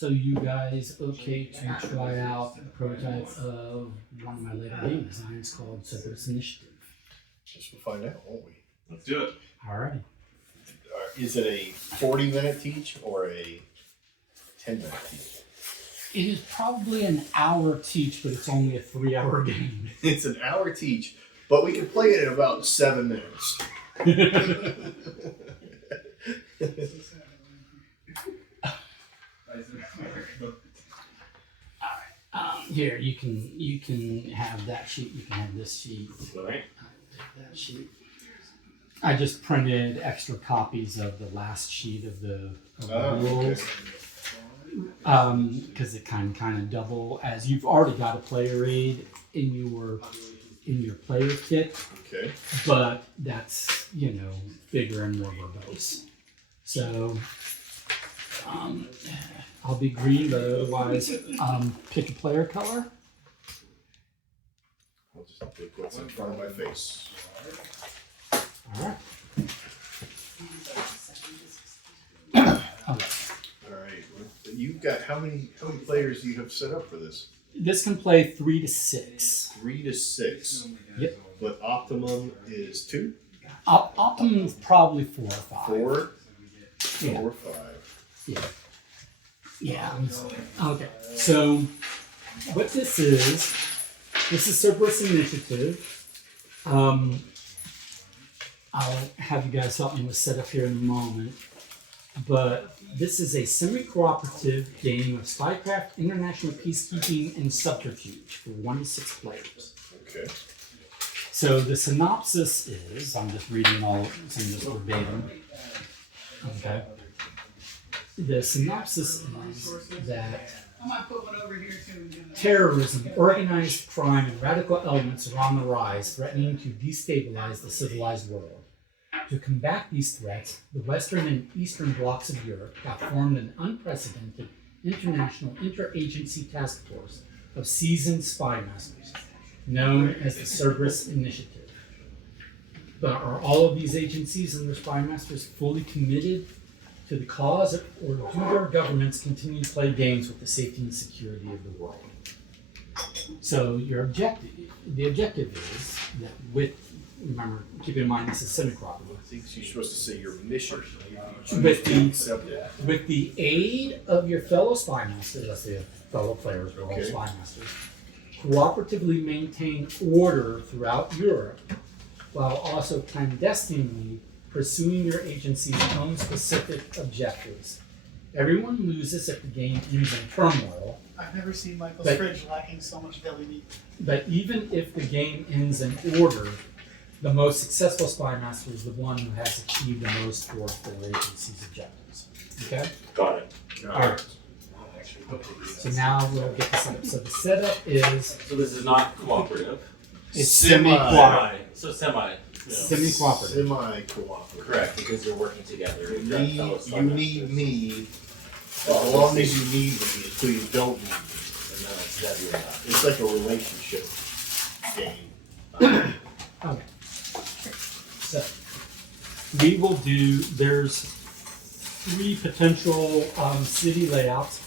So you guys okay to try out a prototype of one of my later game designs called Cerberus Initiative? Guess we'll find out, won't we? Let's do it. Alrighty. Is it a 40-minute teach or a 10-minute teach? It is probably an hour teach, but it's only a 3-hour game. It's an hour teach, but we can play it in about 7 minutes. Here, you can have that sheet. You can have this sheet. Right. That sheet. I just printed extra copies of the last sheet of the rules. Because it kind of double, as you've already got a player aid in your player kit. Okay. But that's bigger and more verbose. So I'll be green, but otherwise pick a player color. I'll just pick what's in front of my face. All right. Okay. All right. You've got how many players do you have set up for this? This can play 3 to 6. 3 to 6. Yep. But optimum is 2? Optimum is probably 4 or 5. 4? Yeah. 4 or 5. Yeah. Yeah. Okay. So what this is Cerberus Initiative. I'll have you guys help me with setup here in a moment. But this is a semi-cooperative game of spycraft, international peacekeeping, and subterfuge for 1 to 6 players. Okay. So the synopsis is, I'm just reading some of this verbatim. Okay. The synopsis is that terrorism, organized crime, and radical elements are on the rise, threatening to destabilize the civilized world. To combat these threats, the Western and Eastern blocs of Europe have formed an unprecedented international interagency task force of seasoned spy masters, known as the Cerberus Initiative. But are all of these agencies and their spy masters fully committed to the cause, or do their governments continue to play games with the safety and security of the world? So the objective is that remember, keep in mind this is semi-cooperative. I think you're supposed to say your mission. With the aid of your fellow spy masters, let's say fellow players, or all spy masters, cooperatively maintain order throughout Europe, while also clandestinely pursuing your agency's own specific objectives. Everyone loses if the game ends in turmoil. I've never seen Michael's fridge lacking so much deli meat. But even if the game ends in order, the most successful spy master is the one who has achieved the most towards their agency's objectives. Okay? Got it. All right. So now we'll get the setup. So the setup is... So this is not cooperative. It's semi-cooperative. So semi. Semi-cooperative. Semi-cooperative. Correct, because you're working together. You need me as long as you need me until you don't need me. And then it's that you're not. It's like a relationship game. Okay. So we will do, there's 3 potential city layouts.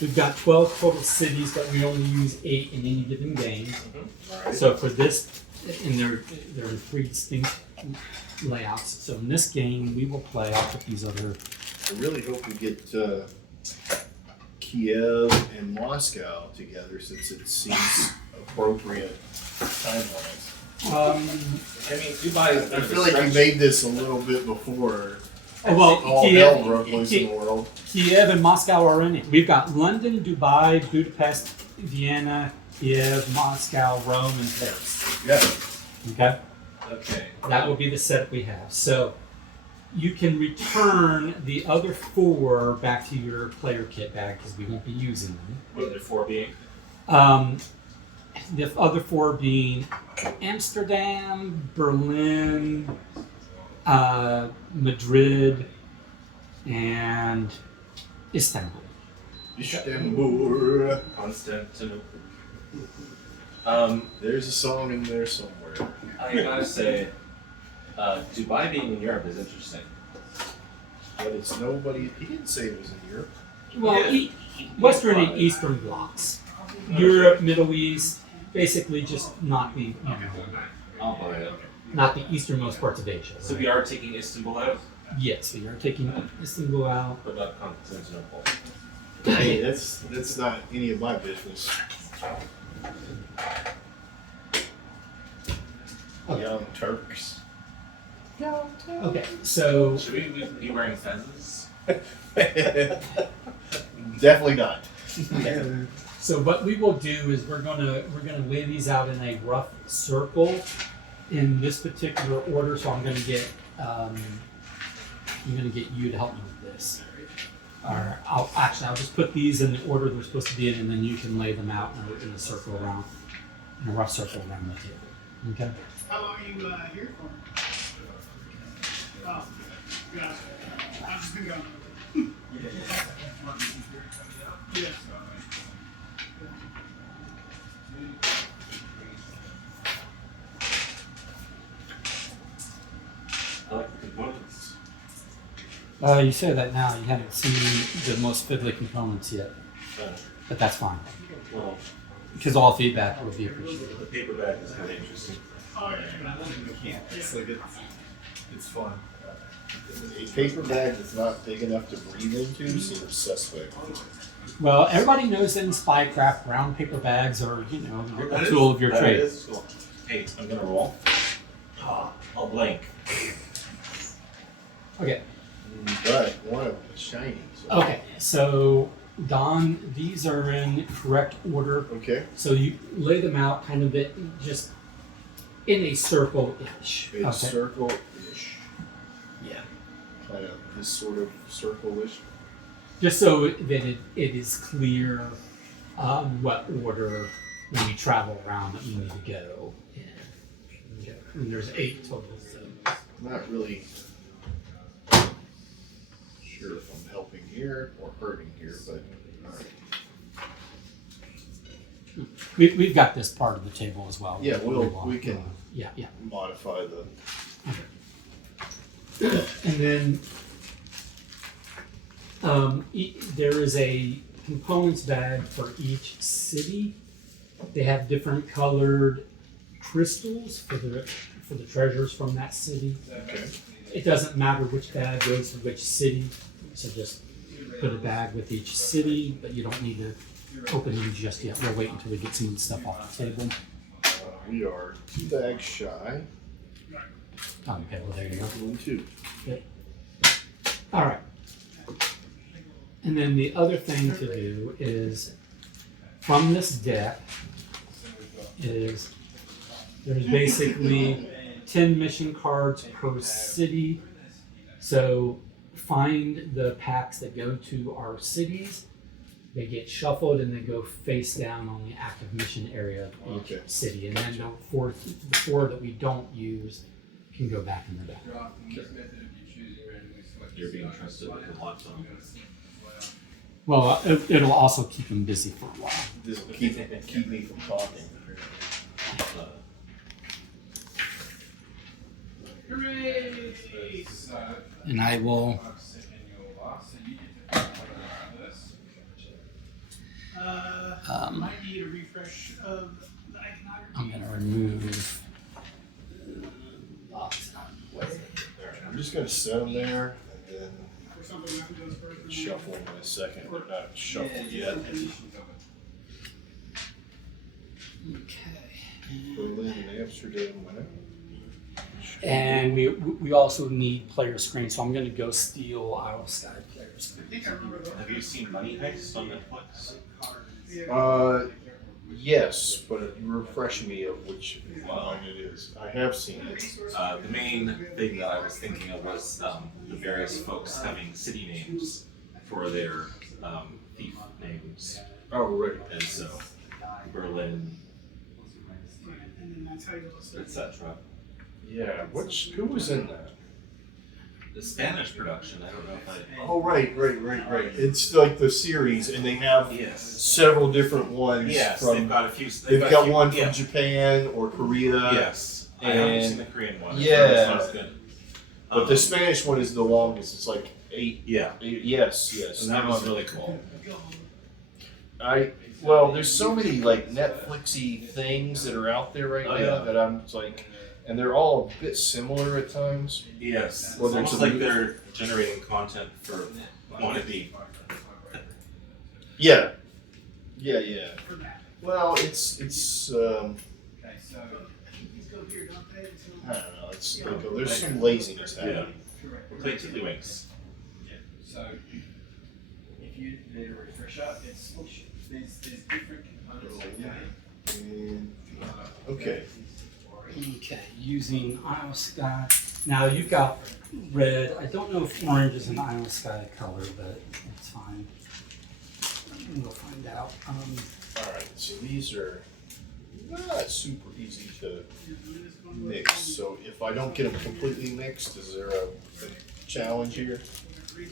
We've got 12 total cities, but we only use 8 in any given game. Mm-hmm. Right. So for this, and there are 3 distinct layouts. So in this game, we will play, I'll put these other... I really hope we get Kiev and Moscow together, since it seems appropriate timelines. I mean, Dubai. I feel like you made this a little bit before well, all hell broke loose in the world. Kiev and Moscow are in it. We've got London, Dubai, Budapest, Vienna, Kiev, Moscow, Rome, and Paris. Yeah. Okay? Okay. That will be the setup we have. So you can return the other 4 back to your player kit bag because we won't be using them. What are the 4 being? The other 4 being Amsterdam, Berlin, Madrid, and Istanbul. Istanbul. Constantinople. There's a song in there somewhere. I gotta say, Dubai being in Europe is interesting. But it's nobody. He didn't say it was in Europe. Well, Yeah. Western and Eastern blocks. Europe, Middle East, basically just not the I'll buy it. not the easternmost parts of Asia. So we are taking Istanbul out, Yes, we are taking Istanbul out. but not Constantinople. Hey, that's not any of my business. Okay. Young Turks. Okay, so Should we be wearing fezes? Definitely not. so what we will do is we're gonna lay these out in a rough circle in this particular order. So I'm gonna get you to help me with this. Or I'll just put these in the order they're supposed to be in, and then you can lay them out in a circle around, in a rough circle around the table. Okay. How long are you here for? Oh, gotcha. I've just been going. Yeah. I like the components. You say that now. You haven't seen the most fiddly components yet, but that's fine Well, because all feedback will be appreciated. the paper bag is kind of interesting. Oh, yeah. It's like it's fun. A paper bag that's not big enough to breathe into seems suspect. Well, everybody knows that in spycraft, brown paper bags are a tool of your That trade. is cool. Hey, I'm gonna roll. I'll blank. Okay. But one of them is shiny. So. Okay. So Don, these are in correct order. Okay. So you lay them out kind of just in a circle-ish. A Okay. circle-ish. Yeah. Kind of this sort of circle-ish. Just so that it is clear what order when you travel around that you need to go. And there's 8 total. So. Not really sure if I'm helping here or hurting here, but We've got this part of the table as well. yeah, we can Yeah. modify the. And then there is a components bag for each city. They have different colored crystals for the treasures from that city. Okay. It doesn't matter which bag goes to which city, so just put a bag with each city, but you don't need to open them just yet. We'll wait until we get some of the stuff off the table. We are 2 bags shy. Okay, well there you go. 1, 2. All right. And then the other thing to do is, from this deck, there's basically 10 mission cards per city. So find the packs that go to our cities. They get shuffled and they go face down on the active mission area of each Okay. city. And then the four that we don't use can go back in the deck. You're being trusted with a lot of Well, it'll also keep them busy for a while. This will keep me from talking. And I will. Might need a refresh of the iconography. I'm going to remove. I'm just gonna set them there and then Or something that goes first. shuffle them in a second. They're not shuffled yet. Okay. Berlin and Amsterdam went out. And we also need player screen, so I'm going to go steal Isle Sky player screen. I think I remember that. Have you seen Money Heist on Netflix? Yes, but refresh me of which one it is. I have seen it. The main thing that I was thinking of was the various folks having city names for their thief names. Oh, right. And so, Berlin, And then that's how you listen. etc. Yeah, who was in that? The Spanish production, I don't know if I... Oh, right. It's like the series, and they have Yes. several different ones Yes, from. they've got a few... They've got a few- one from yeah. Japan or Korea. Yes. I haven't and- seen the Korean one. Yeah. It's not as good. But the Spanish one is the longest. It's like Yeah, Yes, yes. and that was really cool. Well, there's so many like Netflixy things that are out there right Oh, now yeah. that I'm just like, and they're all a bit similar at times. Yes, Well, it's there's almost a like mo- they're generating content for quantity. Yeah, yeah. Well, it's I don't know. It's like, there's some laziness Yeah, happening. we'll play Tiddlywinks. So if you need a refresher, there's different components of the game. Okay. Okay, using Isle Sky. Now you've got red. I don't know if orange is an Isle Sky color, but it's fine. We'll find out. All right. So these are not super easy to mix. So if I don't get them completely mixed, is there a challenge here?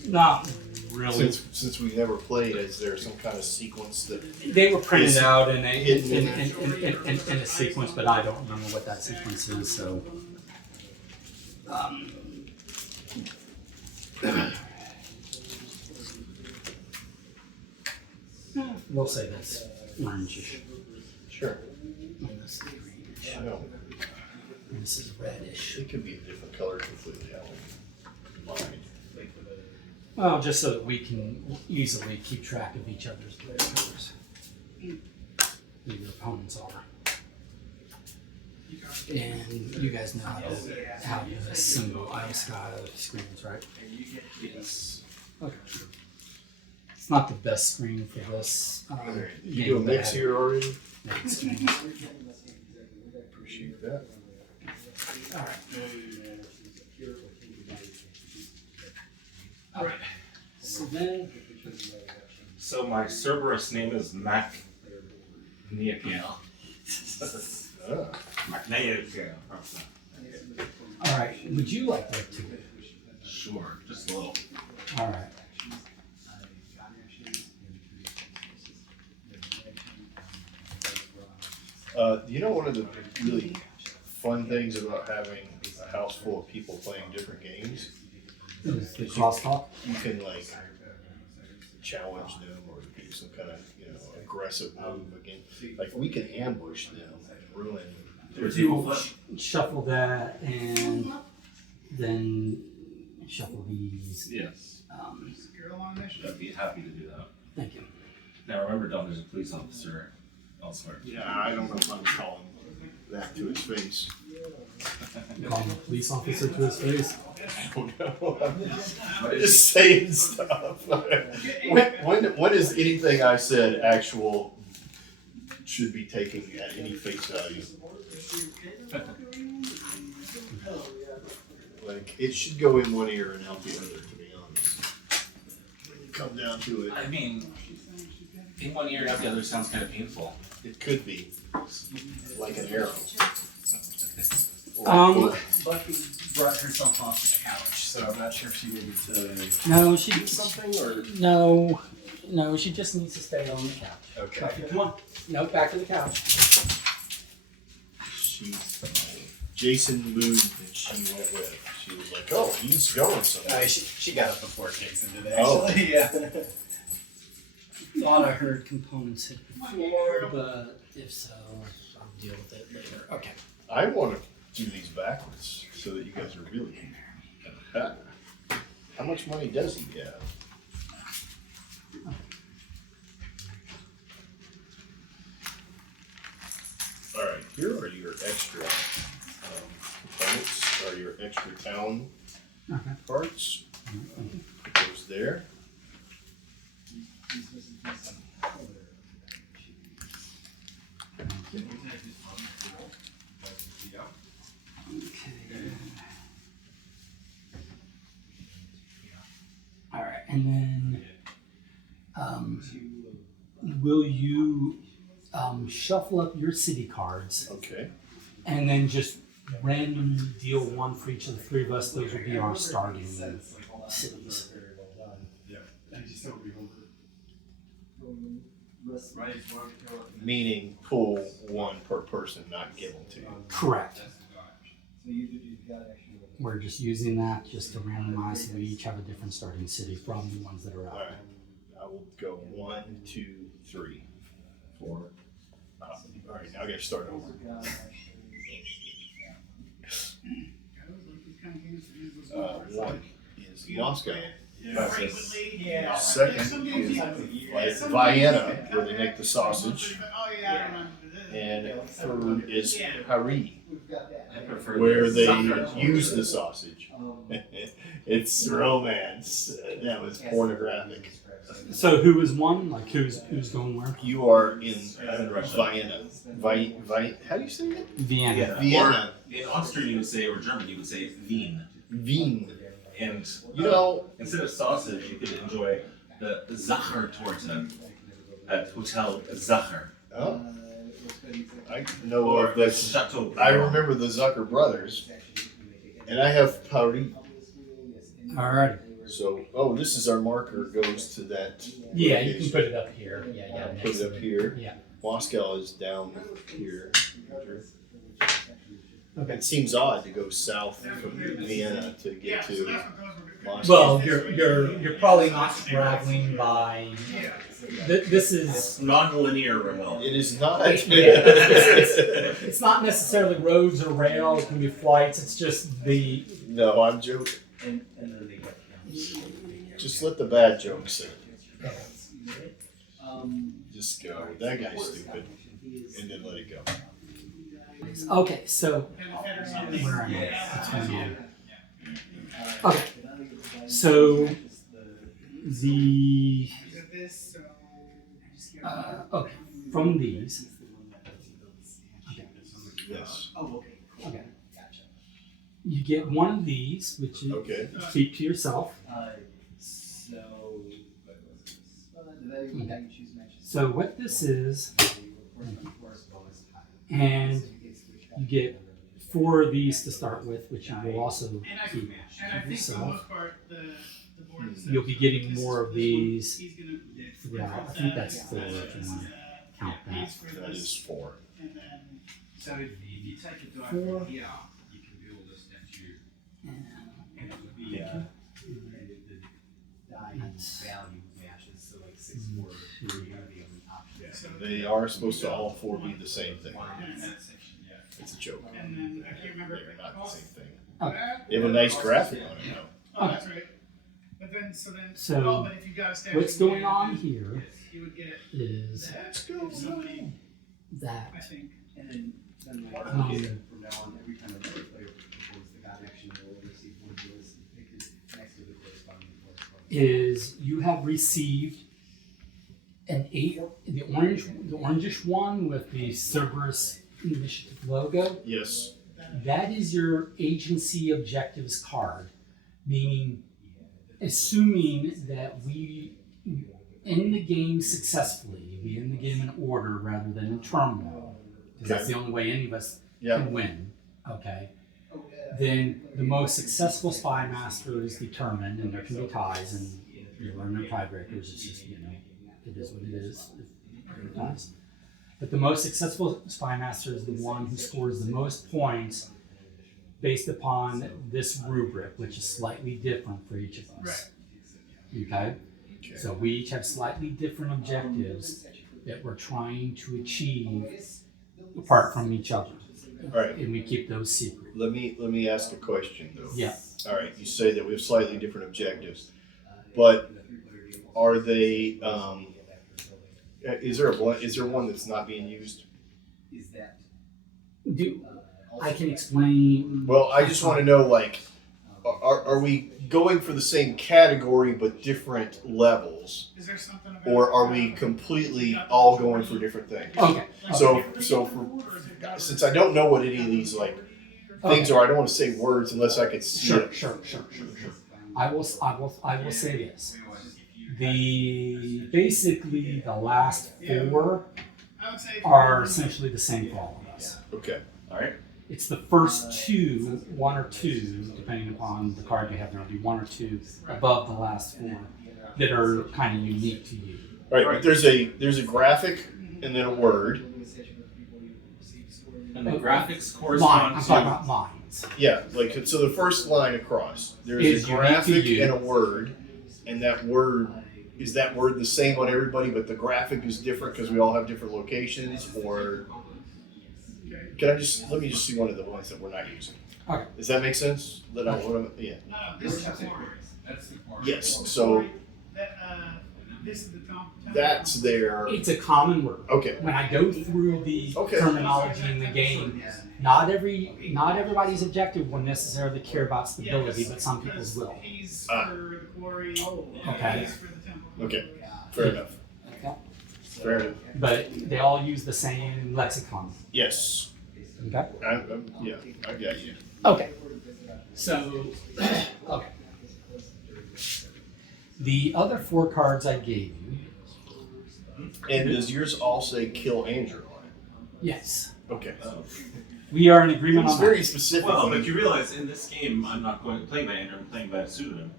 Not really. Since we never played, is there some kind of sequence that? They were printed Is out in hidden a sequence, but I don't remember what that sequence is. So, we'll say that's orangish, Sure. and this is greenish, I know. and this is reddish. It could be a different color completely. I don't mind. Well, just so that we can easily keep track of each other's player colors. Who your opponents are. And you guys know how to assemble Isle Sky screens, right? Yes. Okay. It's not the best screen for this. You do a mix here already? Next screen. Appreciate that. All right. All right. So then, So my Cerberus name is Mac Niakiel. Ah. Niakiel. all right. Would you like that too? Sure, just a little. All right. You know, one of the really fun things about having a house full of people playing different games, Is the crosstalk? you can like challenge them or do some kind of aggressive move again. Like we can ambush them and ruin. You shuffle that and then shuffle these. Yes, I'd be happy to do that. Thank you. Now remember, Don, there's a police officer elsewhere. Yeah, I don't know if I'm calling that to his face. Calling the police officer to his face. I don't know. I'm just saying stuff. When is anything I said actual should be taken at any face value? Like it should go in one ear and out the other. To be honest, come down to it. I mean, in one ear and out the other sounds kind of painful. It could be like an arrow. Bucky brought herself off the couch, so I'm not sure if she needed to No, she do something or. no, she just needs to stay on the couch. Okay. Buffy, come on. No, back to the couch. Jason moved and she went with. She was like, "Oh, he's going somewhere." She got up before Jason did Oh. actually. Yeah. Thought I heard components hit before, but if so, I'll deal with it later. Okay. I want to do these backwards so that you guys are really. How much money does he have? All right, here are your extra components, or your extra town Okay. parts. Put those there. All right, and then will you shuffle up your city cards Okay. and then just randomly deal one for each of the three of us? Those will be our starting cities. Meaning pull one per person, not give them to you. Correct. We're just using that just to randomize, so we each have a different starting city from the ones that are out. Alright, I will go 1, 2, 3, 4. Alright, now I gotta start over. I always like these kind of games to use those numbers. 1 is Moscow. Frequently, you know, Second some games is you- like some Vienna, games you where they make the sausage. Oh yeah, I remember this. And third is Paris, I prefer where the they soccer use towards the it. sausage. It's romance. That was pornographic. So who is one? Like who's going where? You are in Russia. Vienna. How do you say it? Vienna. Vienna. Or in Austria you would say, or German you would say Wien. Wien. And You know, instead of sausage, you could enjoy the Sachertorte at Hotel Sacher. oh, I know Or of the this. Chateau. I remember the Zucker brothers, and I have Paris. Alrighty. So, oh, this is our marker. Goes to that. Yeah, you can location. put it up here. Yeah, I'll yeah. put it up here. Yeah. Moscow is down here. Okay. It seems odd to go south from Vienna to Yeah, get so to that's what those were. Moscow. Well, you're probably not traveling by. Yeah. This is. Non-linear rail. It is not. It's not necessarily roads or rail. It can be flights. It's just the. No, I'm joking. Just let the bad jokes in. Just go. That guy's stupid, and then let it go. Okay, so where am I? What's going on? Okay, so the This, so. okay from these. Okay, Yes. okay. You get one of these, which you Okay. keep to yourself. So what this is, and you get 4 of these to start with, which you will also And I keep think for the yourself. most part, the board is. You'll be getting more of these He's gonna. throughout. I think that's 4 if you want to count that. That is 4. And then. So if you take a die 4. from here, you can build a statue, and it would be Yeah. That's So, They are supposed to all 4 be the same thing. in that section, yeah. It's a joke. and then I can't remember. They're not the same thing. Okay. They have a nice graphic on it now. Oh, that's right. But then, So, oh, but if you got a statue. What's going on here You would get is that. Let's go. If somebody, that I think. And then Um, from now on, every time another player performs the god action, they will receive 1 bonus next to the corresponding correspondence. is you have received an 8, the orangish one with the Cerberus Initiative logo. Yes. That is your agency objectives card, meaning assuming that we end the game successfully, we end the game in order rather than in turmoil, because that's the only way any of us Yeah. can win, okay? Then the most successful spy master is determined, and there can be ties, and there are no tiebreakers. It's just, it is what it is. There are ties. But the most successful spy master is the one who scores the most points based upon this rubric, which is slightly different for each of us. Okay? So we each have slightly different objectives that we're trying to achieve apart from each other. All right. And we keep those secret. Let me ask a question though. Yeah. All right. You say that we have slightly different objectives, but are they? Is there one that's not being used? I can explain. Well, I just want to know, like, are we going for the same category but different levels, Is there something about? or are we completely all going for different things? Okay. So since I don't know what any of these like things are, I don't want to say words unless I could see it. Sure. I will say this. Basically the last 4 I would say. are essentially the same for all of us. Okay. All right. It's the first 2, 1 or 2, depending upon the card you have. There'll be 1 or 2 above the last 4 that are kind of unique to you. All right, but there's a graphic and then a word. And the graphics Mine. correspond I'm talking to. about mine. lines. Yeah, like, so the first line across, there's Is a unique to graphic you. and a word, and that word, is that word the same on everybody, but the graphic is different because we all have different locations, or let me just see one of the ones that we're not using. Okay. Does that make sense? Yeah. This is the quarry. That's the part. Yes, so This is the top. that's there. It's a common word. Okay. When I go through the Okay. terminology in the game, not everybody's objective will necessarily care about stability, but some people's will. He's Ah. for the quarry. Okay. He's for the temple. Okay, fair enough. Okay. Fair enough. But they all use the same lexicon. Yes. Okay. Yeah, I got you. Okay. So, okay. The other 4 cards I gave you, And does yours all say kill Andrew on it? yes, Okay. we are in agreement It's on very that. specific. Well, but you realize in this game, I'm not playing by Andrew, I'm playing by a pseudonym.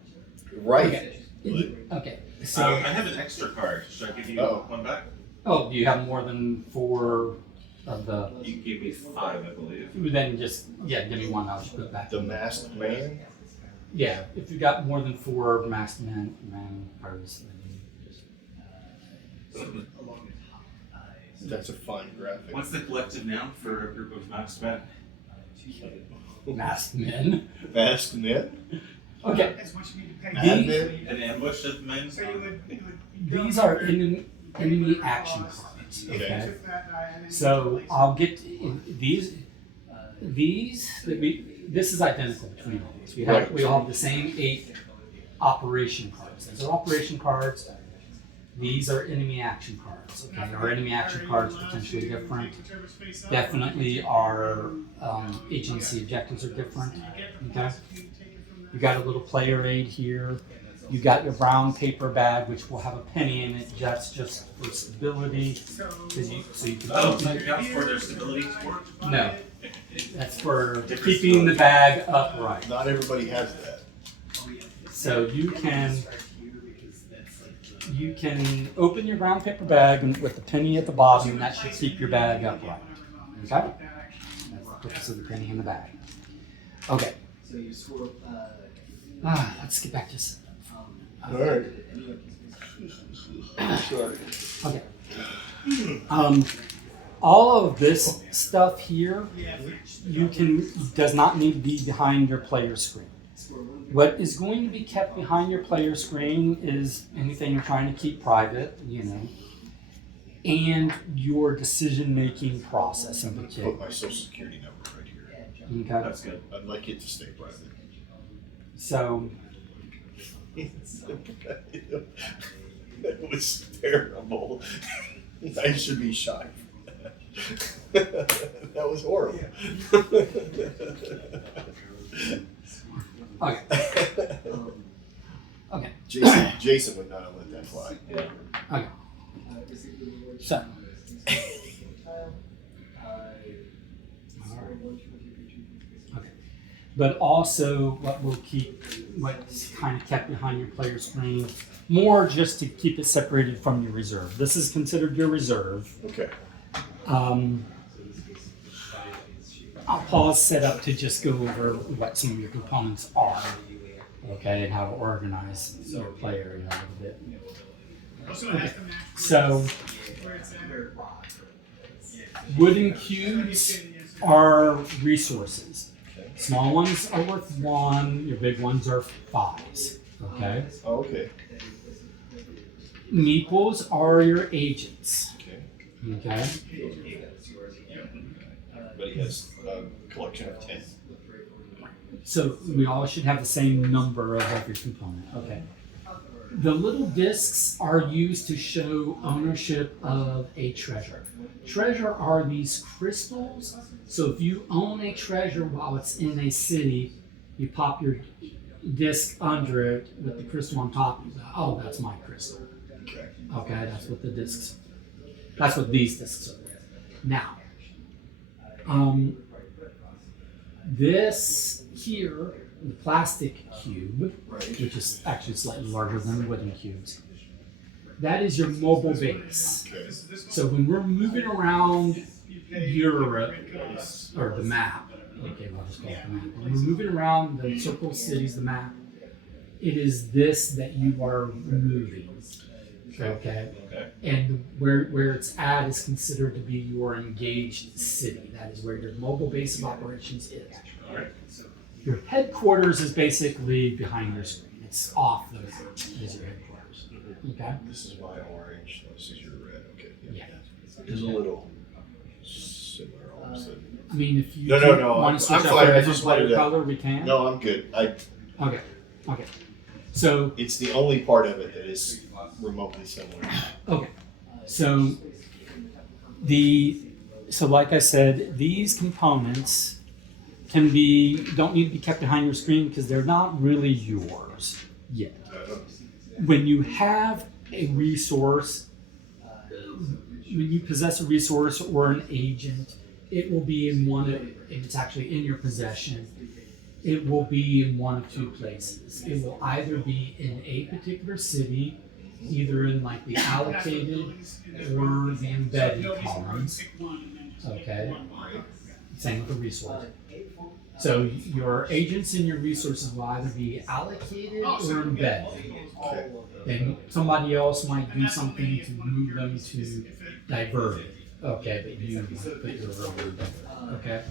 Right. Okay. So So, I have an extra card. Should I give you Oh. one back? oh, do you have more than 4 of the? You gave me 5, I believe. Then just give me one. I'll just put it back. The masked man? Yeah, if you got more than 4 masked man cards, then you That's a fine graphic. What's the collective noun for a group of masked men? just masked men. Masked men? Okay, That's what you need to pay. Mad These- men? An ambush of men? So you would these are enemy action cards. Okay. Okay. took that die and then So replace it. I'll get these. This is identical between all these. We all have the same 8 operation cards. These are operation cards. These are enemy action cards. Okay, our enemy action cards potentially different. Definitely our agency objectives are different. Okay. You got a little player aid here. You got your brown paper bag, which will have a penny in it. That's just for stability. So you can Oh, open it. that's for their stability score? No, that's for keeping the bag upright. Not everybody has that. So you can open your brown paper bag and with the penny at the bottom, and that should keep your bag upright. Okay? That's the purpose of the penny in the bag. Okay. So you score. Let's get back to this. Alright. Sorry. Okay. All of this stuff here, does not need to be behind your player screen. What is going to be kept behind your player screen is anything you're trying to keep private, and your decision-making process in Put particular. my social security number right here. Okay. That's good. I'd like it to stay private. So, That was terrible. I should be shot. That was horrible. okay. Okay. Jason would not have let that fly. Yeah. Okay. So, but also what's kind of kept behind your player screen, more just to keep it separated from your reserve. This is considered your reserve. Okay. I'll pause setup to just go over what some of your components are, okay, and how to organize your player a little bit. Okay. So, wooden cubes are resources. Small ones are worth 1, your big ones are 5s, okay? Oh, okay. Meeples are your agents, Okay. okay? But he has a collection of 10. So we all should have the same number of every component, okay? The little discs are used to show ownership of a treasure. Treasure are these crystals. So if you own a treasure while it's in a city, you pop your disc under it with the crystal on top. You go, oh, that's my crystal. Okay. Okay, that's what these discs are. Now, this here, the plastic cube, which is actually slightly larger than wooden cubes, that is your mobile base. Okay. So when we're moving around Europe, or the map, Okay, we'll just call it the map. When we're moving around the circle cities, the map, it is this that you are removing. Okay. And where it's at is considered to be your engaged city. That is where your mobile base of operations is. Your headquarters is basically behind your screen. It's off the map is your headquarters. Okay? This is my orange, this is your red, okay. Yeah. It's a little similar all of a sudden. I mean, if you No, want to switch I'm up fine. to I a just different wanted to- color, we can. No, I'm good. Okay. Okay. So It's the only part of it that is remotely similar. okay. So like I said, these components don't need to be kept behind your screen because they're not really yours yet. When you have a resource, when you possess a resource or an agent, it will be it's actually in your possession. It will be in one of two places. It will either be in a particular city, either in like the allocated or the embedded columns. Okay. Same with the resource. So your agents and your resources will either be allocated or embedded. Then somebody else might do something to move them to divert it. Okay, but you're over there. Okay.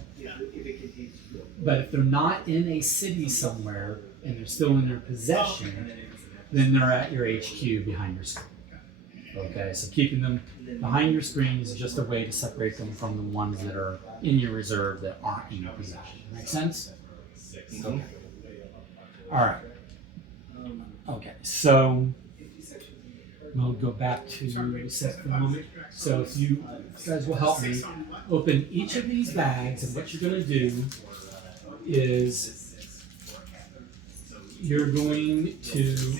But if they're not in a city somewhere and they're still in their possession, then they're at your HQ behind your screen. Okay, so keeping them behind your screen is just a way to separate them from the ones that are in your reserve that aren't in your possession. Make sense? Okay. All right. Okay, so we'll go back to set for a moment. So if you guys will help me open each of these bags, and what you're going to do is you're going to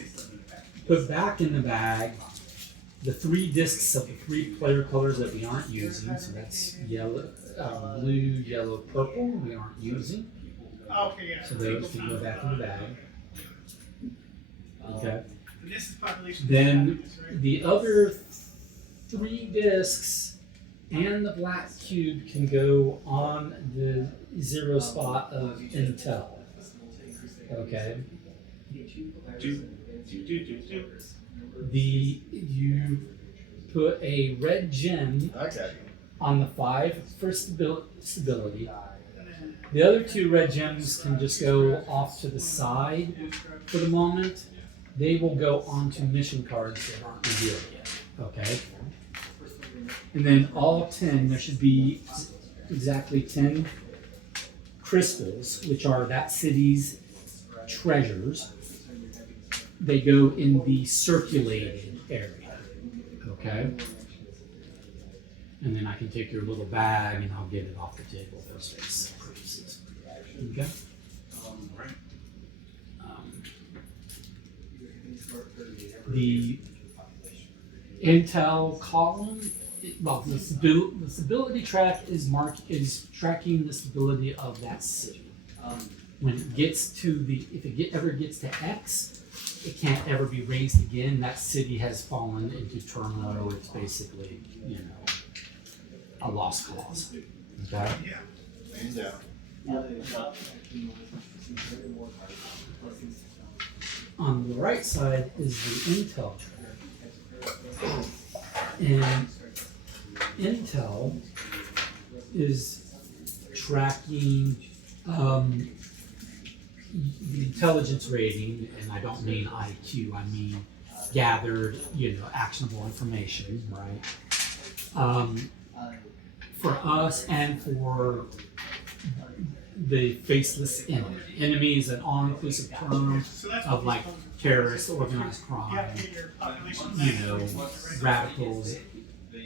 put back in the bag the 3 discs of the 3 player colors that we aren't using. So that's yellow, blue, yellow, purple. We aren't using. So those can go back in the bag. Okay. Then the other 3 discs and the black cube can go on the 0 spot of intel. Okay. You put a red gem on the 5 for stability. The other 2 red gems can just go off to the side for the moment. They will go onto mission cards that aren't revealed yet. Okay. And then all 10, there should be exactly 10 crystals, which are that city's treasures. They go in the circulated area. Okay. And then I can take your little bag and I'll get it off the table for space purposes. Okay. The intel column, the stability track is tracking the stability of that city. When it gets to if it ever gets to X, it can't ever be raised again. That city has fallen into turmoil. It's basically, a lost cause. Okay. On the right side is the intel track. And intel is tracking the intelligence rating, and I don't mean IQ, I mean gathered, actionable information, right? For us and for the faceless enemy. Enemy is an all-inclusive term of like terrorists, organized crime, radicals,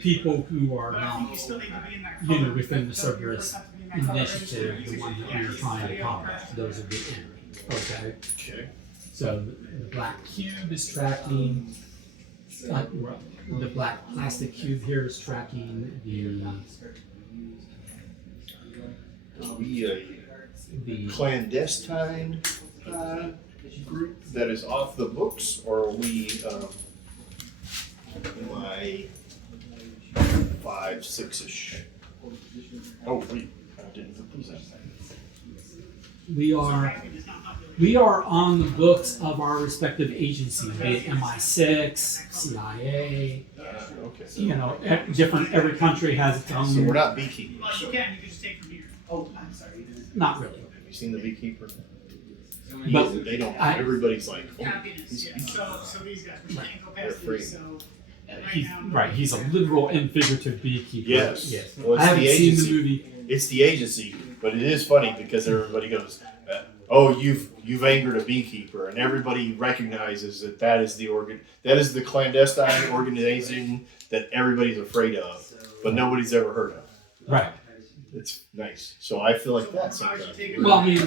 people who are not, within the Cerberus Initiative, the one that we are trying to combat. Those are the enemy. Okay. So the black cube is tracking. The black plastic cube here is tracking the clandestine group that is off the books, or are we my 5, 6-ish? Oh wait, I didn't put these in. we are on the books of our respective agencies, be it MI6, CIA. Okay. You know, every country has its own. So we're not beekeepers. Well, you can just take from here. Oh, I'm sorry. Not really. Have you seen the beekeeper? But They don't. I- Everybody's like, oh, Happiness, yeah. So these guys, we can't go past They're free. these, so. He's, right, he's a literal and figurative beekeeper. yes. Yes. Well, it's I haven't the seen agency. the movie. It's the agency, but it is funny because everybody goes, "Oh, you've angered a beekeeper," and everybody recognizes that is the clandestine organization that everybody's afraid of, but nobody's ever heard of. Right. It's nice. So I feel like that's something. Well, I mean,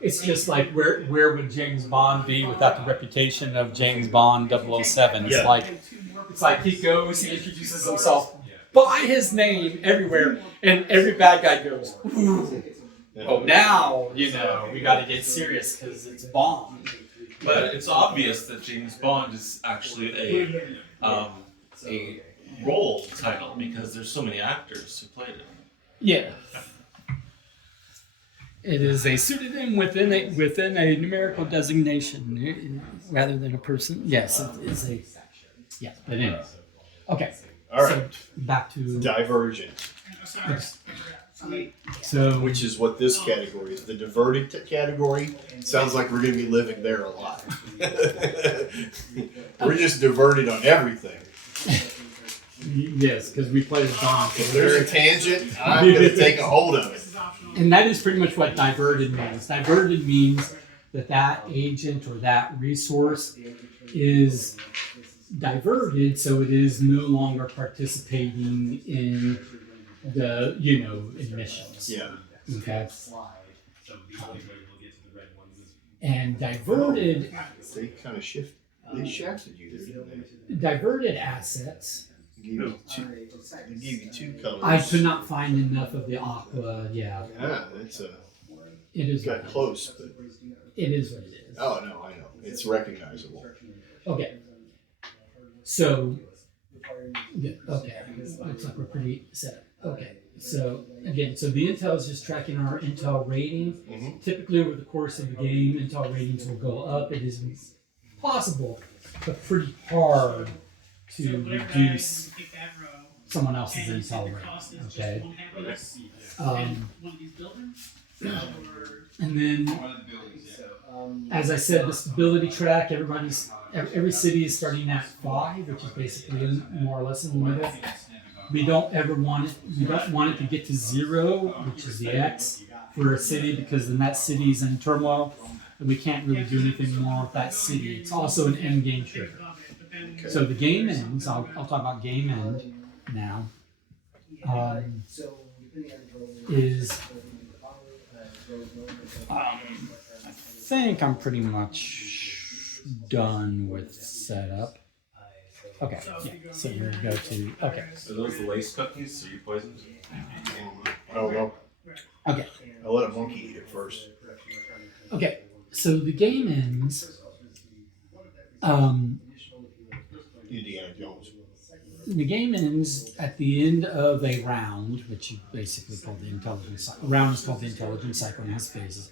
it's just like where would James Bond be without the reputation of James Bond 007? It's Yeah. like he goes, he introduces himself by his name everywhere, and every bad guy goes, ooh. Oh, now, you know, we got to get serious because it's Bond. But it's obvious that James Bond is actually a role title because there's so many actors who played it. Yeah. It is a pseudonym within a numerical designation rather than a person. Yes, it is a. Yeah, but anyway. Okay. All right. So back to. Divergent, So. which is what this category is. The diverted category sounds like we're going to be living there a lot. We're just diverted on everything. Yes, because we played as Dom. If there's a tangent, I'm going to take a hold of it. And that is pretty much what diverted means. Diverted means that agent or that resource is diverted, so it is no longer participating in the, admissions. Yeah. Okay. And diverted They kind of they shafted you there, didn't they? diverted assets. They gave you two colors. I could not find enough of the aqua. Yeah, Yeah, it is. got close, but It is what it is. oh no, I know. It's recognizable. Okay. So, yeah, okay. Looks like we're pretty set up. Okay. So, again, the intel is just tracking our intel rating. Mm-hmm. Typically, over the course of the game, intel ratings will go up. It is possible, but pretty hard to reduce someone else's intel rating. Okay. And then, as I said, the stability track, every city is starting at 5, which is basically more or less in the middle. We don't want it to get to 0, which is the X for a city, because then that city is in turmoil and we can't really do anything more with that city. It's also an end game trigger. Okay. So the game ends. I'll talk about game end now. I think I'm pretty much done with setup. Okay, yeah, so we'll go to, okay. Are those the lace cookies? Are you poisoned? Oh no. Okay. I'll let a monkey eat it first. Okay, so the game ends. Indiana Jones. The game ends at the end of a round, which you basically call the intelligence cycle. Round is called the intelligence cycle and has phases.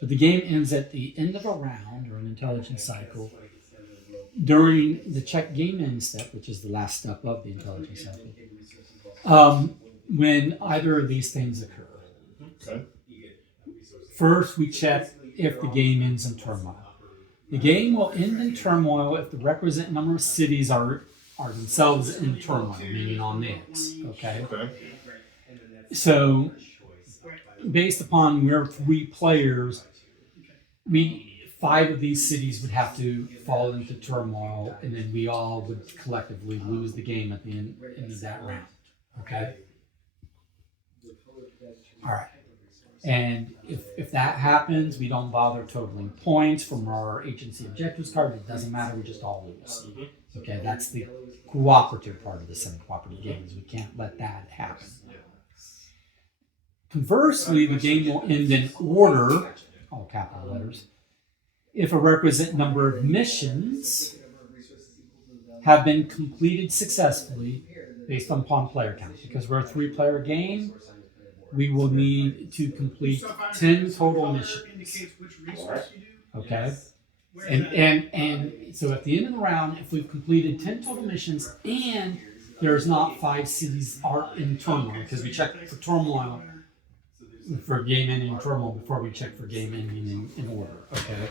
But the game ends at the end of a round or an intelligence cycle during the check game end step, which is the last step of the intelligence cycle, when either of these things occur. Okay. First, we check if the game ends in turmoil. The game will end in turmoil if the requisite number of cities are themselves in turmoil, meaning on the X. Okay. Okay. So, based upon we're 3 players, 5 of these cities would have to fall into turmoil, and then we all would collectively lose the game at the end of that round. Okay. All right. And if that happens, we don't bother totaling points from our agency objectives card. It doesn't matter. We just all lose. Okay, that's the cooperative part of the semi-cooperative games. We can't let that happen. Conversely, the game will end in order, all capital letters, if a requisite number of missions have been completed successfully based upon player count. Because we're a 3-player game, we will need to complete So if I'm 10 so total color missions. indicates which resource you do. Okay. Where's And, that? and so at the end of the round, if we've completed 10 total missions and there's not 5 cities are in turmoil, because we check for turmoil for game ending in turmoil before we check for game ending in order. Okay.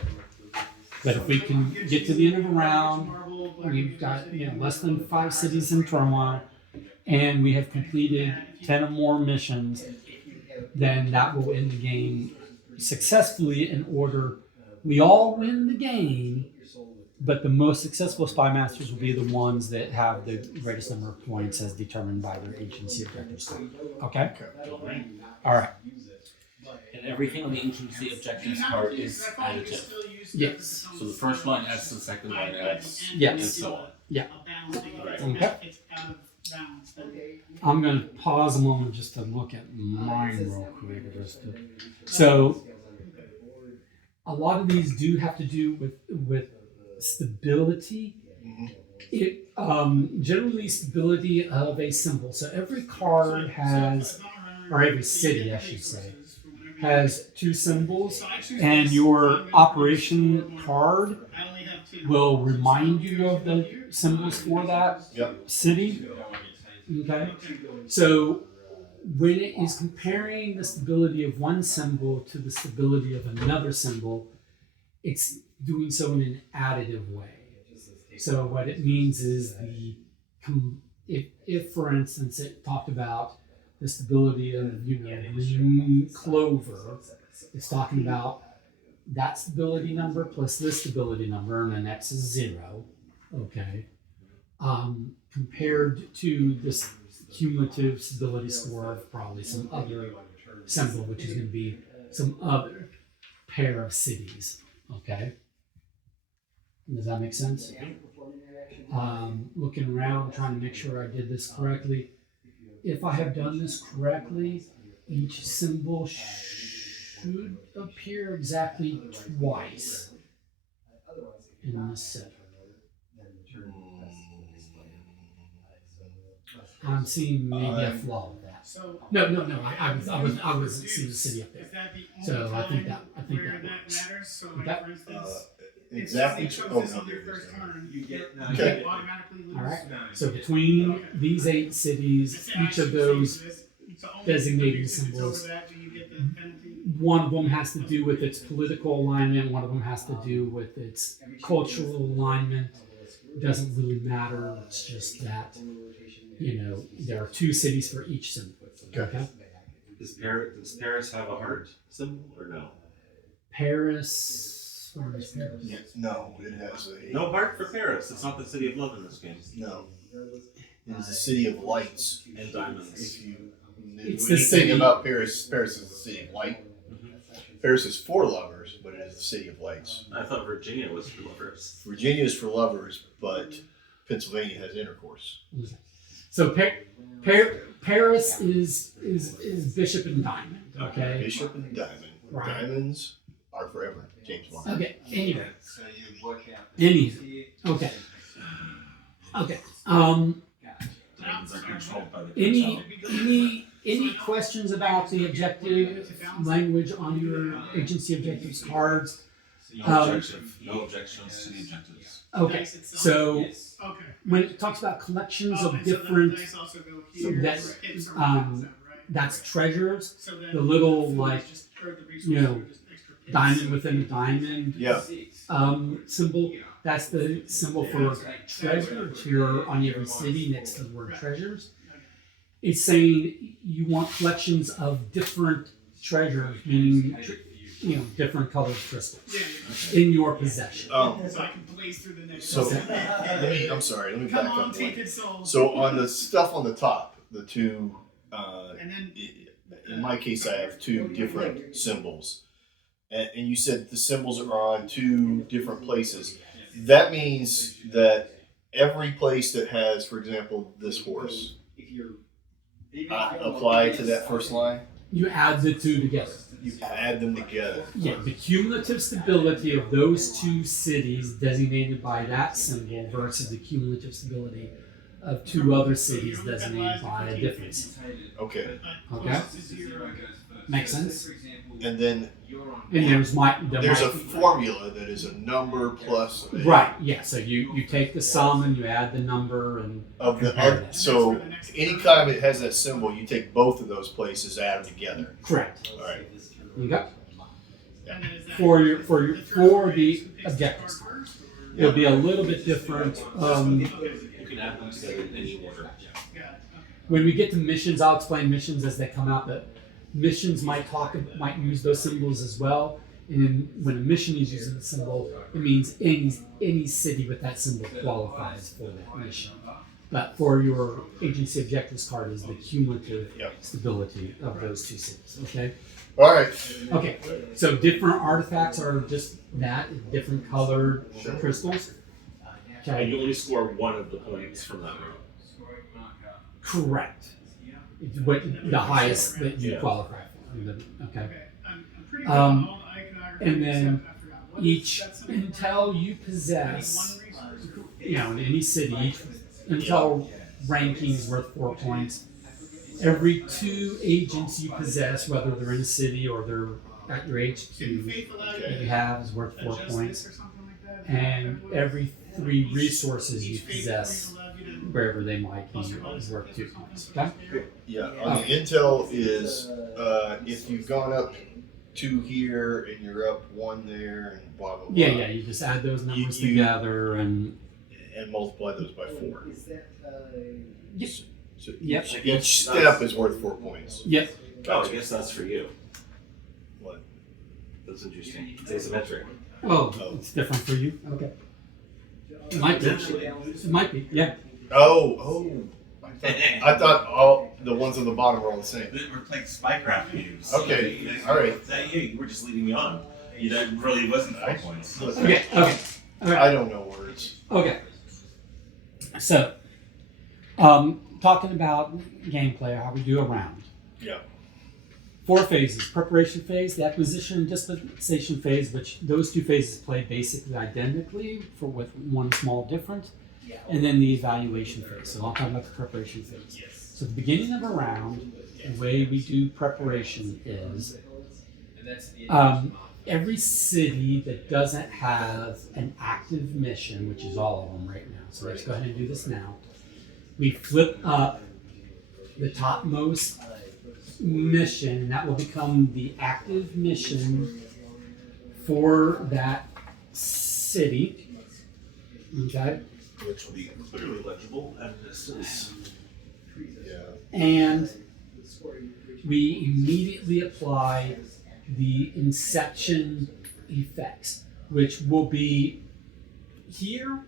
But if we can get to the end of the round, we've got less than 5 cities in turmoil, and we have completed 10 or more missions, then that will end the game successfully in order. We all win the game, but the most successful spy masters will be the ones that have the greatest number of points as determined by their agency objectives. Okay? All right. And everything on the agency objectives card is additive. Yes. So the first one adds to the second one, adds, Yes. and so on. Yeah. Right. Okay. It's out of balance. I'm going to pause a moment just to look at mine real quick. So a lot of these do have to do with stability. It generally stability of a symbol. So every card has, or every city, I should say, has 2 symbols, and your operation card will remind you of the symbols for that city. Okay, so when it is comparing the stability of one symbol to the stability of another symbol, it's doing so in an additive way. So what it means is if for instance it talked about the stability of green clover, it's talking about that stability number plus this stability number, and then X is 0. Okay. Compared to this cumulative stability score of probably some other symbol, which is going to be some other pair of cities. Okay. Does that make sense? Looking around, trying to make sure I did this correctly. If I have done this correctly, each symbol should appear exactly twice in this set. I'm seeing maybe a flaw with that. No. I was seeing the city up there. So I think that works. Matters. So That- for instance, Exactly. If Oh, this no, on your there it is first now. turn, You get Okay. you automatically lose. All right. So between these 8 cities, each of those designated symbols, one of them has to do with its political alignment, one of them has to do with its cultural alignment. It doesn't really matter. It's just that, there are 2 cities for each symbol. Okay. Does Paris have a heart symbol or no? Paris. Where is Paris? No, it has a No heart for Paris. It's not the city of love in this game. no. It is the city of lights. And diamonds. If you knew It's the anything city- about Paris, Paris is the city of light. Paris is for lovers, but it is the city of lights. I thought Virginia was for lovers. Virginia is for lovers, but Pennsylvania has intercourse. So Paris is Bishop and Diamond. Okay. Bishop and Diamond. Right. Diamonds are forever. James Bond. Okay. Anyway. So you work out. Anyway. Okay. Okay. Diamonds are controlled by the Any questions about the objective language on your agency objectives cards? No objections to the objectives. Okay. So when it talks about collections of different, that's treasures. The little diamond within a diamond. Yeah. Symbol. That's the symbol for treasure. It's here on every city next to the word treasures. It's saying you want collections of different treasures, meaning different colored crystals in your possession. So I can blaze through the next. So I'm sorry. Let me Come back on, up one. tainted soul. So on the stuff on the top, the 2. And then In my case, I have 2 different symbols, and you said the symbols are on 2 different places. That means that every place that has, for example, this horse, apply to that first line. You add the 2 together. You add them together. Yeah, the cumulative stability of those 2 cities designated by that symbol versus the cumulative stability of two other cities designated by a different symbol. Okay. Okay? Make sense? And then And there's a formula that is a number plus a, right, yeah. So you take the sum and you add the number and of the compare that. so anytime it has that symbol, you take both of those places, add them together. Correct. All right. You got for the objectives. It'll be a little bit different. You can add them together in any order. When we get to missions, I'll explain missions as they come out. But missions might use those symbols as well. And when a mission is using the symbol, it means any city with that symbol qualifies for that mission. But for your agency objectives card is the cumulative stability of those two cities. Okay. All right. Okay. So different artifacts are just that, different colored crystals. And Okay. you only score one of the points from that row. Correct. It's what the highest that you Yeah. qualify for. Okay. I'm pretty good Um, at all the iconography and then stuff. I forgot. What Each is that something intel you like possess, one resource? in any city, each intel ranking is worth 4 points. Every 2 agents you possess, whether they're in a city or they're at your HQ that you have, is worth 4 points. And every 3 resources you possess, wherever they might be, is worth 2 points. Okay? Yeah. On the intel is if you've gone up 2 here and you're up 1 there and blah blah blah. Yeah. You just add those numbers together and. And multiply those by 4. Yep. So Yep. each step is worth 4 points. Yep. Oh, I guess that's for you. What? That's interesting. It's asymmetric. Oh, it's different for you. Okay. It might be. Potentially. It might be. Yeah. Oh. I thought all the ones on the bottom were all the same. We're playing spycraft games. Okay, all right. You were just leading me on. That really wasn't 4 points. Okay. Okay. Okay. I don't know words. Okay. So, talking about gameplay, how we do a round. Yeah. 4 phases: preparation phase, the acquisition and dispensation phase, which those 2 phases play basically identically with one small difference, and then the evaluation phase. So I'll talk about the preparation phase. So at the beginning of a round, the way we do preparation is every city that doesn't have an active mission, which is all of them right now. So let's go ahead and do this now. We flip up the topmost mission, and that will become the active mission for that city. Okay? Which will be clearly legible, and this is. Yeah. And we immediately apply the inception effects, which will be here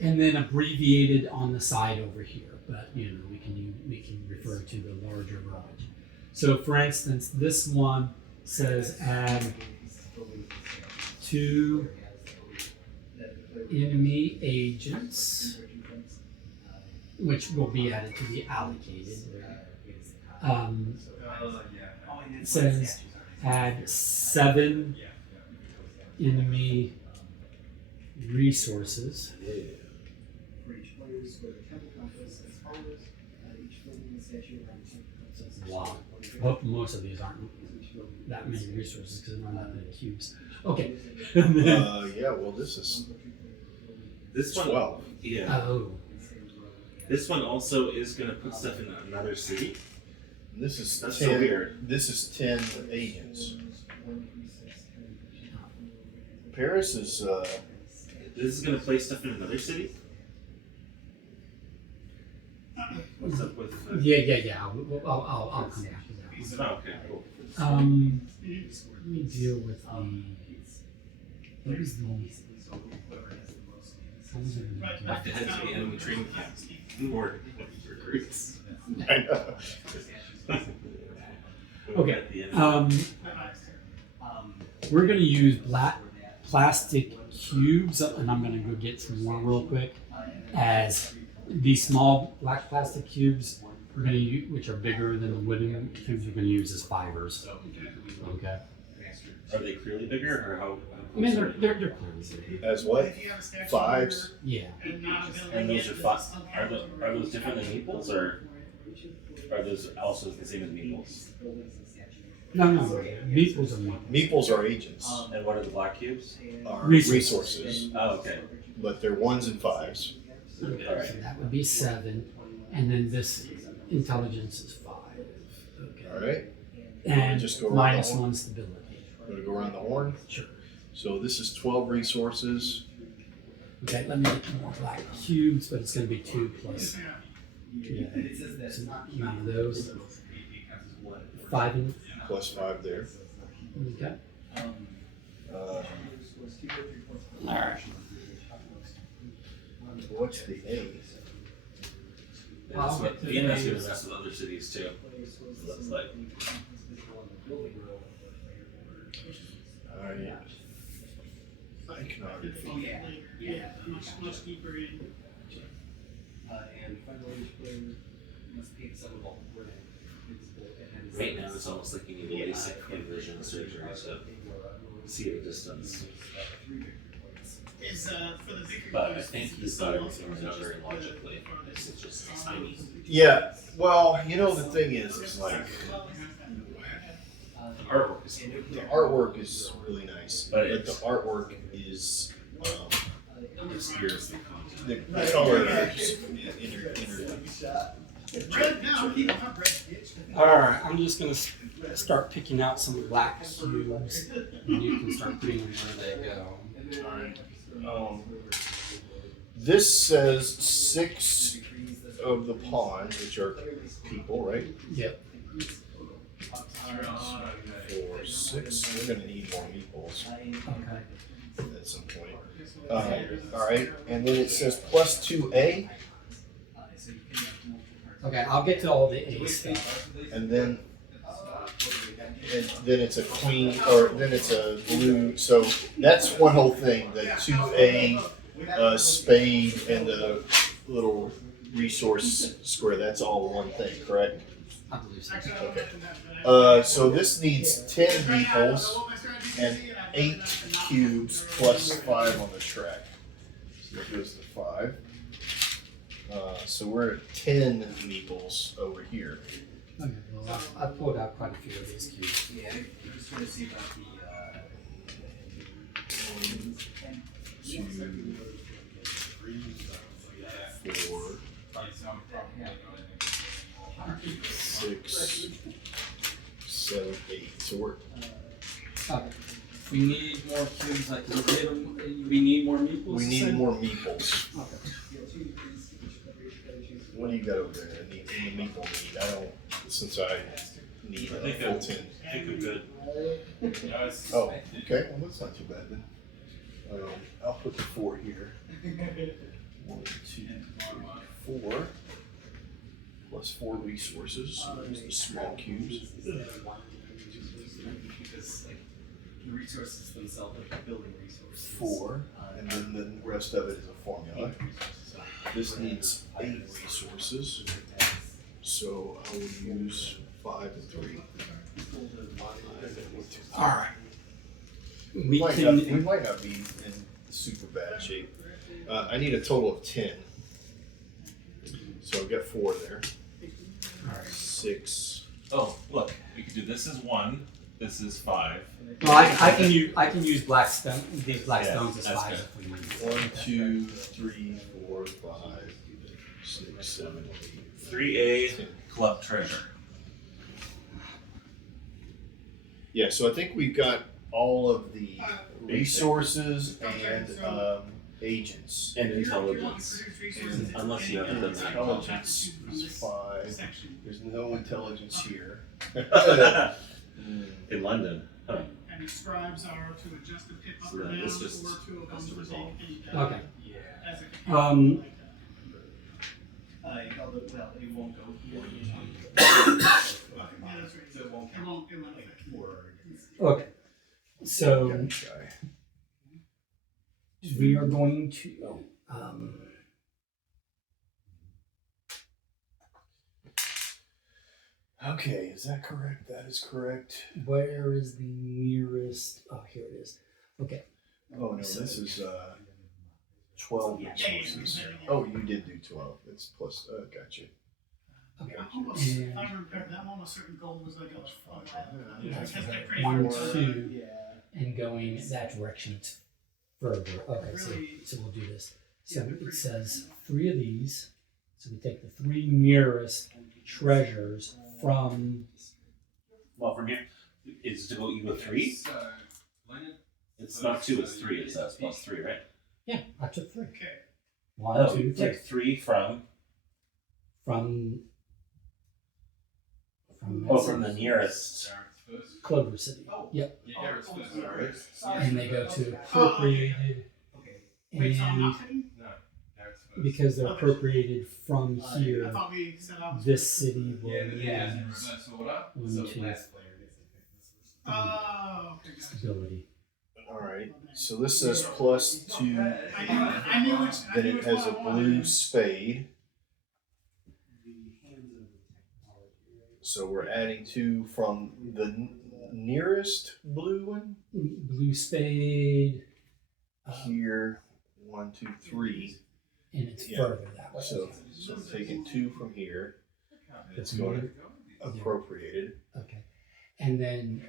and then abbreviated on the side over here. But we can refer to the larger verbiage. So, for instance, this one says add 2 enemy agents, which will be added to be allocated. It says add 7 enemy resources. Wow. I hope most of these aren't that many resources because they're not that many cubes. Okay. Yeah. Well, this is This one. 12. Yeah. Oh. This one also is going to put stuff in another city. This is That's 10. so weird. This is 10 agents. Paris is. This is going to play stuff in another city. What's up with? Yeah. I'll come back to that. Oh, okay, cool. Let me deal with the. What is the? I have to head to the enemy training camp. More recruits. I know. Okay. At the end. We're going to use black plastic cubes, and I'm going to go get some more real quick. As these small black plastic cubes, we're going to use, which are bigger than the wooden cubes, we're going to use as fibers. Okay. Are they clearly bigger, or how I mean, they're clearly. As what? If you have a statue Fives? Yeah. and not a building And those yet, are it's five. still Are those different than meeples, or are those also the same as meeples? No. Meeples are meeples. Meeples are agents, And what are the black cubes? are Resources. resources, Oh, okay. but they're 1s and 5s. Okay, All right. so that would be 7, and then this intelligence is 5. Okay. All right, And Just go around minus the horn. 1 stability. I'm gonna go around the horn. Sure. So this is 12 resources. Okay, let me get more black cubes, but it's going to be 2 plus. Yeah. So none of those. 5 and. Plus 5 there. Okay. Uh, Alright. what's the A? And that's what the EMS doing the rest of the other cities too. So that's like Iconography. Yeah, much deeper in. And finally, each player must paint some of all the wording. right now it's almost like you need a LASIK vision surgery to see at a distance. Is for the victory. But I think he's got everything laid out very logically. It's just tiny. Yeah, well, you know, the thing is like, The artwork is the artwork is really nice, But but the artwork is, obscures the content. the color is Red now, people have red. Alright, I'm just going to start picking out some black cubes, and you can start putting them where they go. This says 6 of the pawns, which are people, right? Yep. 4, 6. We're gonna need more meeples Okay. at some point. All right, and then it says plus 2A, Okay, I'll get to all the A stuff. and then it's a queen, or then it's a blue. So that's one whole thing. The 2A spade and the little resource square. That's all one thing, correct? I believe so. Okay. So this needs 10 meeples and 8 cubes plus 5 on the track. So it goes to 5. So we're at 10 meeples over here. Okay, well, I pulled out quite a few of these cubes. Yeah, I'm just trying to see about the, 2, 4, 6, 7, 8. So we're Okay. We need more cubes, like we need more meeples. we need more meeples. Okay. What do you got over there? I need the meeple need. I don't, since I need a full 10. I think I'm good. Oh, okay. Well, that's not too bad then. I'll put the 4 here. 1, 2, 3, 4. Plus 4 resources. So there's the small cubes. because like the resources themselves, like the building resources. 4. And then the rest of it is a formula. This needs 8 resources. So I will use 5 and 3. Alright. We We might can. not be in super bad shape. I need a total of 10. So I've got 4 there. Alright. 6. Oh, look, we could do this is 1, this is 5. Well, I can use black stone. These black Yeah, stones as that's 5 good. if we need. 1, 2, 3, 4, 5, 6, 7, 8. 3A club treasure. Yeah, so I think we've got all of the resources and agents. And intelligence. Unless you haven't done that. Intelligence is 5. There's no intelligence here. In London. Huh. And the scribes are to adjust the pip up So or then down, this just or to a has to bump resolve. Okay. as a Well, It won't go. Yeah, that's right. So it won't It won't affect. Okay. So Guy. we are going to. Okay, is that correct? That is correct. Where is the nearest? Oh, here it is. Okay. Oh no, this is 12 resources. Oh, you did do 12. It's plus. Gotcha. Okay. Almost, And I remember that one was certain gold was like that's because they're pretty 1, hard. 2, and going in that direction it's further. Okay, so we'll do this. So it says 3 of these. So we take the 3 nearest treasures from. Well, from here, it's to go equal 3. It's not 2, it's 3. It says plus 3, right? Yeah, I took 3. Okay. 1, Oh, 2, you 3. take 3 from. From the nearest. Clover City. Yep. Alright. And they go to appropriated, Wait, so I'm and not picking? because they're appropriated from I here, thought we said I was. this city will use Oh, okay, got it. stability. Alright. So this says plus 2. I knew which. I Then knew it which has a one I wanted. blue spade. So we're adding 2 from the nearest blue one. Blue spade, Here, 1, 2, 3. and it's Yeah. further that way. So we're taking 2 from here. It's going appropriated. Okay. And then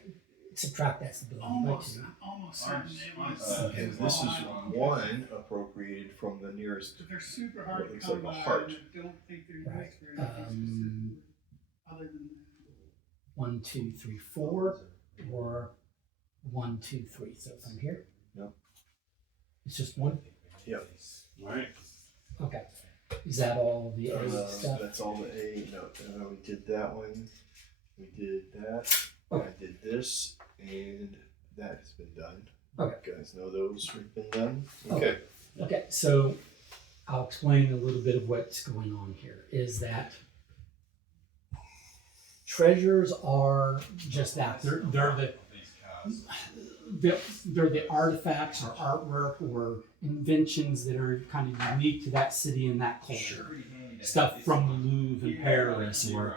subtract that stability by Almost, 2. almost certain it was. Okay, this is 1 appropriated from the nearest. But they're super hard What to looks come like a by. heart. I don't think they're Right. used for anything specific. Other than 1, 2, 3, 4, or 1, 2, 3. So from here. Yep. It's just 1. Yep. Alright. Okay. Is that all the A stuff? That's all the A. No, we did that one. We did that. Okay. I did this, and that has been done. Okay. You guys know those have been done? Okay. Okay. Okay, so I'll explain a little bit of what's going on here. Is that treasures are just that. They're the artifacts or artwork or inventions that are kind of unique to that city and that culture. Stuff from the Louvre in Paris, or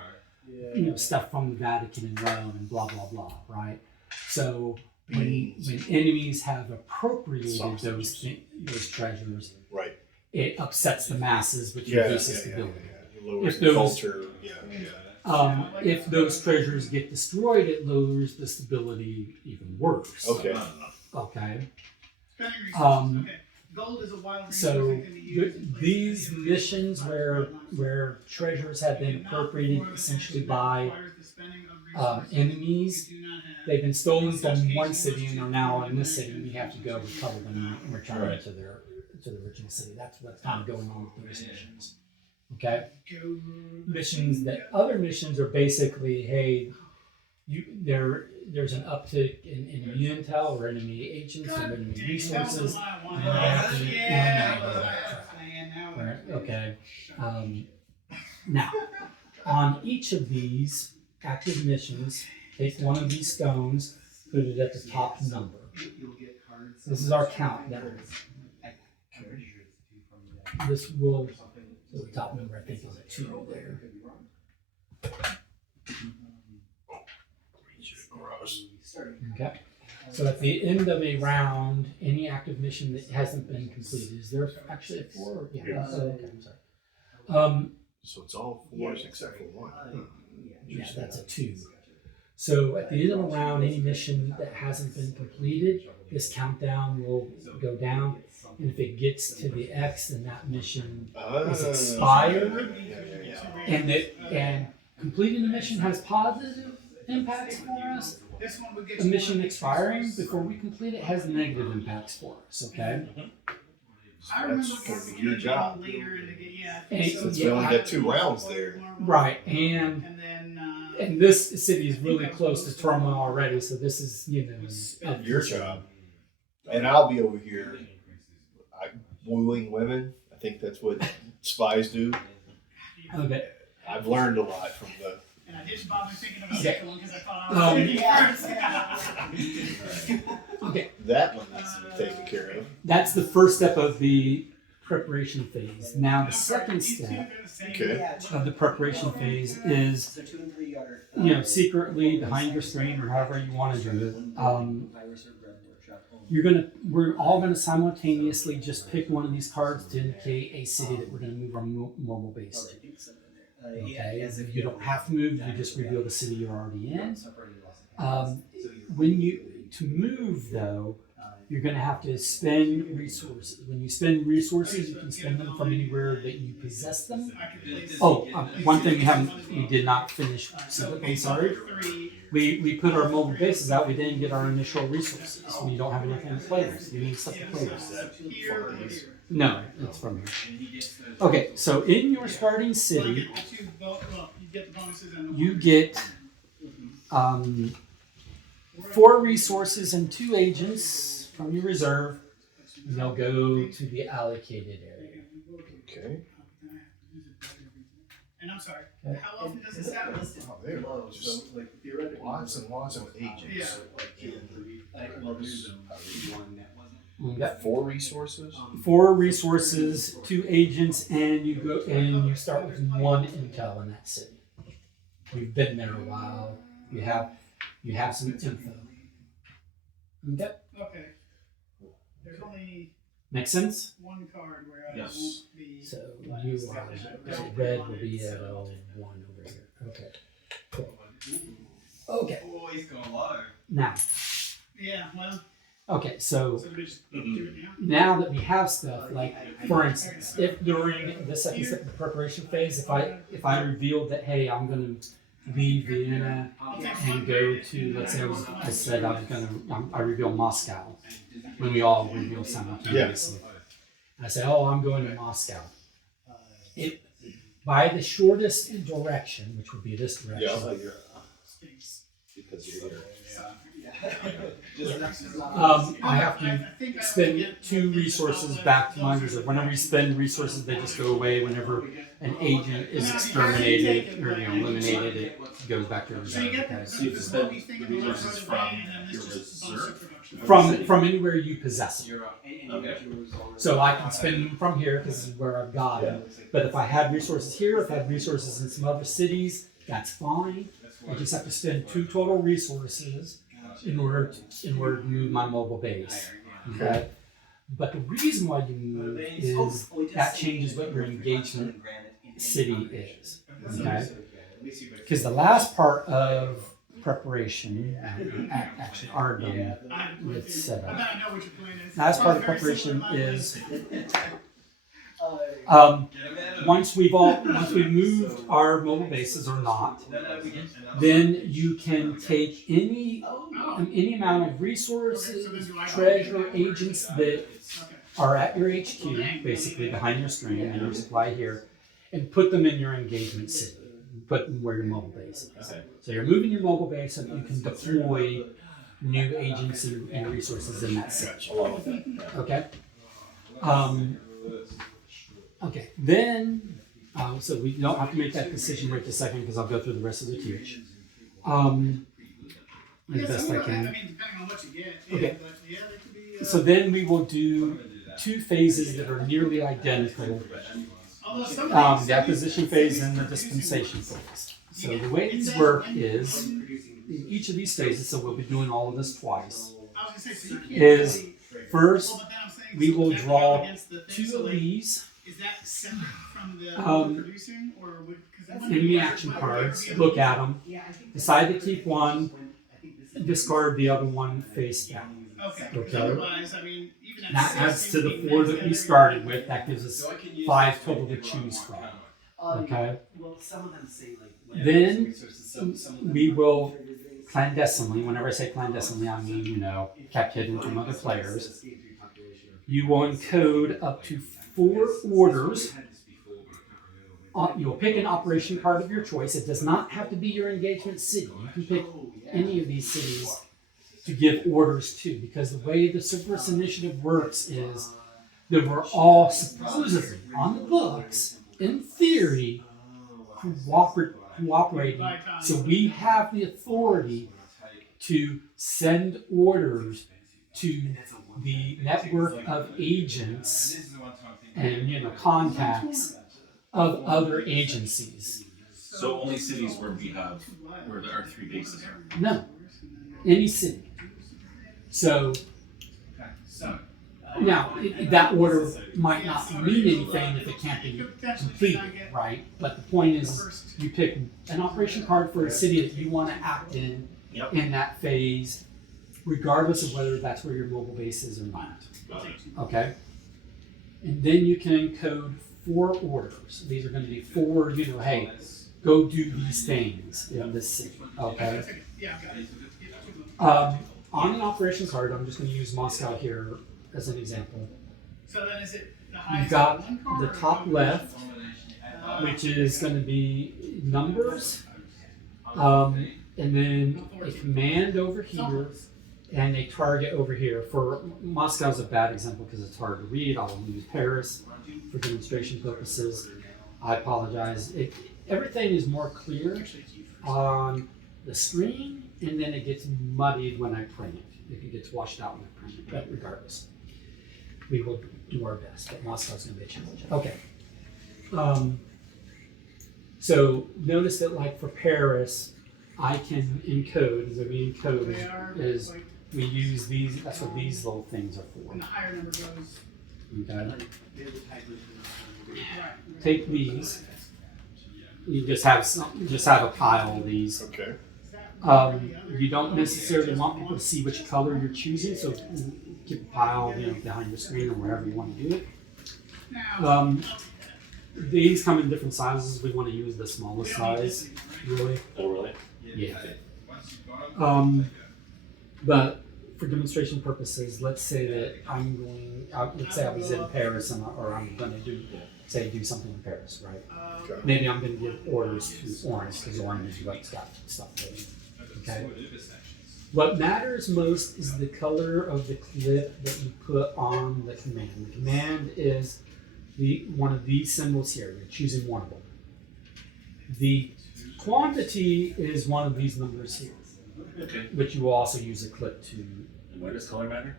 stuff from the Vatican in Rome, and blah blah blah. Right. So when enemies have appropriated those treasures, Right. it upsets the masses, which Yeah, reduces yeah, stability. It lowers If the those- culture. If those treasures get destroyed, it lowers the stability even worse. Okay. Okay. spending resources. Um, Okay. Gold is a wild resource So that can be used in places these that missions where treasures have been appropriated essentially by enemies, they've been stolen from one city and they're now in this city, and we have to go recover them and return them to the original city. That's what's kind of going on with those missions. Okay. Other missions are basically, hey, there's an uptick in enemy intel or enemy agents or enemy resources. And I have to eliminate that. Right, okay. Now, on each of these active missions, take one of these stones, put it at the top number. This is our countdown. This will, so the top number I think is a 2 there. Okay. So at the end of a round, any active mission that hasn't been completed, is there actually a 4? Yeah. Okay, I'm sorry. So it's all 4s except for 1. Yeah, that's a 2. So at the end of the round, any mission that hasn't been completed, this countdown will go down. And if it gets to the X, then that mission is expired. And completing the mission has positive impacts for us. This one would get A you mission one expiring resource. before we complete it has negative impacts for us. Okay. I remember That's gonna be going your job. later in the game. Yeah, I And think So it's yeah, only got 2 rounds there. Right, And then and this city is really close to turmoil already, so this is Your job. And I'll be over here wooing women. I think that's what spies do. Okay. I've learned a lot from the. and I didn't bother thinking of a second one because I thought I was thinking first. Okay. That one needs to be taken care of. That's the first step of the preparation phase. Now the second step Okay. of the preparation phase is, secretly behind your screen or however you want to do it. we're all gonna simultaneously just pick one of these cards to indicate a city that we're gonna move our mobile base to. Okay, if you don't have to move, you just reveal the city you're already in. To move though, you're going to have to spend resources. When you spend resources, you can spend them from anywhere that you possess them. One thing we did not finish. So I'm sorry. We put our mobile bases out. We didn't get our initial resources. We don't have anything to play with. You need stuff to play with. No, it's from here. Okay, so in your starting city, you get 4 resources and 2 agents from your reserve, and they'll go to the allocated area. Okay. And I'm sorry, how often does this happen? Oh, there we go. Just lots and lots of agents. You got 4 resources. 4 resources, 2 agents, and you start with 1 intel in that city. You've been there a while. You have some info. Okay. Okay. There's only Make sense? 1 card where I Yes. won't be. So red will be at 1 over here. Okay. Cool. Okay. Always go low. Now. Yeah, well, Okay. So so we just do it now. now that we have stuff, like for instance, if during the second step of the preparation phase, if I revealed that hey, I'm going to leave Vienna and go to, let's say I reveal Moscow when we all reveal simultaneously. And I say, oh, I'm going to Moscow. By the shortest direction, which would be this direction, Because you're here. I have to spend 2 resources back to my reserve. Whenever you spend resources, they just go away. Whenever an agent is exterminated or eliminated, it goes back to your So you reserve. get Okay? So you spend resources from your reserve? From anywhere you possess them. Okay. So I can spend them from here because this is where I've got them. But if I had resources here, if I had resources in some other cities, that's fine. I just have to spend 2 total resources in order to move my mobile base. Okay? But the reason why you move is that changes what your engagement city is. Okay? Because the last part of preparation, actually are done with I setup. bet I know what your plan is. Last part of Very preparation similar to mine. is once we've moved our mobile bases or not, then you can take any amount of resources, treasure, agents that are at your HQ, basically behind your screen and your supply here, and put them in your engagement city. Put them where your mobile base is. Okay. So you're moving your mobile base so that you can deploy new agents and resources in that city. Along with that. Yeah. Okay. Okay. Then, so we don't have to make that decision right this second because I'll go through the rest of the teach. The best I can. I mean, depending on what you get. Okay. But yeah, there could be. So then we will do 2 phases that are nearly identical. Although some of these- The acquisition phase and the dispensation phase. So the way these work is, in each of these phases, so we'll be doing all of this twice, I was gonna say, so you can't is really- first Well, but then I'm saying, we so will that count draw against the thing, 2 so of like, these Is that separate from the producing, or would? in the action cards, look at them, decide to keep one, discard the other one face down. Okay. Okay. Otherwise, I mean, even at That 6, adds to it the would be 4 nice that to we have started with. That gives us 5 total to choose from. Um, Okay. Well, some of them say like Then resources, some of them we will clandestinely, whenever I say clandestinely, I mean, kept hidden from other players. You will encode up to 4 orders. You'll pick an operation card of your choice. It does not have to be your engagement city. You can pick any of these cities to give orders to, because the way the Cerberus Initiative works is that we're all supposedly on the books, in theory, cooperating. So we have the authority to send orders to the network of agents and contacts of other agencies. So only cities where there are 3 bases are. No, any city. So Now, that order might not mean anything if it can't be completed, right? But the point is, you pick an operation card for a city that you want to act in Yep. in that phase, regardless of whether that's where your mobile base is or not. Okay? And then you can encode 4 orders. These are going to be 4, hey, go do these things in this city. Okay? Yeah, got it. On an operations card, I'm just going to use Moscow here as an example. So then is it the highest You've got one card the or top one left, which is going to be numbers, and then a command over here, and a target over here. For Moscow's a bad example because it's hard to read. I'll use Paris for demonstration purposes. I apologize. Everything is more clear on the screen, and then it gets muddied when I print it. It gets washed out when I print it, but regardless. We will do our best, but Moscow's going to be a challenge. Okay. So notice that, like for Paris, I can encode. So we encode They are is like, we use these. That's what these little things are for. when the higher number goes. Okay. Right. Take these. You just have a pile of these. Okay. You don't necessarily want people to see which color you're choosing, so keep a pile, behind your screen or wherever you want to do it. Now, These come in different sizes. We want to use the smallest size, really. Oh, really? Yeah. But for demonstration purposes, let's say that let's say I was in Paris or I'm going to do something in Paris, right? Okay. Maybe I'm going to give orders to Orange because Orange is what's got stuff going. Okay. What matters most is the color of the clip that you put on the command. The command is one of these symbols here. You're choosing one of them. The quantity is one of these numbers here, Okay. which you will also use a clip to, And why does color matter?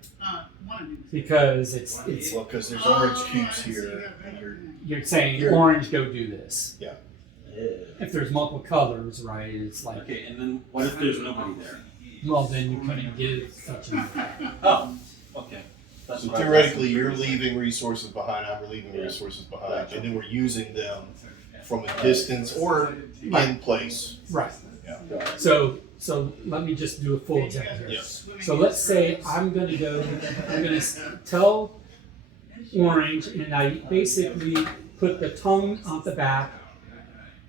one of these. because it's Well, because there's orange cubes here, and you're saying Here. Orange, go do this. Yeah. If there's multiple colors, right, it's like, Okay, and then what if there's nobody there? well, then you couldn't give such a number. Oh, okay. That's So what I was theoretically, asking. you're leaving resources behind, I'm leaving Yeah. resources behind, Gotcha. and then we're using them from a distance or in place. Right. Yeah. So let me just do a full example here. Yeah. So let's say I'm going to tell Orange, and I basically put the tongue on the back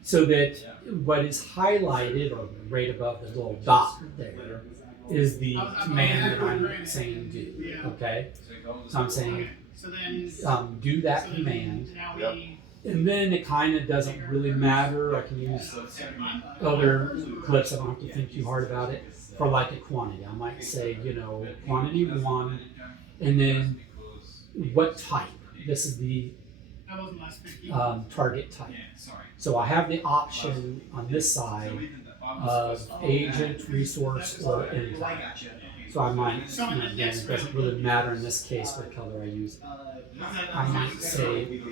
so that what is highlighted or right above the little dot there is the command that I'm saying do. Okay? So I'm saying So then, do that command. now Yep. we. And then it kind of doesn't really matter. I can use other clips. I don't have to think too hard about it. For like a quantity, I might say, quantity 1, and then what type. This is the That wasn't last pick. target type. So I have the option on this side of agent, resource, or input. So I might, again, it doesn't really matter in this case what color I use. I might say,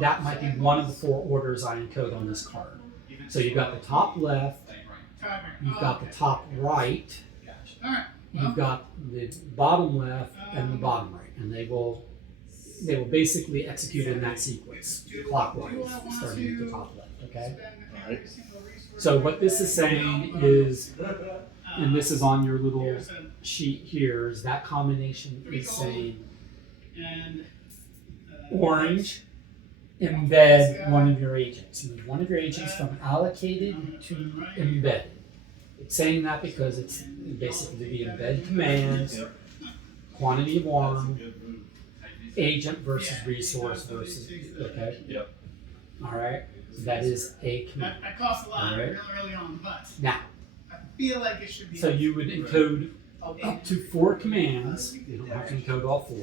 that might be one of the 4 orders I encode on this card. So you've got the top left, you've got the top right, Alright. you've got the bottom left, and the bottom right. And they will basically execute in that sequence, clockwise, starting at the top left, okay? Alright. So what this is saying is, and this is on your little sheet here, is that combination is saying And Orange, embed one of your agents. Move one of your agents from allocated to embedded. It's saying that because it's basically the embed command, Yep. quantity of 1, agent versus resource versus, okay? Yep. All right, so that is a command. that costs a lot Alright. really early on, but Now, I feel like it should be. so you would encode up to 4 commands. You don't have to encode all 4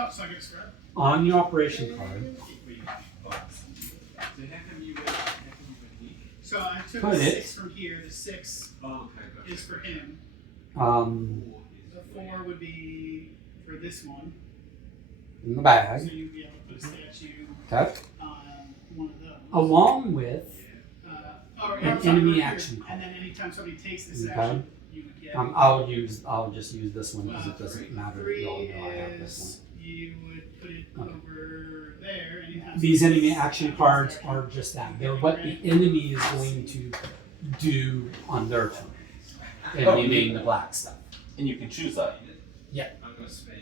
Oh, so I get a scrub? on your operation card. So I took Put the it. 6 from here. The 6 is for him. The 4 would be for this one. In the So bag, you'd be able to put a statue okay, on one of those. along with Or, An I'm sorry, enemy right here. action card. And then anytime somebody takes this Okay. action, you would get. I'll just use this one because it doesn't matter. Three You all know I have this is you would put it Okay. over there, and you one. have These enemy action cards are just that. They're what the enemy is going to do on their turn. And Oh. we name the black stuff. And you can choose that. I'm gonna spend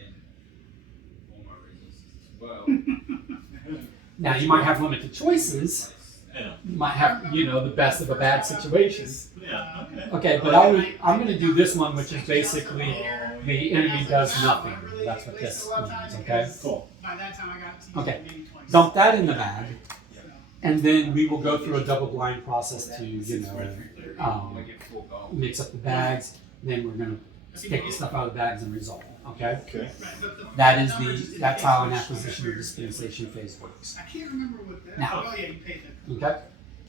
all my resources as well. Now you might have limited choices. Yeah. You might have, the best of a bad situation. Yeah. Okay. Okay, but I'm going to do this one, which is basically the enemy does nothing. That's what this means. Okay. Cool. By that time, I got to Okay. maybe twice. Dump that in the bag, and then we will go through a double blind process to Get full gold. mix up the bags. Then we're going to take the stuff out of the bags and resolve. Okay. Okay. That's how an acquisition or dispensation phase works. I can't remember what that. Now. Oh yeah, you paid them. Okay.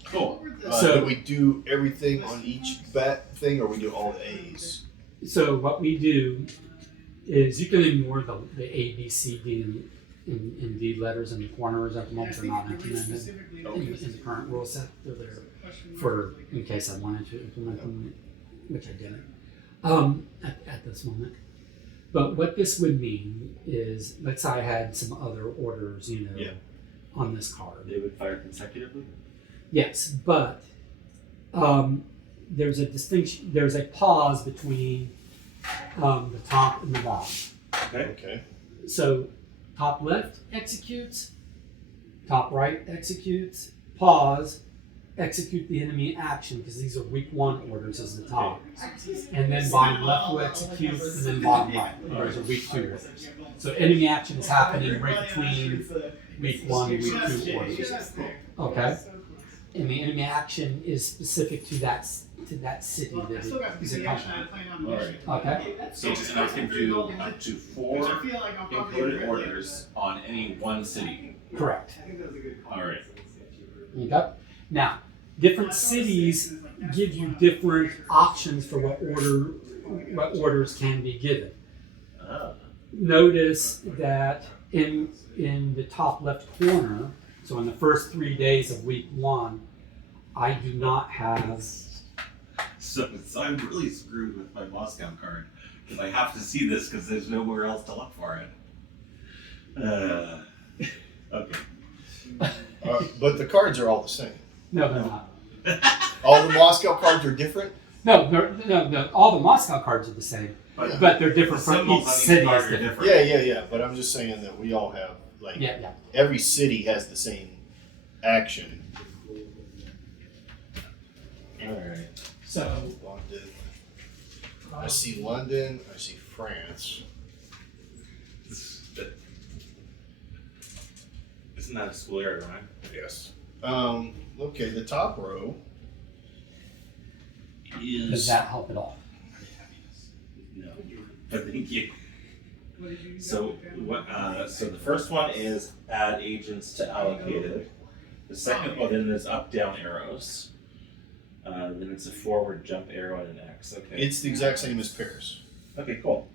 Cool. So- do we do everything on each bet thing, or we do all the A's? So what we do is you can ignore the A, B, C, D, and D letters in the corners at the moment. They're not implemented in the current rule set. They're there for in case I wanted to implement them, which I didn't at this moment. But what this would mean is, let's say I had some other orders, Yeah. on this card. They would fire consecutively? Yes, but there's a distinction. There's a pause between the top and the bottom. Okay. So top left executes, top right executes, pause, execute the enemy action because these are week 1 orders as the top, and then bottom left will execute, and then bottom right. Those are week 2 orders. So enemy action is happening right between week 1 and week 2 orders. Okay. And the enemy action is specific to that city I that still got it is the a action I company. planned on the Alright. mission. Okay. So and I can do up to 4 Which I feel like I'll probably included regret later, orders on any one city. Correct. but I think that was a good call. Alright. Okay. Now, different cities give you different options for what orders can be given. Ah. Notice that in the top left corner, so in the first 3 days of week 1, I do not have. So I'm really screwed with my Moscow card because I have to see this because there's nowhere else to look for it. Okay. But the cards are all the same. No, they're not. All the Moscow cards are different. No. All the Moscow cards are the same, But but they're the different from symbols each on each city. card Is are different. different. Yeah. But I'm just saying that we all have Yeah. every city has the same action. Alright. So London. I see London. I see France. Isn't that a school area, right? Yes. Okay. The top row does is that help at all? No. But thank you. What did you So what? So the first one is add agents to allocated. The second one, then there's up down arrows. Then it's a forward jump arrow and an X. Okay. it's the exact same as Paris. Okay. Cool.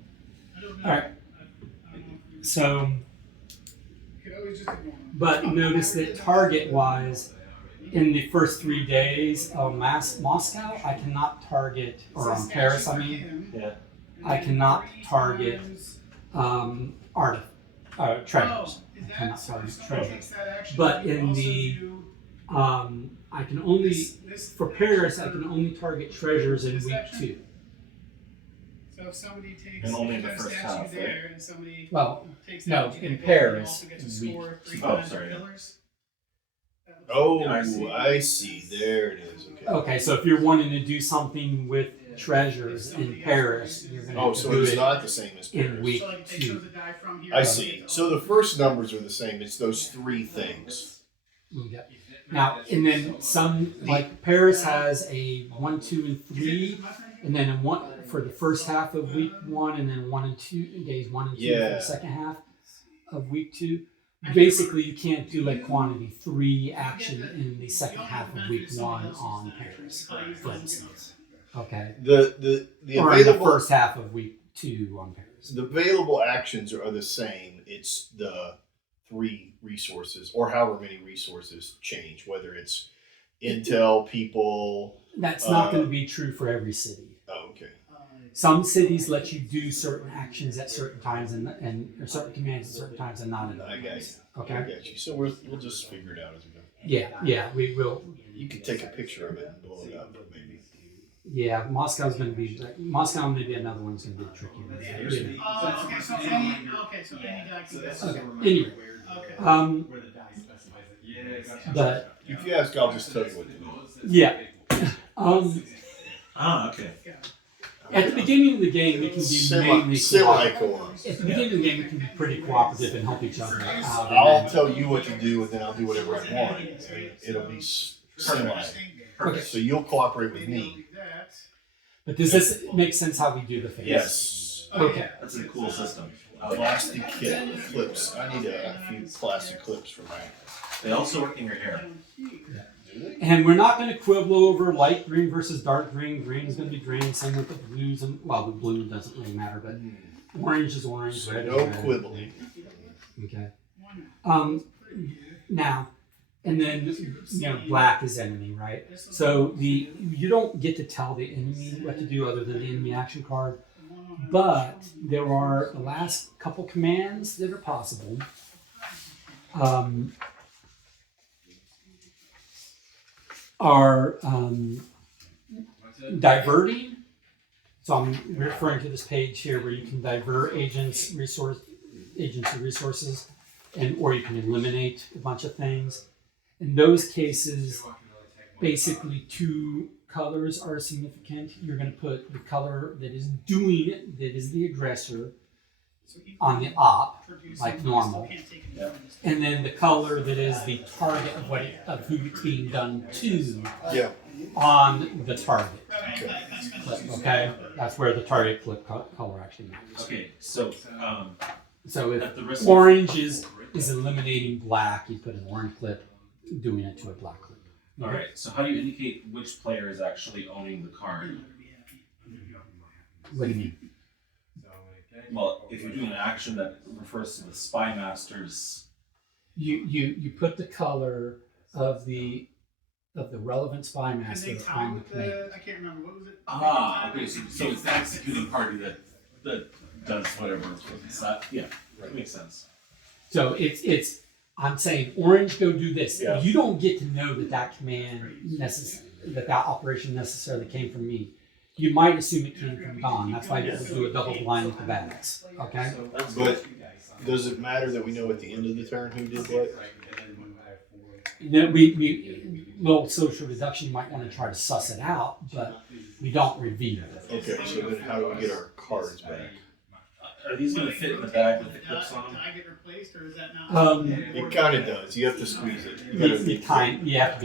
I don't know. All right. I don't know if you- So, you could always just ignore them. but notice that target-wise, in the first 3 days of Moscow, I cannot target, or on Paris, I mean, Yeah. I cannot target treasures. I cannot target treasures. But in the I can only for Paris, I can only target treasures in week 2. So if somebody takes And only in the a first statue half, right? there, and somebody Well, takes no, that, in you Paris, also get to we- score 3 Oh, times sorry. the pillars. That looks- Oh, Yeah, I see. I see. There it is. Okay. okay, so if you're wanting to do something with treasures in Paris, you're going to Oh, have to so do it's it not the same as in Paris. week So like if they 2. chose a die from here, I they see. get So the first numbers are the same. It's those 3 things. Okay. Now, and then some, like Paris has a 1, 2, and 3, and then in one for the first half of week 1, and then 1 and 2 days 1 and 2 for Yeah. the second half of week 2. Basically, you can't do like quantity 3 action in the second half of week 1 on Paris, for instance. Okay, The or in the available first half of week 2 on Paris. the available actions are the same. It's the 3 resources or however many resources change, whether it's intel, people. That's not going to be true for every city. Oh, okay. Some cities let you do certain actions at certain times and or certain commands at certain times and not at I other got times. you. Okay. I got you. So we'll just figure it out as we go. Yeah, we will. You could take a picture of it and blow it up, maybe. Yeah, Moscow's going to be Moscow. Maybe another one's going to be tricky. Yeah. Oh, okay. So any guy can get. Okay. Anyway, Okay. Where the die specifies it. Yeah, gotcha. but If you ask, I'll just tell you what to do. yeah, Okay. at the beginning of the game, we can be mainly Semi-cooperative. At the beginning of the game, we can be pretty cooperative and help each other out. I'll tell you what to do, and then I'll do whatever I want. It'll be semi. Okay. So you'll cooperate with me. But does this make sense how we do the phase? Yes. Okay. That's a cool system. Plastic clips. I need a few plastic clips for my. They also work in your hair. And we're not going to quibble over light green versus dark green. Green is going to be green. Same with the blues. And, well, the blue doesn't really matter, but orange is orange. Red No is red. quibbling. Okay. Now, and then black is enemy, right? So you don't get to tell the enemy what to do other than the enemy action card. But there are the last couple commands that are possible. Are diverting. So I'm referring to this page here where you can divert agents and resources, or you can eliminate a bunch of things. In those cases, basically two colors are significant. You're going to put the color that is doing it, that is the aggressor, on the op, like normal, and then the color that is the target of who it's being done to, on the target. Okay, that's where the target clip color actually matters. Okay, so if orange is eliminating black, you put an orange clip doing it to a black clip. all right. So how do you indicate which player is actually owning the card? What do you mean? Well, if you're doing an action that refers to the spy masters, You put the color of the relevant spy Can master they tie on the with command. I can't remember, what was it? Okay, so it's the executing party that does whatever. yeah, that makes sense. So it's I'm saying orange, go do this. Yeah. You don't get to know that command that operation necessarily came from me. You might assume it came from Don. That's why people do a double blind with the bags. Okay. But does it matter that we know at the end of the turn who did what? Then we little social deduction. You might want to try to suss it out, but we don't reveal it. Okay, so then how do we get our cards back? Are these going to fit in the bag with the clips on Did them? I get replaced, or is that not? It kind of does. You have to squeeze it. You have to be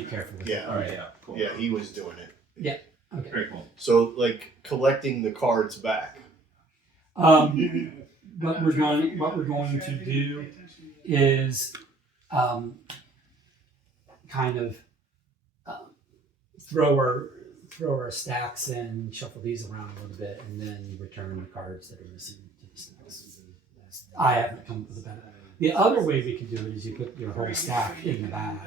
careful with it. Yeah. All right, yeah, cool. Yeah, he was doing it. Okay. Very cool. So, like, collecting the cards back. What we're going to do is kind of throw our stacks in, shuffle these around a little bit, and then return the cards that are missing to the stacks. I haven't come up with a better. The other way we can do it is you put your whole stack in the bag,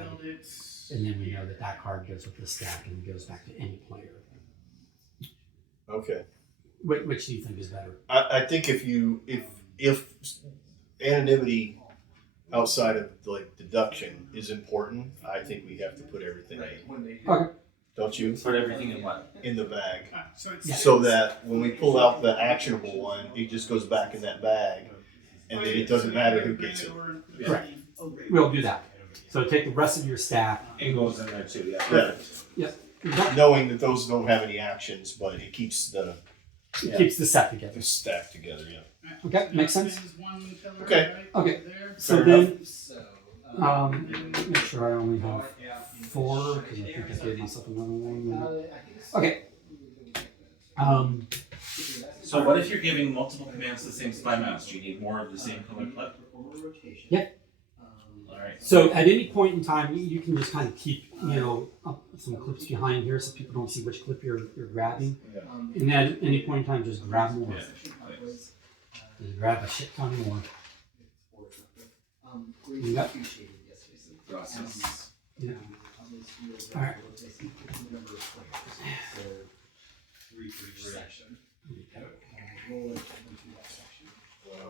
and then we know that card goes with the stack and goes back to any player. Okay. Which do you think is better? I think if anonymity outside of like deduction is important, I think we have to put everything in. Okay. Don't you? Put everything in what? In the bag. Yeah. So that when we pull out the actionable one, it just goes back in that bag, and then it doesn't matter who gets it. Correct. We'll do that. So take the rest of your stack. It goes in there too, yeah. Yeah. Yep. You're done. Knowing that those don't have any actions, but it keeps the Keeps the set together. stack together. Yeah. Okay, makes sense. Okay. Okay. So Fair then, make sure I only have 4 because I think I gave myself another one. Okay. So what if you're giving multiple commands to the same spy master? You need more of the same color clip? Yeah. Alright. So at any point in time, you can just kind of keep, some clips behind here so people don't see which clip you're grabbing. Yeah. And then at any point in time, just grab more. Yeah. Just grab a shit ton more. You got- Process. Yeah. All right.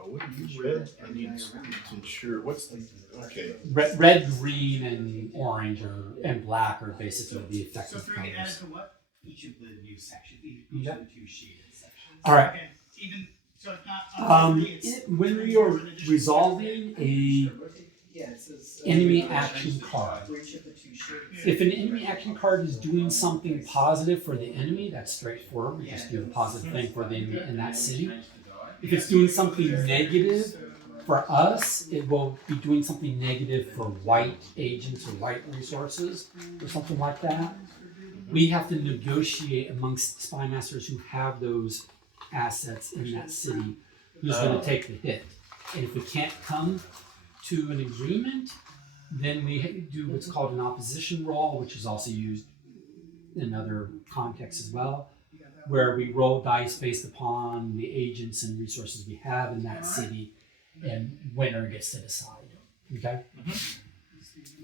What you read? I need to ensure. What's the okay? Red, green, and orange and black are basically the So effective 3 get added colors. to what? Each of the new sections, each Yeah. of the two shaded sections. All right. Okay. Even so, it's not on 3, it's When 3 we are more an additional resolving a Yeah, it says. enemy action card, For each of the two shaded. if an enemy action card is doing something positive for the enemy, that's straightforward. We just do the positive thing for the enemy in that city. If it's doing something negative for us, it will be doing something negative for white agents or white resources or something like that. We have to negotiate amongst spy masters who have those assets in that city who's going to take the hit. And if we can't come to an agreement, then we do what's called an opposition roll, which is also used in other contexts as well, where we roll dice based upon the agents and resources we have in that city, and winner gets to decide. Okay?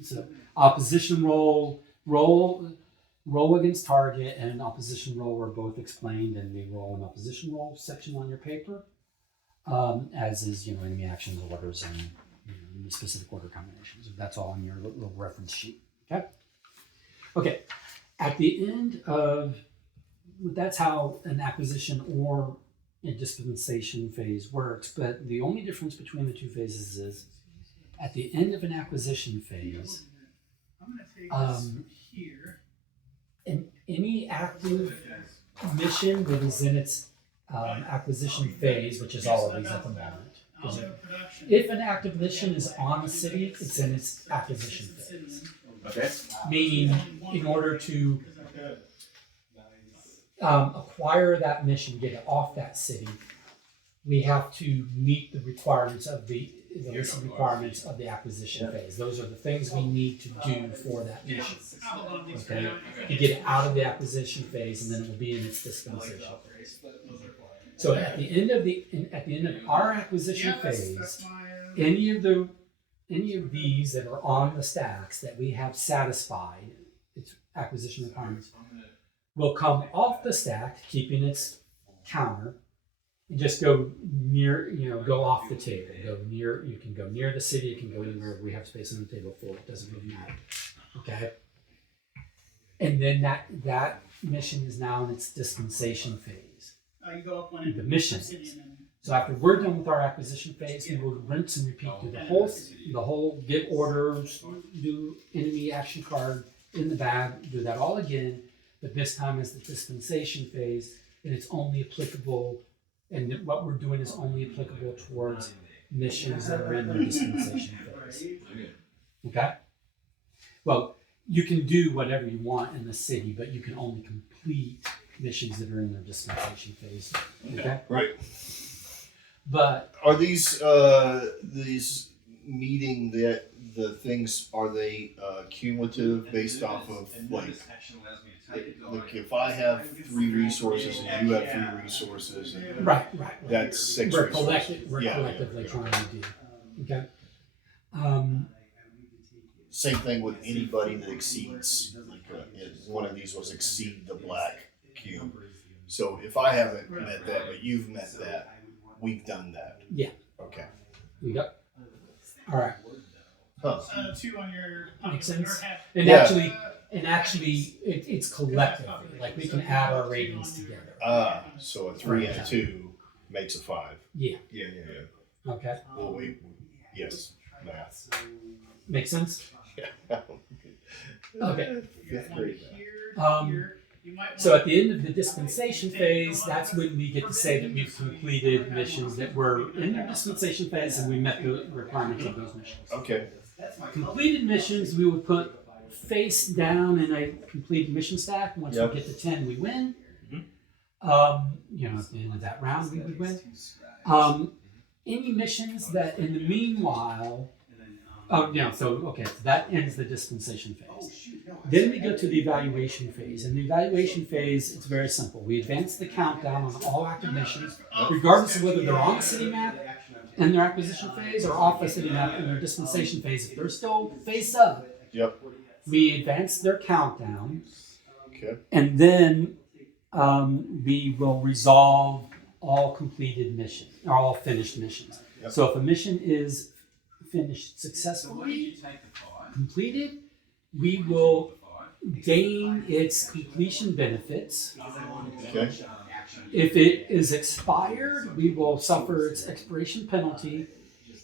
So opposition roll against target, and opposition roll are both explained, and we roll an opposition roll section on your paper, as is enemy actions, orders, and the specific order combinations. That's all in your little reference sheet. Okay. At the end of that's how an acquisition or a dispensation phase works. But the only difference between the two phases is at the end of an acquisition phase, I'm going to take this here. any active mission that is in its acquisition phase, which is all of these at the moment. I'll do production. If an active mission is on the city, it's in its acquisition phase. Okay. Meaning, in order to acquire that mission, get it off that city, we have to meet the requirements of the list of requirements of the acquisition phase. Those are the things we need to do for that mission. I'll hold on to these for Okay, now. to get it out of the acquisition phase, and then it will be in its dispensation phase. So at the end of our acquisition Yeah, phase, that's my. any of these that are on the stacks that we have satisfied its acquisition requirements will come off the stack, keeping its counter, and just go near, go off the table. You can go near the city, you can go anywhere we have space on the table for, it doesn't really matter. Okay? And then that mission is now in its dispensation phase. You go up one The mission. obsidian and So after we're done with our acquisition phase, we will rinse and repeat through the whole give orders, do enemy action card in the bag, do that all again, but this time as the dispensation phase, and it's only applicable, and what we're doing is only applicable towards missions that are in the dispensation phase. Okay? Well, you can do whatever you want in the city, but you can only complete missions that are in their dispensation phase. Okay? Right. But Are these meeting the things, are they cumulative based off of like if I have 3 resources and you have 3 resources and right. that's 6 We're resources. we're Yeah, collectively yeah. trying to do. Okay. Same thing with anybody that exceeds, like one of these was exceed the black cube. So if I haven't met that, but you've met that, we've done that. Yeah. Okay. You got. All right. Huh. 2 on your. Makes your sense. hat. And Yeah. actually, it's collectively. Like we can add our ratings together. So a 3 and a 2 makes a 5. Yeah. Yeah. Okay. Well, yes, math. Makes sense. Okay. Fifth grade Here, you might So at the end of the dispensation phase, that's when we get to say that we've completed missions that were in the dispensation phase and we met the requirements of those missions. Okay. Completed missions, we would put face down in a completed mission stack. Once Yep. we get to 10, we win. At the end of that round, we would win. Any missions that in the meanwhile, so that ends the dispensation phase. Then we go to the evaluation phase. In the evaluation phase, it's very simple. We advance the countdown on all active missions, regardless of whether they're on the city map in their acquisition phase or off the city map in their dispensation phase. If they're still face up, Yep. we advance their countdown, Okay. and then we will resolve all completed missions, or all finished missions. Yep. So if a mission is finished So what did successfully, you take the 5? completed, we will gain its completion benefits. Okay. If it is expired, we will suffer its expiration penalty,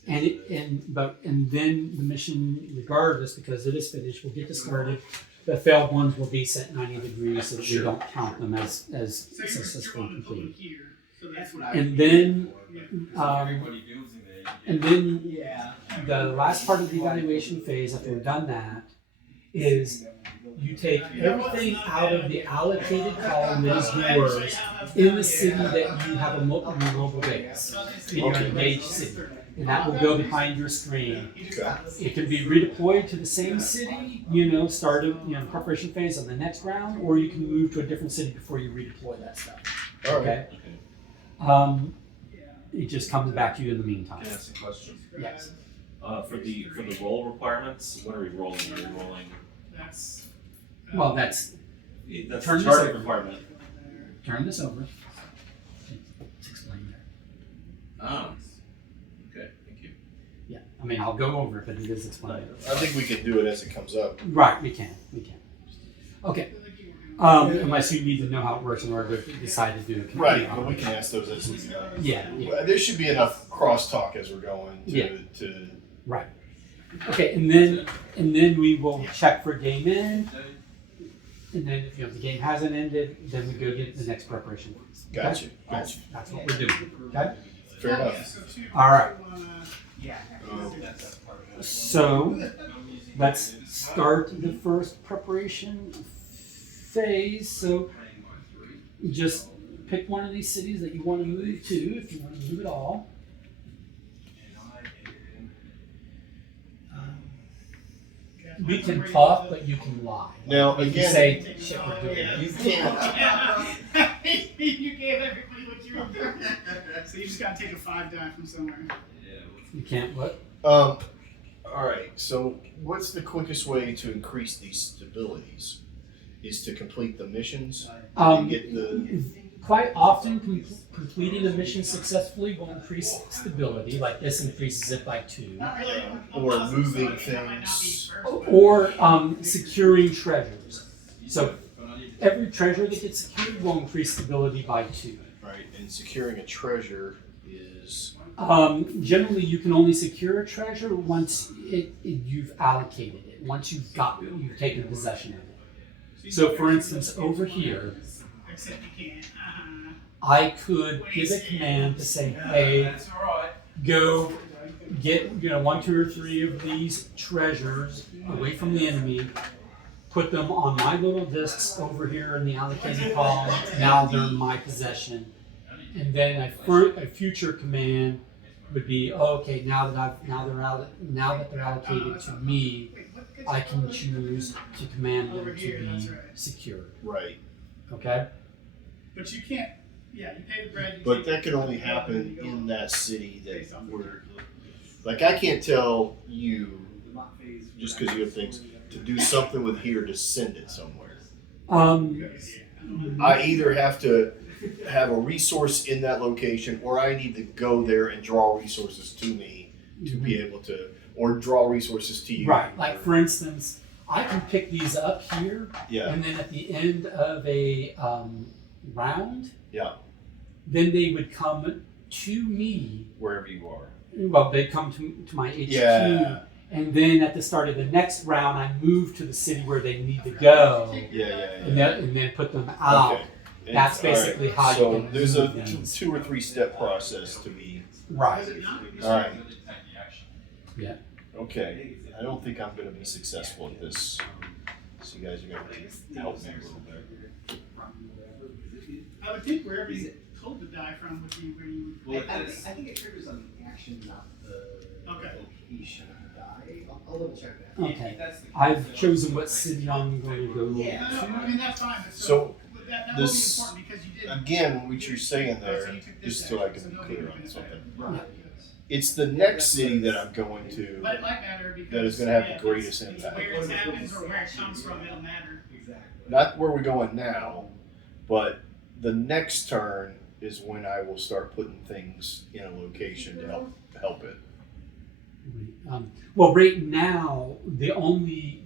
and then the mission, regardless, because it is finished, will get discarded. The failed ones will be set 90 degrees so that we don't count them as So you're successfully on the public completed. here. So that's what I. And then, Everybody builds in there. and then the last part of the evaluation phase, after we've done that, is you take everything out of the allocated column that is yours in the city that you have a mobile base, in your engaged city. And that will go behind your screen. Okay. It can be redeployed to the same city, start preparation phase on the next round, or you can move to a different city before you redeploy that stuff. All right. Okay? It just comes back to you in the meantime. Can I ask a question? Yes. For the roll requirements, what are we rolling? Are we rolling? That's. Well, that's That's Turn the this target over. requirement. turn this over. It's explained there. Ah. Okay, thank you. Yeah. I mean, I'll go over it, but it is explained. I think we can do it as it comes up. Right. We can. Okay. Unless you need to know how it works in order to decide to do it. Right, but we can ask those as we go. Yeah. Well, there should be enough crosstalk as we're going Yeah. to Right. Okay, and then we will check for game end, and then if the game hasn't ended, then we go get the next preparation. Okay? Gotcha. That's what we're doing. Okay. Fair enough. All right. Yeah. Um, So let's start the first preparation phase. So just pick one of these cities that you want to move to, if you want to move at all. We can talk, but you can lie. Now, You can again, say, shit, we're doing it. you can't. You gave everybody what you were doing. So you just gotta take a 5 die from somewhere. You can't what? All right. So, what's the quickest way to increase these stabilities? Is to complete the missions and get the. Quite often, completing a mission successfully will increase stability. Like this increases it by 2. Or moving things. Or securing treasures. So every treasure that gets secured will increase stability by 2. Right, and securing a treasure is. Generally, you can only secure a treasure once you've allocated it. Once you've taken possession of it. So, for instance, over here, Except you can't. I could give a command to say, "Hey, That's alright. go get 1, 2, or 3 of these treasures away from the enemy. Put them on my little discs over here in the allocated column. Now they're in my possession." And then a future command would be, "Okay, now that they're allocated to me, I can choose to command them to be secured." Right. Okay. But you can't. Yeah, you pay the bread. You But take that it, can only you go, happen you go. in that city that we're. Like, I can't tell you, just because you have things, to do something with here to send it somewhere. I either have to have a resource in that location, or I need to go there and draw resources to me to be able to, or draw resources to you. Right. Like for instance, I can pick these up here, Yeah. and then at the end of a round, Yeah. then they would come to me. Wherever you are. Well, they'd come to my HQ, Yeah. and then at the start of the next round, I move to the city where they need to go, Yeah. and then put them out. Okay. And- That's all right. basically how you So can there's a move things. 2 or 3 step process to be. Right. All right. Yeah. Okay. I don't think I'm going to be successful at this. So you guys are going to help me a little bit. I would think wherever you told to die from would be where you would. I think it triggers on the action, not the location of the die. I'll double check that. Okay. I've chosen what city I'm going to go No, I mean that's fine. But So, that will be this- important because you did. Again, what you're saying So there, you took this just so I action, can be so clear nobody on would something. benefit. It's the next city that I'm going to But it might matter because that is going to have the it's greatest impact. where it happens or where it comes from. It'll matter. Exactly. Not where we're going now, but the next turn is when I will start putting things in a location to help it. Well, right now, the only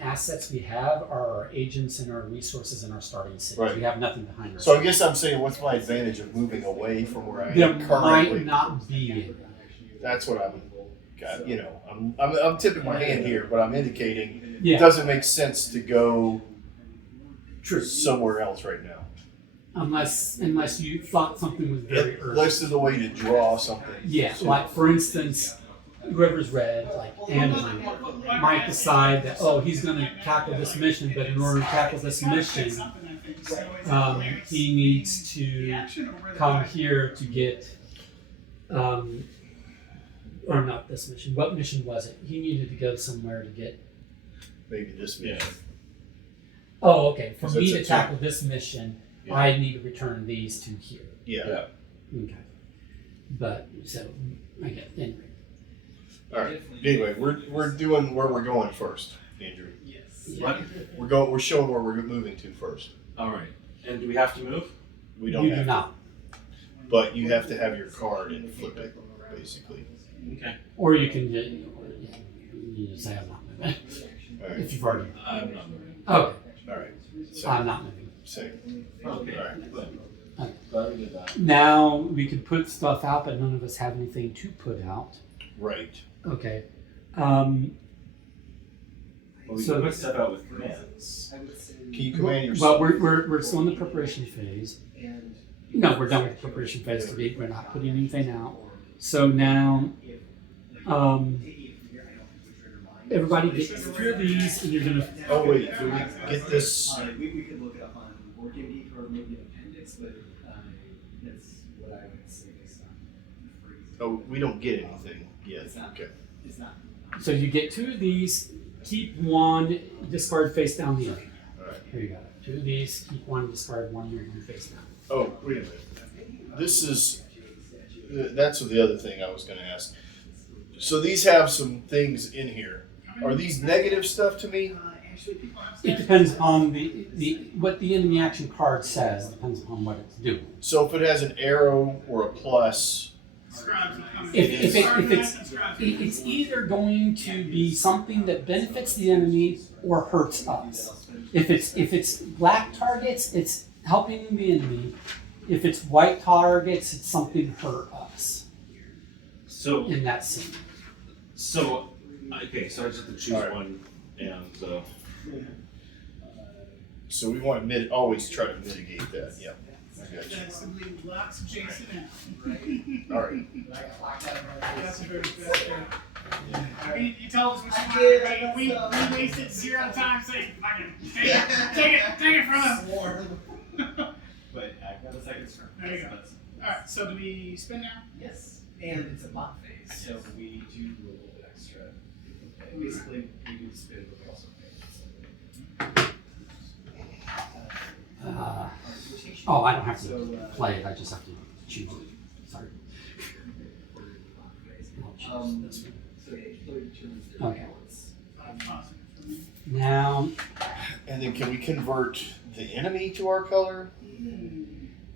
assets we have are our agents and our resources and our starting cities. Right. We have nothing behind us. So I guess I'm saying, what's my advantage of moving away from where I There am currently? might not be any. That's what I'm tipping my hand here, but I'm indicating Yeah. it doesn't make sense to go True. somewhere else right now. Unless you thought something was very urgent. Unless there's a way to draw something. Yeah, like for instance, whoever's read, like Andrew, might decide that, oh, he's going to tackle this mission, but in order to tackle this mission, he needs to come here to get, or not this mission. What mission was it? He needed to go somewhere to get. Maybe this mission. Oh, okay. For 'Cause me it's a to tackle this mission, Yeah. I need to return these to here. Yeah. Okay. But so I get anyway. All right. Anyway, we're doing where we're going first, Andrew. Yes. What? We're showing where we're moving to first. All right. And do we have to move? We don't You have do to, not. but you have to have your card and flip it, basically. Okay. Or you can just, you just say I'm not moving. All right. If you've already. I'm not moving. Okay. All right. I'm not moving. Same. Okay. All right. Good. Okay. Glad we did that. Now we could put stuff out, but none of us have anything to put out. Right. Okay. Well, we So- can put stuff out with commands. Can you command your? Well, we're still in the preparation phase. No, we're done with the preparation phase today. We're not putting anything out. So now, everybody gets through these, and you're gonna. Oh wait, do we get this? We could look it up on Board Game Geek or maybe an appendix, but that's what I would say based on freezing. Oh, we don't get anything yet. Okay. It's not. So you get 2 of these. Keep 1. Discard face down the other. All right. Here you go. 2 of these. Keep 1. Discard 1. You're going face down. Oh, wait a minute. This is. That's the other thing I was going to ask. So these have some things in here. Are these negative stuff to me? It depends on the what the enemy action card says. It depends upon what it's doing. So if it has an arrow or a plus, It's either going to be something that benefits the enemy or hurts us. If it's black targets, it's helping the enemy. If it's white targets, it's something hurt us So, in that scene. okay, so I just have to choose All right. one, and so we want to always try to mitigate that. Yeah. I got you. Simply locks Jason out. All right. That's a very best. I mean, you tell us what you want, right? We wasted 0 time saying, fucking take it from us. But I've got a second turn. There you go. Alright, so do we spin now? Yes, and it's a bot phase, so we do a little bit extra. Basically, we do spin, but we also pay. Oh, I don't have to play it. I just have to choose it. Sorry. I'll choose this one. Okay. Now, And then can we convert the enemy to our color?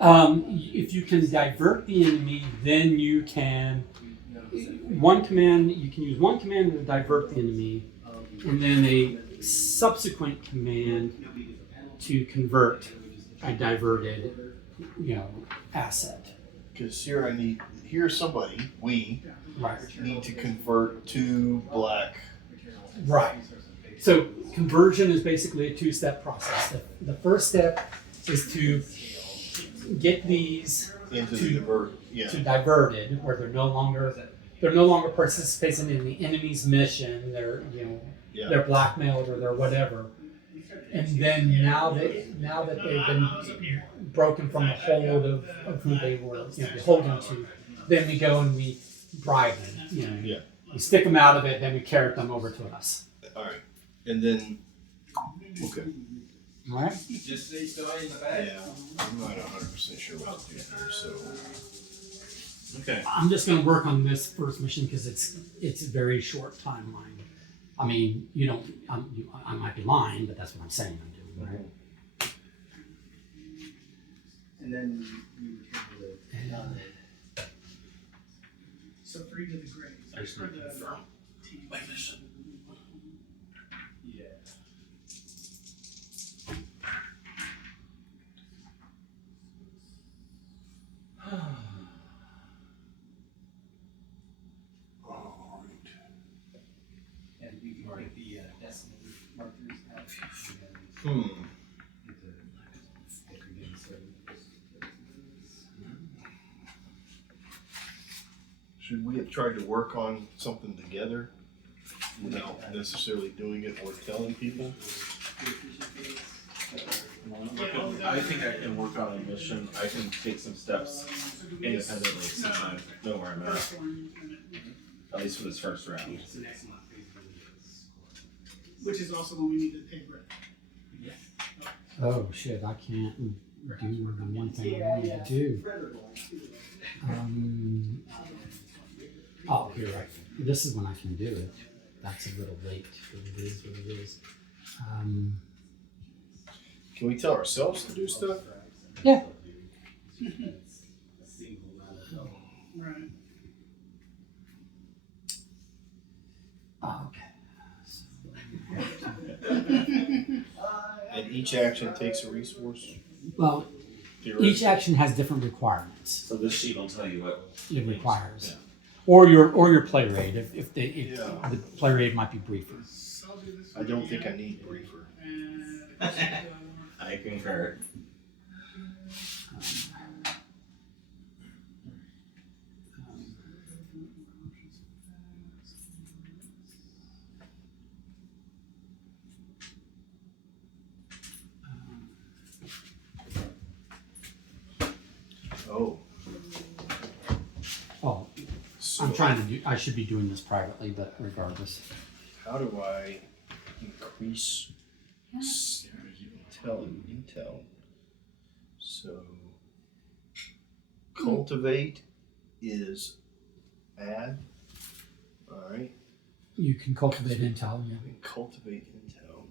if you can divert the enemy, then you can one command. You can use one command to divert the enemy, and then a subsequent command to convert a diverted, asset. Because here somebody, we Right. need to convert 2 black. Right. So conversion is basically a 2-step process. The first step is to get these Into to- the divert. Yeah. to diverted, where they're no longer participating in the enemy's mission. They're Yeah. they're blackmailed or they're whatever. And then now that they've been broken from the hold of who they were beholden to, then we go and we bribe them. Yeah. We stick them out of it, then we carrot them over to us. All right. And then. Okay. All right. Just stay still in the bag. Yeah. I'm not 100% sure what to do here. So. okay. I'm just going to work on this first mission because it's a very short timeline. I mean, I might be lying, but that's what I'm saying I'm doing, right? And then we return to the So 3 to the grave. I just For need to the confirm. team. My mission. yeah. And we can get the decimal markers out. Hmm. Should we have tried to work on something together without necessarily doing it or telling people? I think I can work on a mission. I can take some steps independently since I know where I'm at least for this first round. Which is also when we need to pay Brett. Oh shit, I can't do the one thing I wanted to do. Oh, you're right. This is when I can do it. That's a little late, but it is what it is. Can we tell ourselves to do stuff? Yeah. Right. Oh, okay. And each action takes a resource? Well, each action has different requirements. So this sheet will tell you what It requires, Yeah. or your play rate. If Yeah. the play rate might be briefer. So I'll do this I don't think I need briefer. And I concur. Oh. Oh, So I'm trying to do. I should be doing this privately, but regardless. how do I increase intel? So cultivate is add. All right. You can cultivate intel. Yeah. And cultivate intel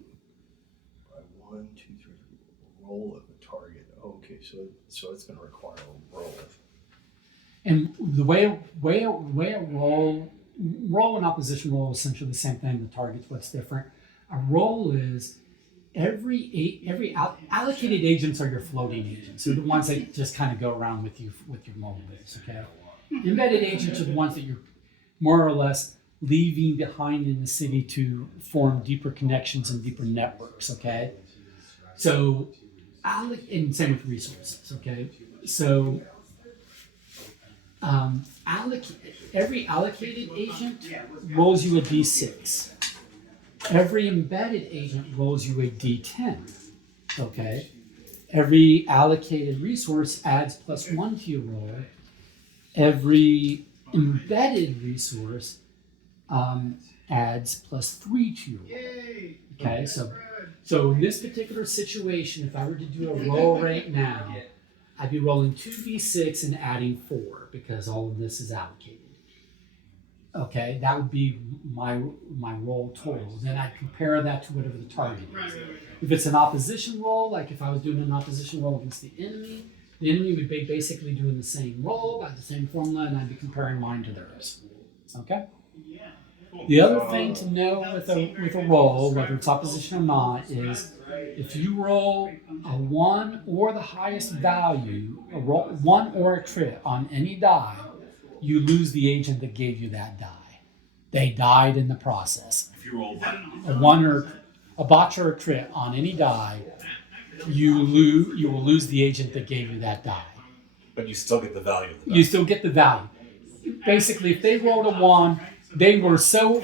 by 1, 2, 3. Roll of a target. Okay, so it's going to require a roll. And the way a roll and opposition roll is essentially the same thing. The target's what's different. A roll is allocated agents are your floating agents. They're the ones that just kind of go around with you with your mobile base. Okay. Embedded agents are the ones that you're more or less leaving behind in the city to form deeper connections and deeper networks. Okay. So, and same with resources. Okay. So. Every allocated agent rolls you a d6. Every embedded agent rolls you a d10. Okay. Every allocated resource adds +1 to your roll. Every embedded resource adds +3 to your roll. yay! Okay. So in this particular situation, if I were to do a roll right now, I'd be rolling 2d6 and adding 4 because all of this is allocated. Okay, that would be my roll total. Then I'd compare that to whatever the target is. If it's an opposition roll, like if I was doing an opposition roll against the enemy would be basically doing the same roll by the same formula, and I'd be comparing mine to theirs. Okay. Yeah. The other thing to know with a roll, whether it's opposition or not, is if you roll a 1 or the highest value, a roll 1 or a crit on any die, you lose the agent that gave you that die. They died in the process. If you roll one, A 1 or a botch or a crit on any die, you will lose the agent that gave you that die. but you still get the value of the die. You still get the value. Basically, if they rolled a 1, they were so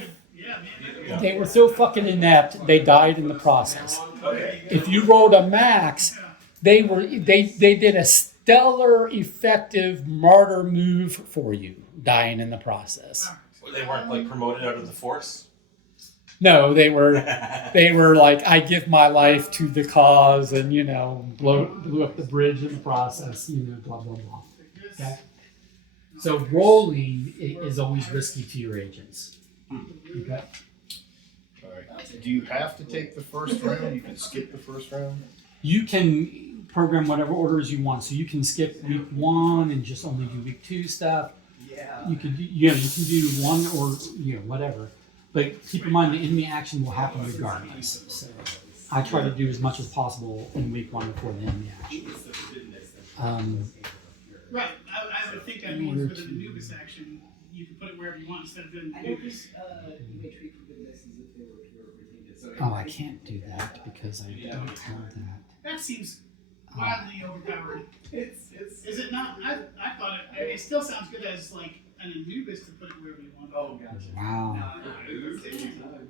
fucking inept, they died in the process. Okay. If you rolled a max, they did a stellar effective martyr move for you, dying in the process. They weren't like promoted out of the force? No, they were like, I give my life to the cause, and blew up the bridge in the process, blah blah blah. Okay. So rolling is always risky to your agents. Okay. All right. Do you have to take the first round? You can skip the first round. You can program whatever orders you want, so you can skip week 1 and just only do week 2 stuff. Yeah. You can do, you can do 1 or whatever, but keep in mind the enemy action will happen regardless. So I try to do as much as possible in week 1 before the enemy action. Right. I would think that means with an Anubis action, you can put it wherever you want instead of doing I don't think Anubis. you may treat forbidden as if they were pure retained. So Oh, I can't do that because I don't have that. That seems wildly overpowered. it's Is it not? I thought it still sounds good as like an Anubis to put it wherever you want. oh gotcha. Wow. No, take your time.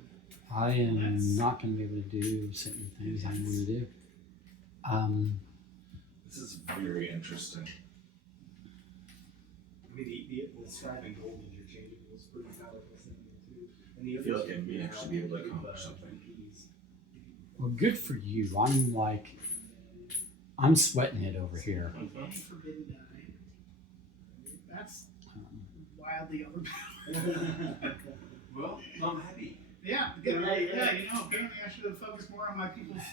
I am not going to be able to do certain things I want to do. This is very interesting. I mean, the scribe and gold interchangeable is pretty powerful something too. And the I feel other like I may actually be able to accomplish something. Well, good for you. I'm sweating it over here. Any forbidden die. That's wildly overpowered. Well, I'm happy. Yeah, good. Yeah, apparently I should have focused more on my people's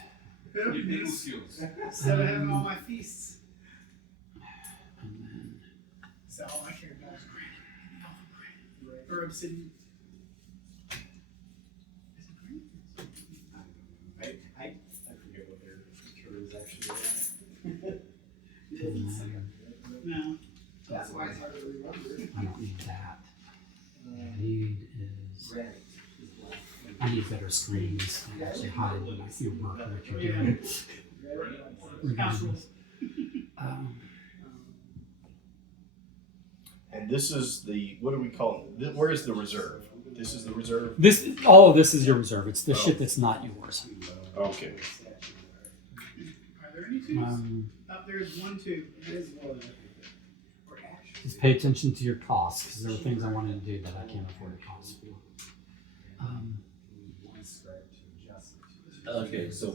Your people needs skills. instead of having all my feasts. And then, So all I cared about was granite. Or obsidian. Is it granite? I forget what their terms actually are. and then No. That's why it's hard to remember. I don't need that. What I need is Granite is black. I need better screens to actually hide your work or what you're doing. Regardless. And this is the, what do we call it? Where is the reserve? This is the reserve? All of this is your reserve. It's the shit that's not yours. Okay. Are there any twos? Up there's 1, 2. It is one. Or Just pay attention to your costs because there are things I wanted to do that I can't afford to cost for. one scribe to adjust it. Okay, so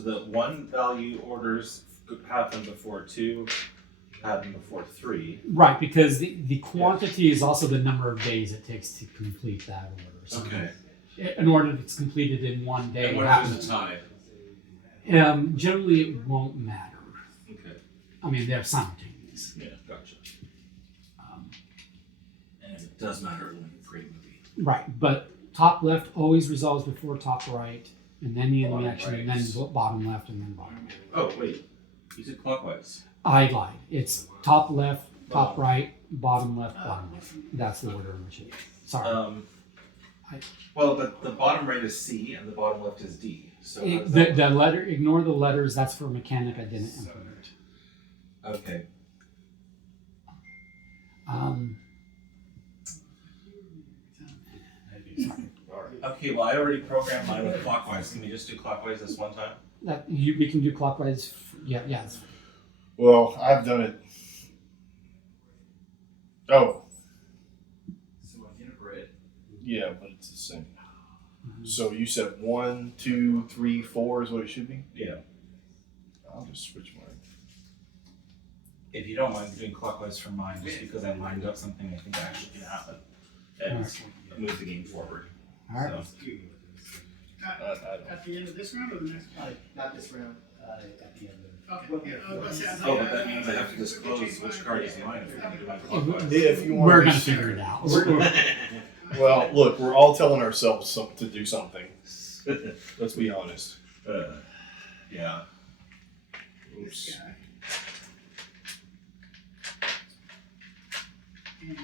the 1 value orders happen before 2, happen before 3. Right, because the quantity is also the number of days it takes to complete that order. So Okay. in order that's completed in 1 day, And it what if there's a tie? generally it won't matter. Okay. I mean, they're simultaneous. Yeah, gotcha. And if it does matter, it will make a great movie. Right, but top left always resolves before top right, and then the enemy Bottom action, and right. then bottom left, and then bottom right. Oh, wait. You said clockwise. I lied. It's top left, top right, bottom left, bottom left. That's the order in which it is. Sorry. Well, the bottom right is C and the bottom left is D. So how does The that letter, ignore the letters. That's for a mechanic I didn't implement. work? Okay. Okay, well, I already programmed mine with clockwise. Can we just do clockwise this one time? We can do clockwise. Yeah. it's- Well, I've done it. Oh, So in a grid. yeah, but it's the same. So you said 1, 2, 3, 4 is what it should be? Yeah. I'll just switch mine. If you don't mind doing clockwise for mine, just because I lined up something I think actually can happen and move the game forward. All right. So, At the end of this round or the next round? Not this round, at the end of. Okay. Yeah, I was gonna say, I oh, thought- but that means I have to disclose which card is mine if I'm doing clockwise. If you want We're to gonna figure it out. Well, look, we're all telling ourselves to do something. Let's be honest. Yeah. Oops. This guy. And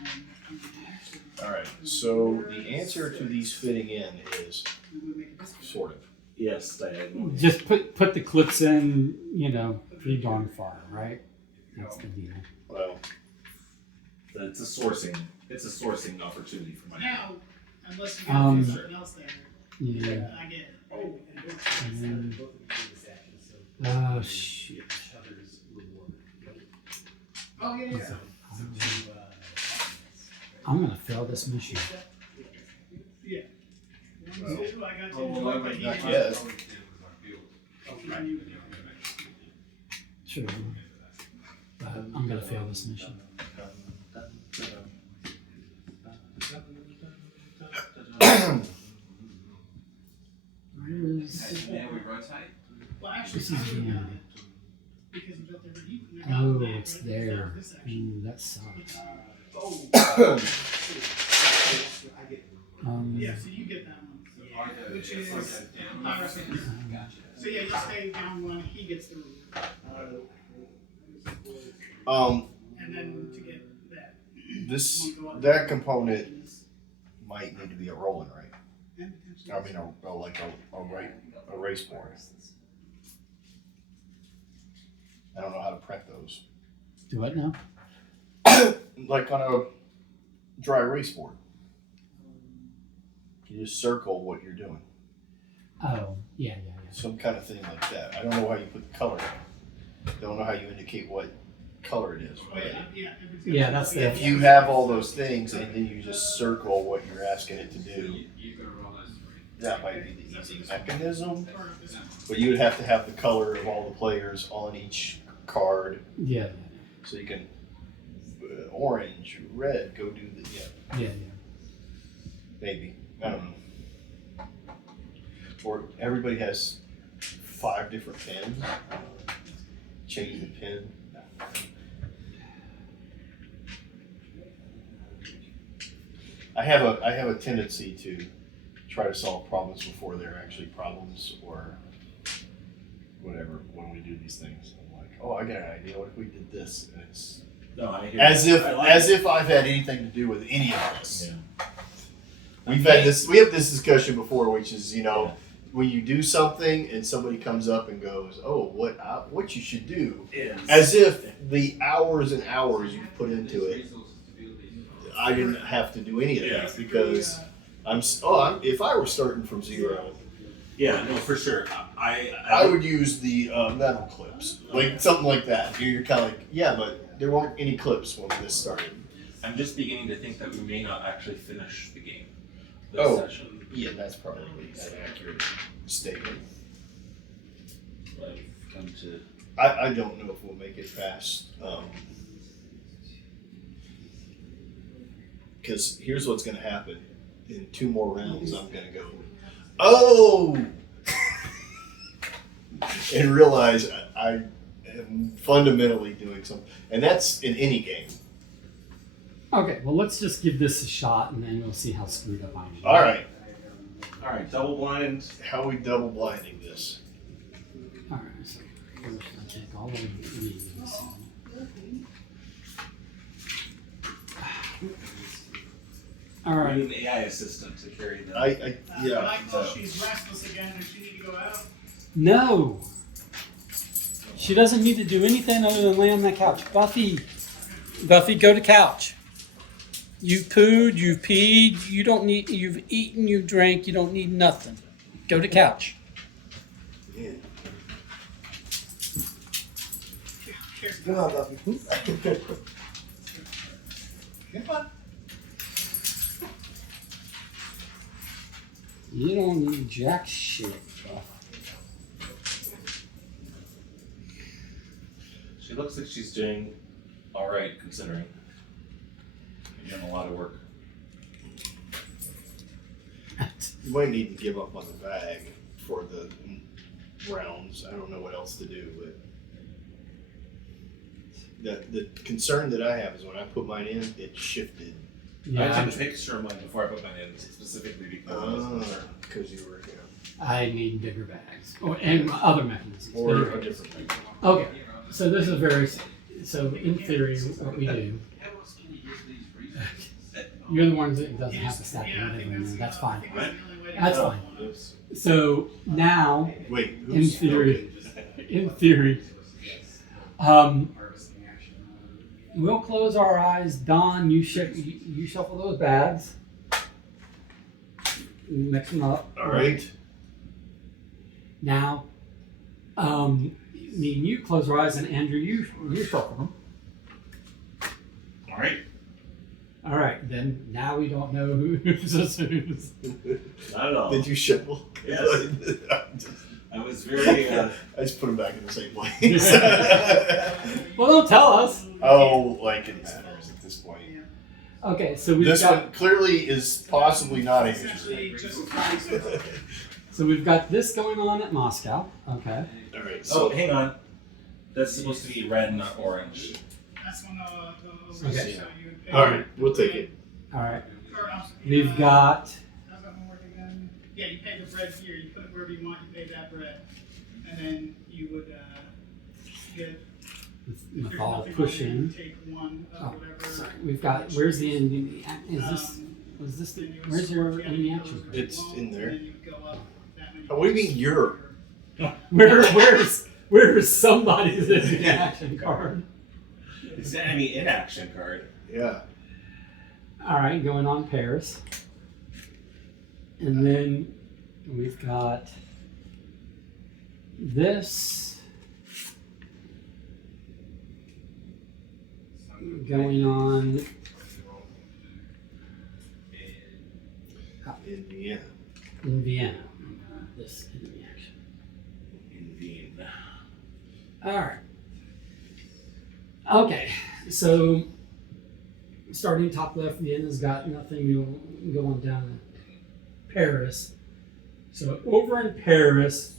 All right. So the answer to these fitting in is we make this guy. sort of. Yes, diagonal. Just put the clips in. Pretty darn far, right? That's the deal. Well, It's a sourcing opportunity for my. Now, unless you got Um, something else there, Yeah. I get it. Oh, and both And then- both of you do this action, so. Oh shit. Each other's reward. Oh, yeah, yeah. So to, I'm gonna fail this mission. Yeah. 1, 2, I got 2. not yet. Sure. But I'm gonna fail this mission. Where is? Now we rotate. Well, actually, This is I would, the- because you built everything. Oh, it's there. Ooh, that sucks. Yeah, so you get that one. Which is higher up in. Gotcha. So yeah, you stay down one, he gets the roof. And then to get that. That component might need to be a rolling right. I mean, a race board. I don't know how to print those. Do what now? Like on a dry erase board. You just circle what you're doing. Oh, yeah. Some kind of thing like that. I don't know how you put the color in. Don't know how you indicate what color it is. Oh, yeah. Yeah, that's the- If you have all those things and then you just circle what you're asking it to do, that might be the easy mechanism. But you would have to have the color of all the players on each card. Yeah. So you can orange, red, go do the Yeah. maybe. I don't know. Or everybody has 5 different pins. Change the pin. I have a tendency to try to solve problems before they're actually problems or whatever when we do these things. I'm like, oh, I got an idea. What if we did this? And it's No, I hear as you. if I like as it. if I've had anything to do with any of this. Yeah. We have this discussion before, which is, when you do something and somebody comes up and goes, oh, what you should do, as if the hours and hours you put into it, I didn't have to do any of that because if I were starting from zero, Yeah, no, for sure. I would use the metal clips, like something like that. You're kind of like, yeah, but there weren't any clips when this started. I'm just beginning to think that we may not actually finish the game. This Oh. session. Yeah, that's probably an accurate statement. I've come to. I don't know if we'll make it past. Because here's what's going to happen. In 2 more rounds, I'm going to go, oh! And realize I am fundamentally doing something. And that's in any game. Okay, well, let's just give this a shot, and then we'll see how screwed up I am. All right. All right, double blind. How are we double blinding this? All right, so first I take all of these. All I right. need an AI assistant to carry the. Yeah. She's restless again. Does she need to go out? No. She doesn't need to do anything other than lay on that couch. Buffy, go to couch. You've pooed, you've peed, you've eaten, you've drank, you don't need nothing. Go to couch. Yeah. Come on, Buffy. Come on. You don't need jack shit, Buff. She looks like she's doing all right, considering. You're doing a lot of work. You might need to give up on the bag for the rounds. I don't know what else to do, but the concern that I have is when I put mine in, it shifted. I took a picture of mine before I put mine in, specifically because I was concerned. Because you were, I need bigger bags. And other mechanisms. or Bigger a bags. different thing. Okay, so this is so in theory, what we do, you're the ones that doesn't have to stack or whatever, and that's fine. That's fine. So now, Wait, in theory, we'll close our eyes. Don, you shuffle those bags. Mix them up. All right. Now, me and you close our eyes, and Andrew, you shuffle them. All right. All right, then now we don't know who's who's. Not at all. Did you shuffle? Yes. I was very. I just put them back in the same place. Well, don't tell us. Oh, like it matters at this point. Okay, so we've This got. one clearly is possibly not a Essentially, user. just So we've got this going on at Moscow. Okay. All right. Oh, So hang on. That's supposed to be red, not orange. That's one of the Okay. so you would pay. all right, we'll take it. All right. Or, I'm sorry, We've got how's that one work again? Yeah, you pay the bread here. You put it wherever you want. You pay that bread, and then you would get. with there's all nothing on pushing. there, you take one of Oh, whatever. sorry. We've got. Where's the enemy? Is this? um, Was this the? then you would Where's your sort enemy together action? those It's alone, in there. And then you would go up that many. Oh, what do you mean you're? Where's somebody's enemy action card? It's the enemy inaction card. Yeah. All right, going on Paris, and then we've got this going on. In Vienna. In Vienna. This enemy action. In Vienna. All right. Okay, so starting top left, Vienna's got nothing. You'll go on down to Paris. So over in Paris,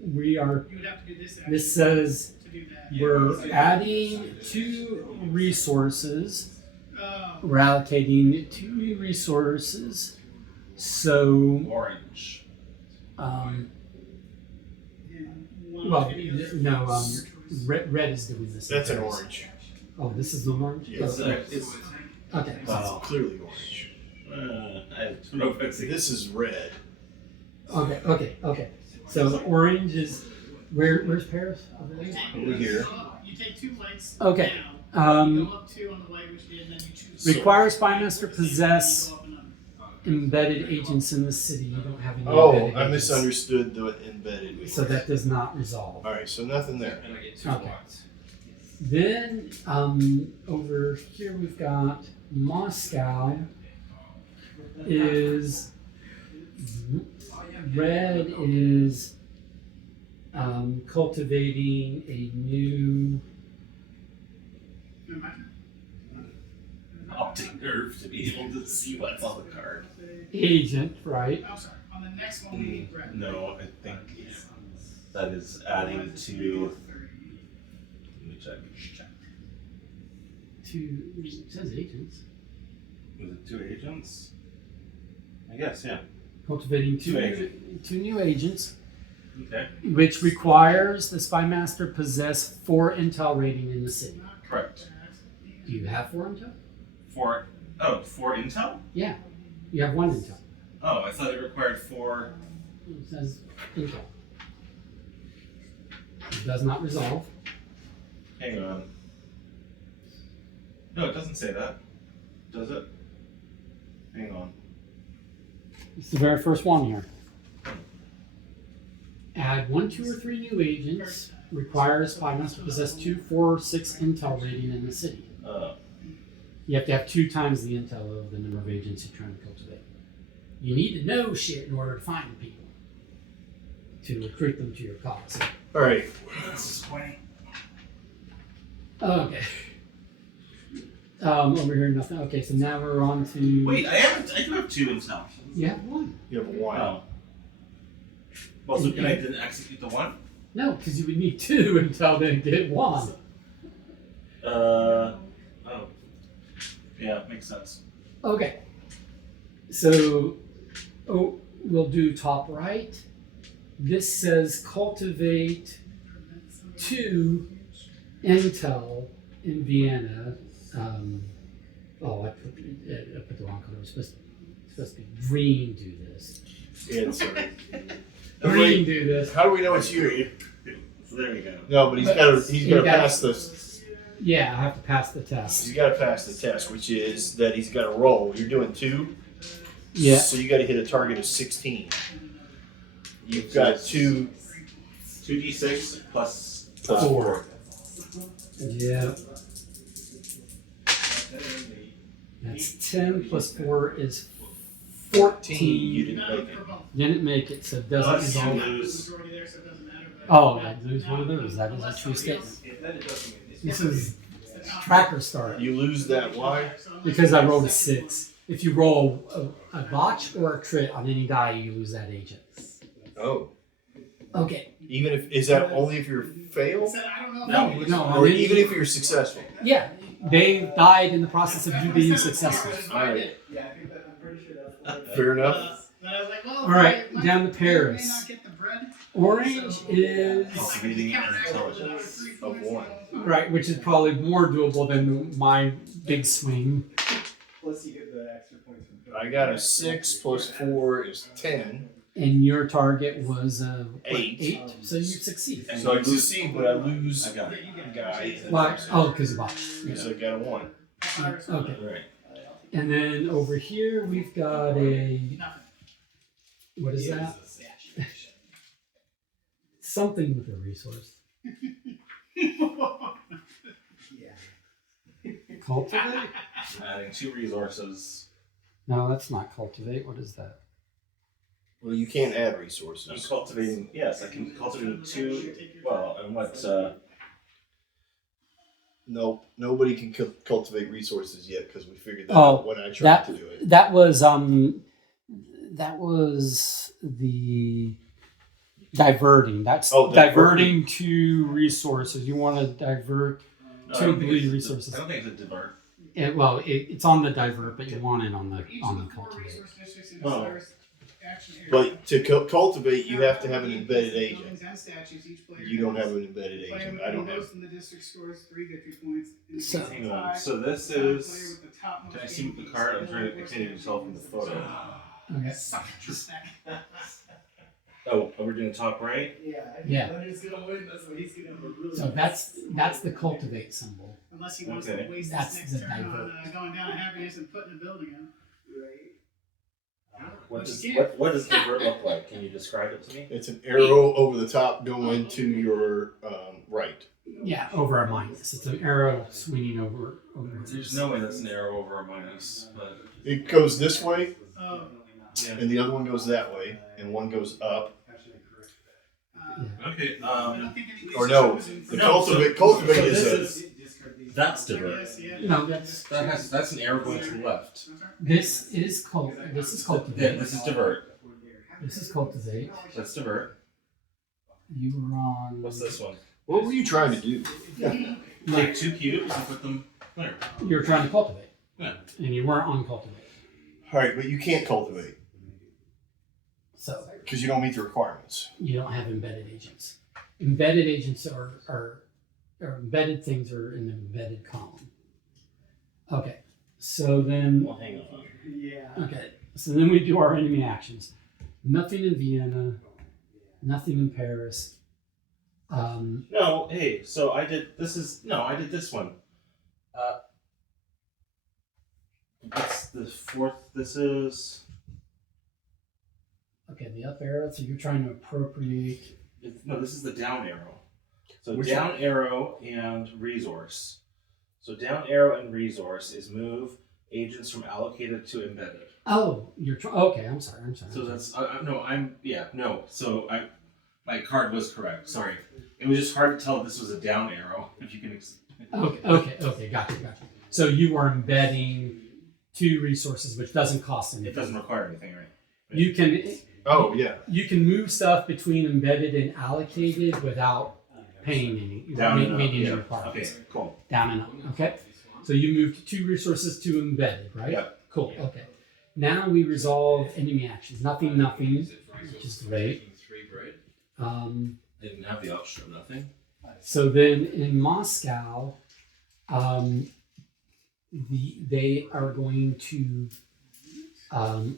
we are. You would have to do this. This says to do that. we're adding 2 resources. Oh, We're allocating 2 new resources. So, Orange. um, and one well, of any other no, choice. red is doing this. in That's an Paris. orange. Oh, this is the orange? Yeah. It's, Okay. it's Okay. Wow. Clearly orange. I don't know if it's This is red. Okay. So orange is where's Paris? Over there? Over here. You take 2 lights. Okay, Down. You go up 2 on the light, which you did, and then you choose. requires spymaster possess You go up another. embedded agents in the city. You don't have any Oh, embedded I agents. misunderstood the embedded. So that does not resolve. All right, so nothing there. And I get 2 Okay. points. Then over here we've got Moscow is red is cultivating a new Never mind. optic nerve to be able to see what's on the card. agent, right? I'm sorry. On the next one, we need bread. No, I think that is adding to. Let me check. It says agents. Was it 2 agents? I guess, yeah. Cultivating Two two new agents, Okay. which requires the spymaster possess 4 intel rating in the city. Correct. Do you have 4 intel? For intel? Yeah, you have 1 intel. Oh, I thought it required 4. It says intel. It does not resolve. Hang on. No, it doesn't say that. Does it? Hang on. It's the very first one here. Add 1, 2, or 3 new agents. Requires spymaster possess 2, 4, 6 intel rating in the city. You have to have 2 times the intel of the number of agents you're trying to cultivate. You need to know shit in order to find people to recruit them to your cause. All right. That's disappointing. Okay. Over here, nothing. Okay, so now we're on to. Wait, I do have 2 intel. You have 1. You have 1. Oh. Well, so can I then execute the 1? No, because you would need 2 until then get 1. Oh. Yeah, makes sense. Okay. So, we'll do top right. This says cultivate 2 intel in Vienna. I put the wrong color. It's supposed to be green. Do this. Yeah, sorry. Green. Do this. How do we know it's you? So there we go. No, but he's got to pass this. Yeah, I have to pass the test. He's got to pass the test, which is that he's got to roll. You're doing 2. Yeah. So you got to hit a target of 16. You've got 2d6 plus 4. Yeah. That's 10 plus 4 is 14. You didn't make it. Didn't make it, so it doesn't Unless you resolve. lose. Majority there, so it doesn't matter. But Oh, I lose one of those. That is a true statement. This is tracker start. You lose that. Why? Because I rolled a 6. If you roll a botch or a crit on any die, you lose that agent. Oh, Okay. even if is that only if you're fail, So I don't know. No, no. or I mean, even if you're successful? yeah, they died in the process of you being successful. All right, Yeah, I think that I'm pretty sure that's what fair enough. But I was like, well, All right, my- down to may Paris. not get the bread. Orange So- is Cultivating intelligence. Of one. right, which is probably more doable than my big swing. Plus you get the extra points from I got a 6 plus 4 is 10. And your target was what, 8. 8, so you succeed. So I succeed, but I lose I got it. a guy. Why? Oh, because of box. So I got a 1. Okay. Right. And then over here we've got a what is that? Something with a resource. Cultivate? Adding 2 resources. No, that's not cultivate. What is that? Well, you can't add I'm resources. cultivating. Yes, I can cultivate 2. Well, and what? Nope, nobody can cultivate resources yet because we figured that Oh, out when I tried to do it. That was the diverting. That's Oh, diverting 2 resources. You want to divert No, I 2 don't think blue it's a- resources. I don't think it's a divert. It's on the divert, but you want it on the Each of the 4 cultivate. resource districts in Oh. Osiris action area. But to cultivate, you have to have an embedded agent. Buildings and statues, each player You don't has- have an embedded player agent. with I the don't have. most in the district scores 3 victory points. In the So- case of Hang on. tie, So this the player is. with the topmost Can I see game the piece card? I'm will trying to force continue to tell from the photo. Okay. Suck at your stack. Oh, we're doing top right. Yeah. Yeah. Leonard's gonna win. That's what he's gonna have a really. So that's the cultivate symbol. Unless he wants Okay. to waste That's his the next turn divert. on going down a happiness and putting a building up. Right. What does divert look like? Can you describe it to me? It's an arrow over the top going to your right. Yeah, over a minus. It's an arrow swinging over. There's no way that's an arrow over a minus, but It goes this way, Oh, and the other one goes that way, and one goes up. okay. I don't think any of these Or are no, chosen. the No, cultivate so is this a. that's I divert. guess, yeah. No, that's an arrow going to the left. this is cultivate. This is divert. This is cultivate. That's divert. You were on. What's this one? What were you trying to do? Take 2 cubes and put them there. You were trying to cultivate. Yeah. And you weren't on cultivate. All right, but you can't cultivate So because you don't meet the requirements. you don't have embedded agents. Embedded agents are embedded things are in the embedded column. Okay. So then Well, hang on. Yeah. okay. So then we do our enemy actions. Nothing in Vienna, nothing in Paris. No, hey, so I did this one. It's the 4th. This is. Okay, the up arrow. So you're trying to appropriate. No, this is the down arrow. So Which down arrow and resource. So down arrow and resource is move agents from allocated to embedded. Oh, okay. I'm sorry. So that's So my card was correct. Sorry, it was just hard to tell if this was a down arrow. If you can. Okay. Gotcha. So you are embedding 2 resources, which doesn't cost anything. It doesn't require anything, right? You can. Oh yeah. You can move stuff between embedded and allocated without paying any Down and up, meeting yeah. any requirements. Okay, cool. Down and up. Okay. So you moved 2 resources to embedded, right? Yeah. Cool. Okay. Now we resolve enemy actions. Nothing, which is great. I didn't have the option of nothing. So then in Moscow, they are going to. I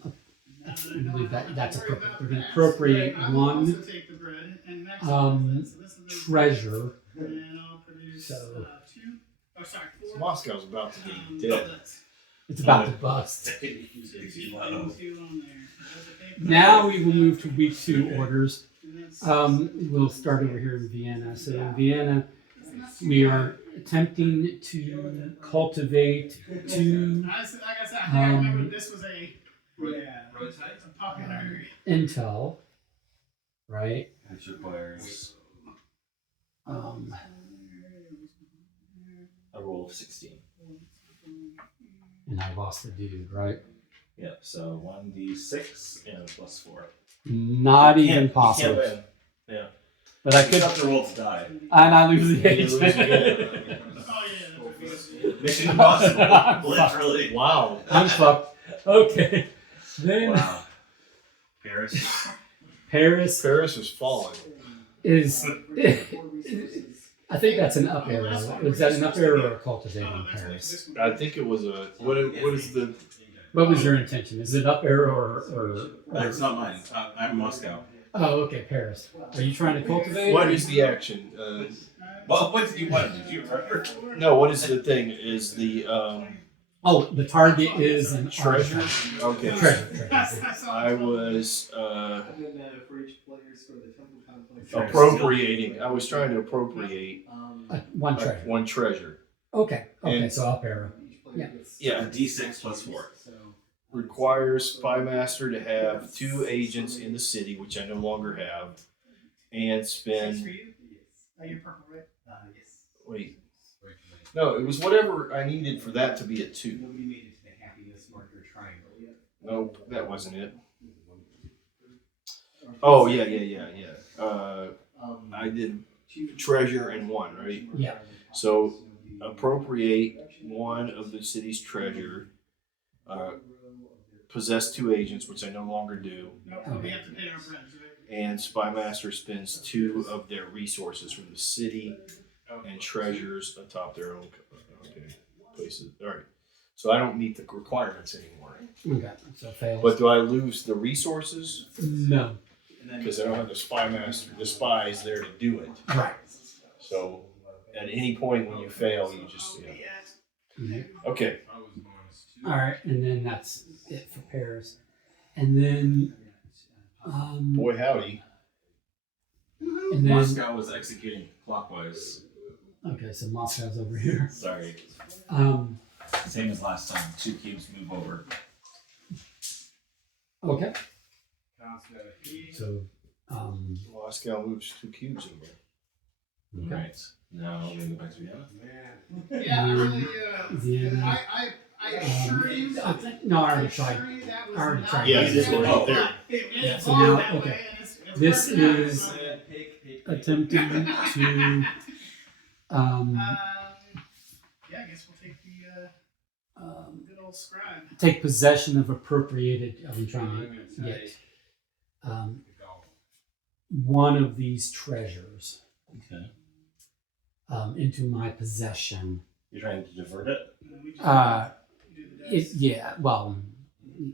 believe that's appropriate. They're going to appropriate one treasure. And I'll produce So- 2. Oh, sorry, 4. Moscow's about to be dead. doublets. It's about to bust. Two on there. Now we will move to week 2 orders. And that's- We'll start over here in Vienna. So in Vienna, we are attempting to cultivate 2 Honestly, like I said, I think I remember this was a popular. intel, right? Which requires a roll of 16. And I lost the dude, right? Yeah, so 1d6 and plus 4. Not You even can't possible. win. Yeah. But I It's could, up to roll to die. and I lose the And you lose again. agent. Oh yeah. Mission impossible. I'm Literally. Wow. I'm fucked. Okay. Then Wow. Paris. Paris Paris is falling. is. I think that's an up arrow. Is that an up arrow or a cultivating Paris? I think it was a what is the What was your intention? Is it up arrow or That's not mine. I'm Moscow. Oh, okay, Paris. Are you trying to cultivate? what is the action? Well, what did you want? Did you remember? No, what is the thing? Is the Oh, the target is an treasure? artifact. Okay. Treasure. I was And then for each players for the temple complex. appropriating. I was trying to appropriate One treasure. one treasure. Okay. Okay. And- So up arrow. Yeah. Yeah. A D6 plus 4. Requires Spymaster to have 2 agents in the city, which I no longer have, and Six spend. for you? Oh, you're purple, right? Yes. Wait. No, it was whatever I needed for that to be a 2. Nobody made it to the happiness marker triangle yet. Nope, that wasn't it. Oh yeah. I did treasure and 1, right? Yeah. So appropriate 1 of the city's treasure. Possess 2 agents, which I no longer do, Nope, we have to pay our friends, right? and Spymaster spends 2 of their resources from the city and treasures atop their own places. All right, so I don't meet the requirements anymore. Okay. So fails. But do I lose the resources No. because I don't have the spies there to do it? Right. So at any point when you fail, you just okay. All right, and then that's it for Paris, and then Boy howdy. and then Moscow was executing clockwise. okay, so Moscow's over here. Sorry. Same as last time. 2 cubes move over. Okay. So Moscow moves 2 cubes over. okay. Right. Now we go back to Vienna. Yeah, I really, Vienna. I assure you. I think, no, I already tried. assure you that was I already not- tried. Yeah, it is right there. Yeah, so now, okay. This is attempting to yeah, I guess we'll take the good old scribe. take possession of appropriated. I'm trying to get one of these treasures Okay. into my possession. You're trying to divert it? Yeah. Well,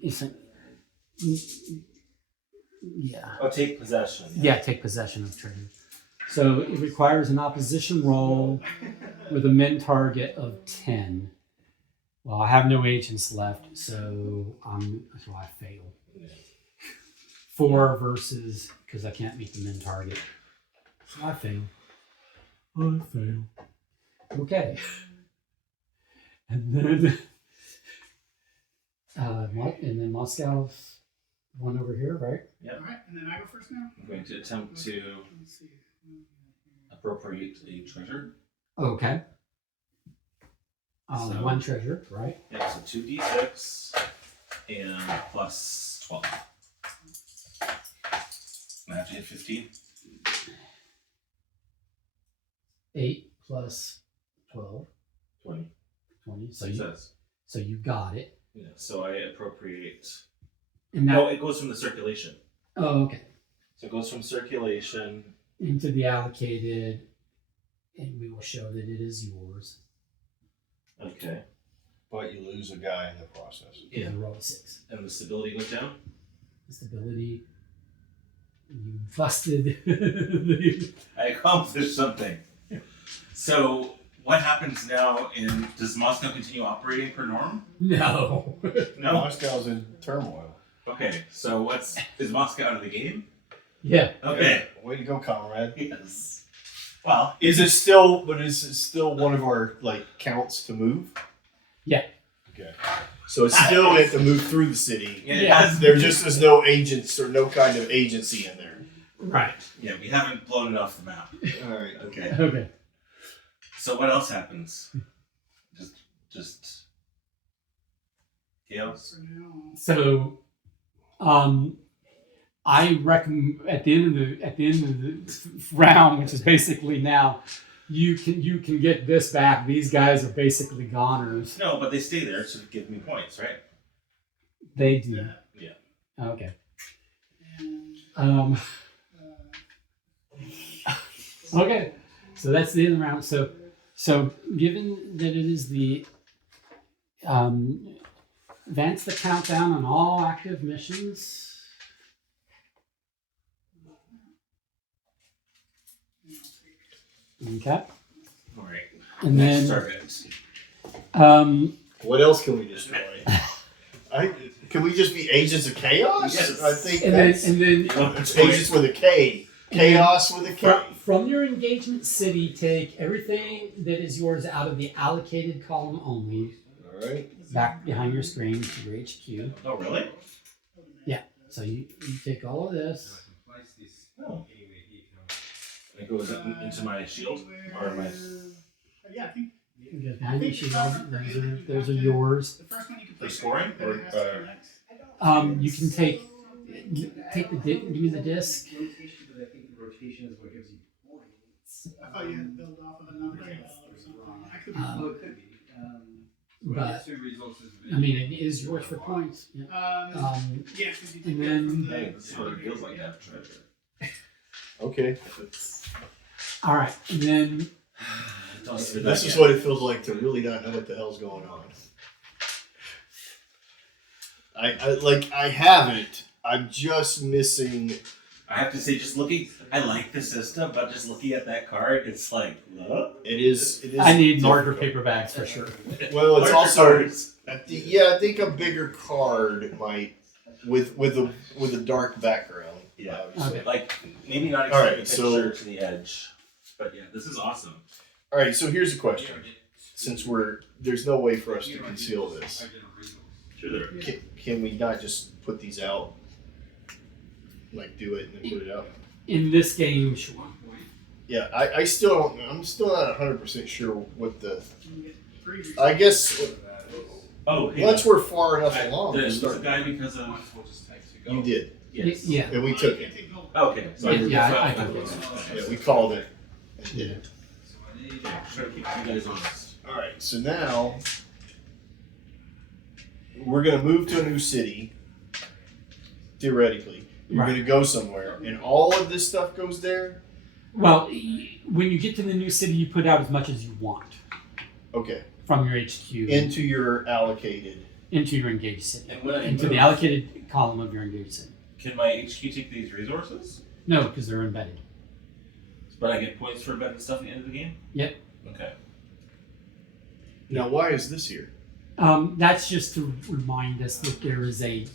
it's yeah. Oh, take possession. Yeah, take possession of treasure. So it requires an opposition roll with a min target of 10. Well, I have no agents left, so I fail. 4 versus, because I can't meet the min target. So I fail. I fail. Okay. And then, and then Moscow's one over here, right? All right, and then I go first now. I'm going to attempt to Let's see. appropriate a treasure. Okay. So- 1 treasure, right? Yeah, so 2d6 and plus 12. I have to hit 15. 8 plus 12, 20. 20. Success. So you got it. Yeah, so I appropriate. And No, now, it goes from the circulation. oh, okay. So it goes from circulation. Into the allocated, and we will show that it is yours. Okay. But you lose a guy in the process. Yeah. You roll a 6. And the stability goes down. Stability. You busted. the- I accomplished something. So what happens now? Does Moscow continue operating per norm? no. No. Moscow's in turmoil. Okay. So is Moscow out of the game? Yeah. Okay. Way to go, comrade. Yes. Well, Is it still one of our counts to move? Yeah. Okay. So it's still we have to move through the city. Yeah. There just is no agents or no kind of agency in there. Right. Yeah, we haven't blown it off the map. All right. Okay. Okay. So what else happens? Just chaos. So, I recommend at the end of the round, which is basically now, you can get this back. These guys are basically goners. No, but they stay there to give me points, right? They do. Yeah. Okay. And, Okay. So that's the end of the round. So given that it is the advance the countdown on all active missions. Okay. All right. And then Target. What else can we destroy? Can we just be agents of chaos? Yes. I think and that's then it's agents with a K. Chaos with a K. from your engagement city, take everything that is yours out of the allocated column only, All right. back behind your screen to your HQ. Oh, really? So you take all of this. Oh. And it goes into my shield or my. yeah, I think You get behind your shield. Those are yours. the first one you can For play scoring, then it or, has to connect. You can take the give me the disc. Rotation, but I think the rotation is what gives you points. I thought you had to build off of another spell or something. I could be Um, Oh, it could be. But I mean, it is yours for points. Yeah. yeah, 'cause you And did then- get from Hey, this is what it feels like to have treasure. Okay. All right, and then This is what it feels like to really not know what the hell's going on. I have it. I'm just missing. I have to say, just looking, I like the system, but just looking at that card, it's like, huh? It is. I need larger difficult. paper bags for sure. Well, it's Larger also. cards. I think a bigger card might, with a dark background. Yeah. obviously. Okay. Like, maybe not All extend right, the so- picture to the edge. But yeah, this is awesome. All right. So here's a question. Since there's no way for us to conceal this, Sure, there. can we not just put these out? Like do it and then put it out. In this game, sure. Yeah, I'm still not 100% sure what the. You get 3 I guess Oh, hey, once we're far enough along, did to it lose a start. guy because of. You did, Yes. Yeah. and we took it. Okay. So Yeah, I took took it. Yeah, we called it and did it. Try to keep you guys honest. All right, so now we're gonna move to a new city. Theoretically, you're Right. gonna go somewhere, and all of this stuff goes there. Well, when you get to the new city, you put out as much as you want Okay, from your HQ into your allocated. into your engaged city, And when I into move, the allocated column of your engaged city. can my HQ take these resources? No, because they're embedded. But I get points for embedded stuff at the end of the game? Yep. Okay. Now, why is this here? That's just to remind us that there is that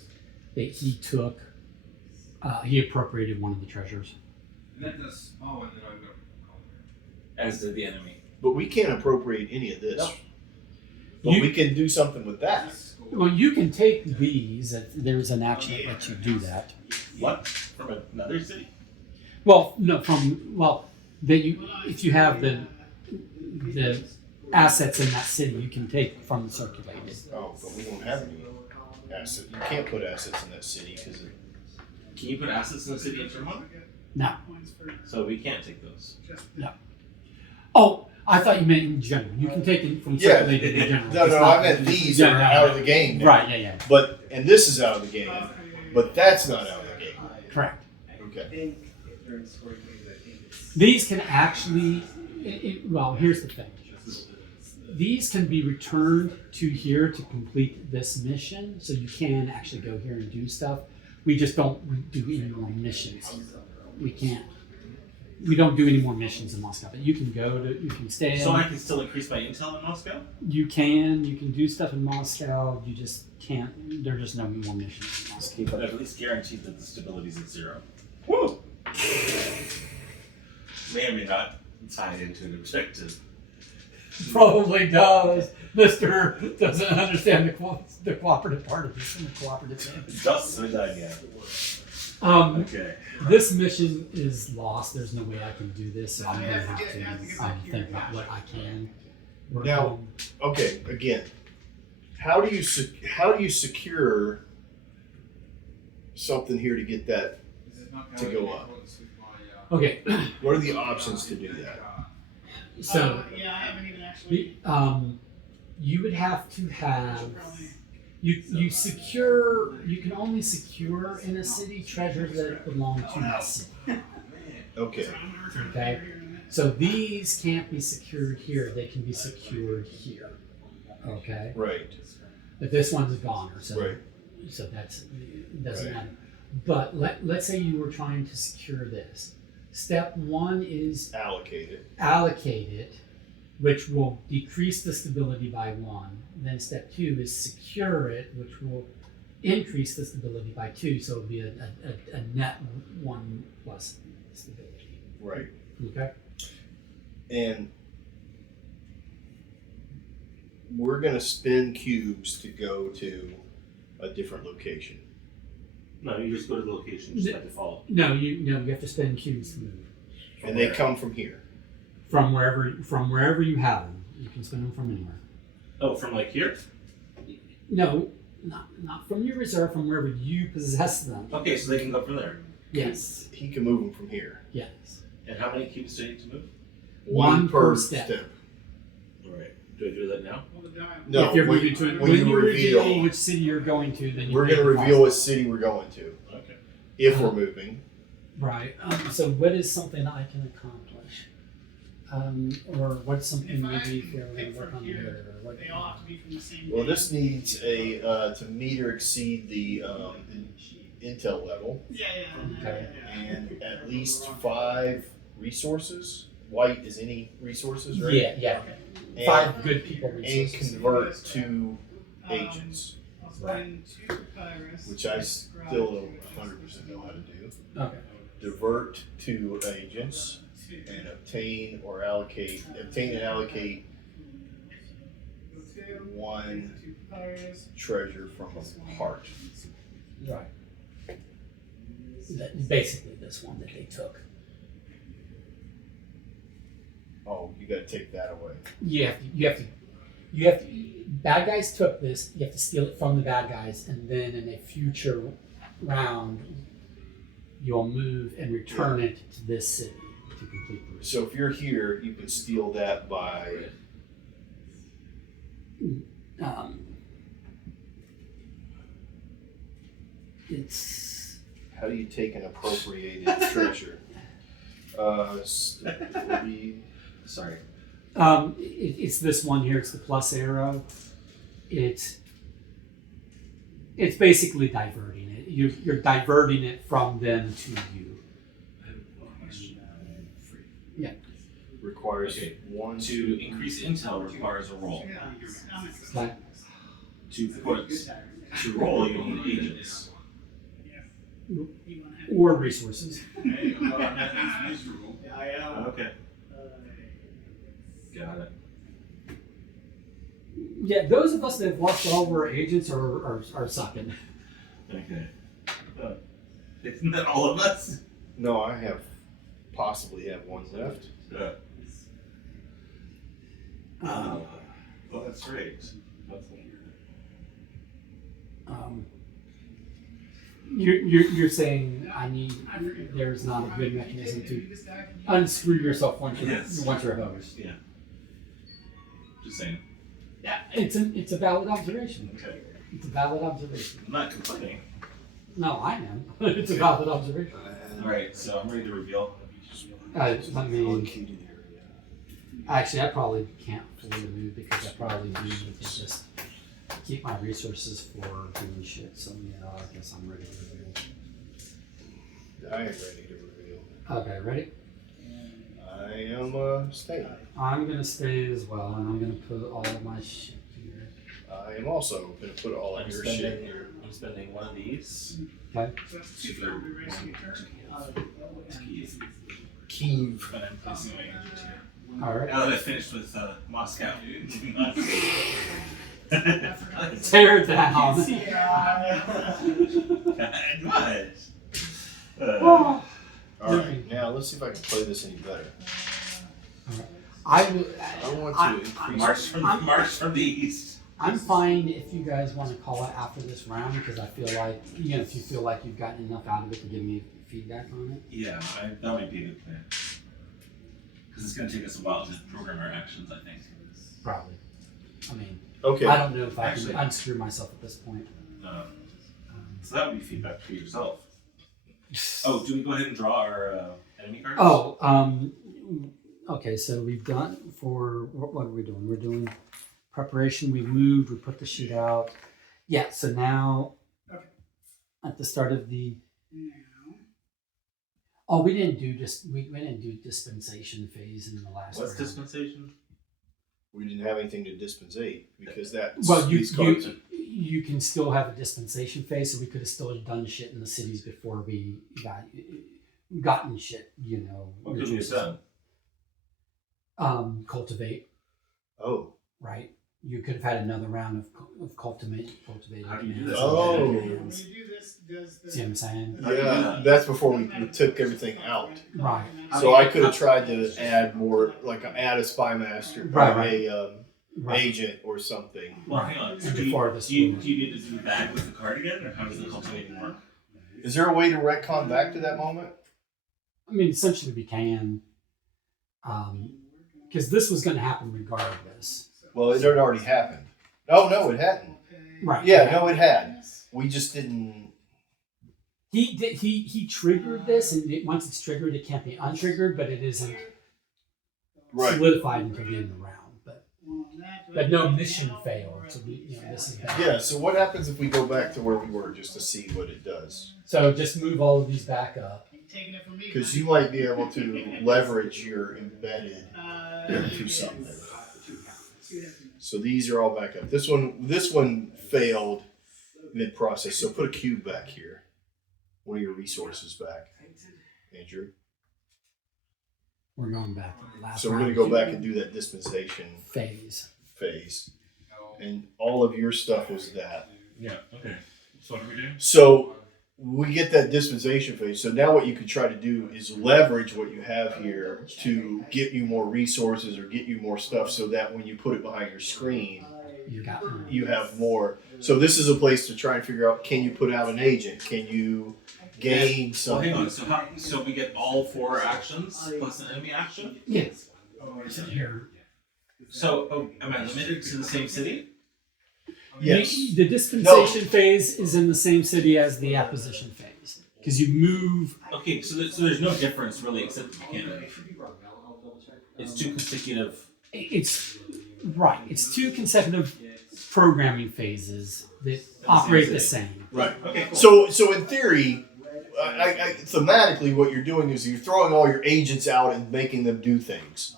he took, he appropriated one of the treasures. As did the enemy. But we can't appropriate any of this. No. But You- we can do something with that. Well, you can take these. There's an action that lets you do that. What? From another city? Well, no, if you have the assets in that city, you can take from the circulated. Oh, but we don't have any assets. You can't put assets in that city because Can you put assets in the city in turn one? No. So we can't take those. Oh, I thought you meant in general. You can take it from circulated in general. No, It's no, not- I meant these Yeah, are no, out no. of the game. now. Right, yeah. And this is out of the game. But that's not out of the game. Correct. Okay. I think during scoring phase, I think it's. These can actually, well, here's the thing. These can be returned to here to complete this mission, so you can actually go here and do stuff. We just don't do any more missions. We can't. We don't do any more missions in Moscow, but you can you can stay. So I can still increase my intel in Moscow? You can do stuff in Moscow. You just can't. There are just no more missions in Moscow. But at least guaranteed that the stability's at 0. Woo! May or may not tie into an objective. Probably does. Mister doesn't understand the cooperative part of this and the cooperative thing. Just so done, yeah. Okay. This mission is lost. There's no way I can do this, so I'm gonna have to think about what I can work Now- on. Okay. Again, how do you secure something here to get that to go up? Okay, What are the options to do that? so yeah, I haven't even actually. you would have to have you secure. You can only secure in a city treasures that belong to the city. Okay. Okay, so these can't be secured here. They can be secured here. Okay, Right. but this one's a goner, so Right. so it doesn't Right. matter. But let's say you were trying to secure this. Step one is Allocate it. allocate it, which will decrease the stability by 1. Then step 2 is secure it, which will increase the stability by 2. So it'll be a net 1 plus stability. Right. Okay. And we're going to spin cubes to go to a different location. No, you just go to the location just by default. No, you have to spend cubes to move And they come from here. from wherever you have them. You can spend them from anywhere. Oh, from like here? No, not from your reserve. From wherever you possess them. Okay, so they can go from there. Yes. He can move them from here. Yes. And how many cubes do you need to move? One per step. Alright. Do I do that now? No, if you're when, moving to it, when when you reveal, which city you're going to, then you we're make going to the reveal cost. what city we're going to. Okay. If we're moving. Right. So what is something I can accomplish? Or what's something maybe if you're going to work on here? Or what? They all have to be from the same. Well, this needs a to meet or exceed the intel level Yeah, yeah. Okay. and at least 5 resources. White is any resources, right? Yeah. And, 5 good people and resources. convert to agents, I'll spend 2 papyrus. which I still don't 100% know how to do. Okay. Divert to agents and obtain and allocate 1 treasure from a part. Right. Basically, this one that they took. Oh, you got to take that away. You have to. Bad guys took this. You have to steal it from the bad guys, and then in a future round, you'll move and return it to this city to complete the ritual. So if you're here, you can steal that by It's how do you take an appropriated treasure? Sorry. it's this one here. It's the plus arrow. It's basically diverting it. You're diverting it from them to you. Yeah. Requires Okay. 1 To increase intel requires a roll. Like, To roll, you need agents. or resources. Okay. Got it. Yeah, those of us that have watched over agents are sucking. Okay. Isn't that all of us? No, I have possibly have 1 left. Yeah. Well, that's right. You're saying there's not a good mechanism to unscrew yourself once you're host. Yeah. Just saying. Yeah, it's a valid observation. Okay. It's a valid observation. I'm not complaining. No, I am. It's a valid observation. Alright, so I'm ready to reveal. Let me. Actually, I probably can't fully move because I probably do need to just keep my resources for doing shit. So yeah, I guess I'm ready to reveal. I am ready to reveal. Okay, ready? I am staying. I'm gonna stay as well, and I'm gonna put all of my shit here. I am also going to put all of your shit here. I'm spending one of these. Okay. Kiev. And I'm placing my agent here. All right. Now that I finished with Moscow. Tear it down. What? Alright, now let's see if I can play this any better. I will. I want to increase. March from the east. I'm fine if you guys want to call it after this round because I feel like if you feel like you've gotten enough out of it to give me feedback on it. Yeah, that might be a good plan. Because it's going to take us a while to program our actions, I think. Probably. I mean, Okay. I don't know if I Actually- can unscrew myself at this point. So that would be feedback for yourself. Oh, do we go ahead and draw our enemy cards? Oh, okay, so we've done for, what are we doing? We're doing preparation, we moved, we put the sheet out. Yeah, so now, Okay. at the start of the, Now, oh, we didn't do dispensation phase in the last What's round. dispensation? We didn't have anything to dispensate because that's Well, these cards. you can still have a dispensation phase, so we could have still done shit in the cities before we gotten shit, you know. What could we have done? Cultivate, Oh. right? You could have had another round of cultivating. How do you do commands that? Oh. and when commands. you do this, does the See what I'm saying? Yeah, that's before we took everything out. Right. So I could have tried to add more, like add a spy master, Right, or right. a Right. agent or something. Well, hang on. And Do before you, this do, you, one. do you need to do that with the card again, or how does the cultivating work? Is there a way to retcon back to that moment? I mean, essentially we can, because this was going to happen regardless. Well, it had already happened. Oh no, it hadn't. Right. Yeah, no, it had. We just didn't. He did. He triggered this, and once it's triggered, it can't be untriggered, but it isn't Right. solidified until the end of the round. But no mission failed. So this is bad. Yeah. So what happens if we go back to where we were just to see what it does? So just move all of these back up. Taking it from me. Because you might be able to leverage your embedded into something. So these are all back up. This one failed mid-process. So put a cube back here. One of your resources back, Andrew. We're going back to the last So we're going to round go back and do that dispensation phase. phase, and all of your stuff was that. Yeah, okay. So what do we do? So we get that dispensation phase. So now what you can try to do is leverage what you have here to get you more resources or get you more stuff so that when you put it behind your screen, You got you have more. So this is a place to try and figure out, can you put out an agent? Can you gain Well, something? hang on. So we get all 4 actions plus an enemy action? Yes. Here. So am I limited to the same city? Yes. The dispensation phase is in the same city as the acquisition phase because you move. Okay, so there's no difference really except mechanic. It's 2 consecutive. It's right. It's 2 consecutive programming phases that operate the same. Right. Okay, cool. So in theory, thematically, what you're doing is you're throwing all your agents out and making them do things.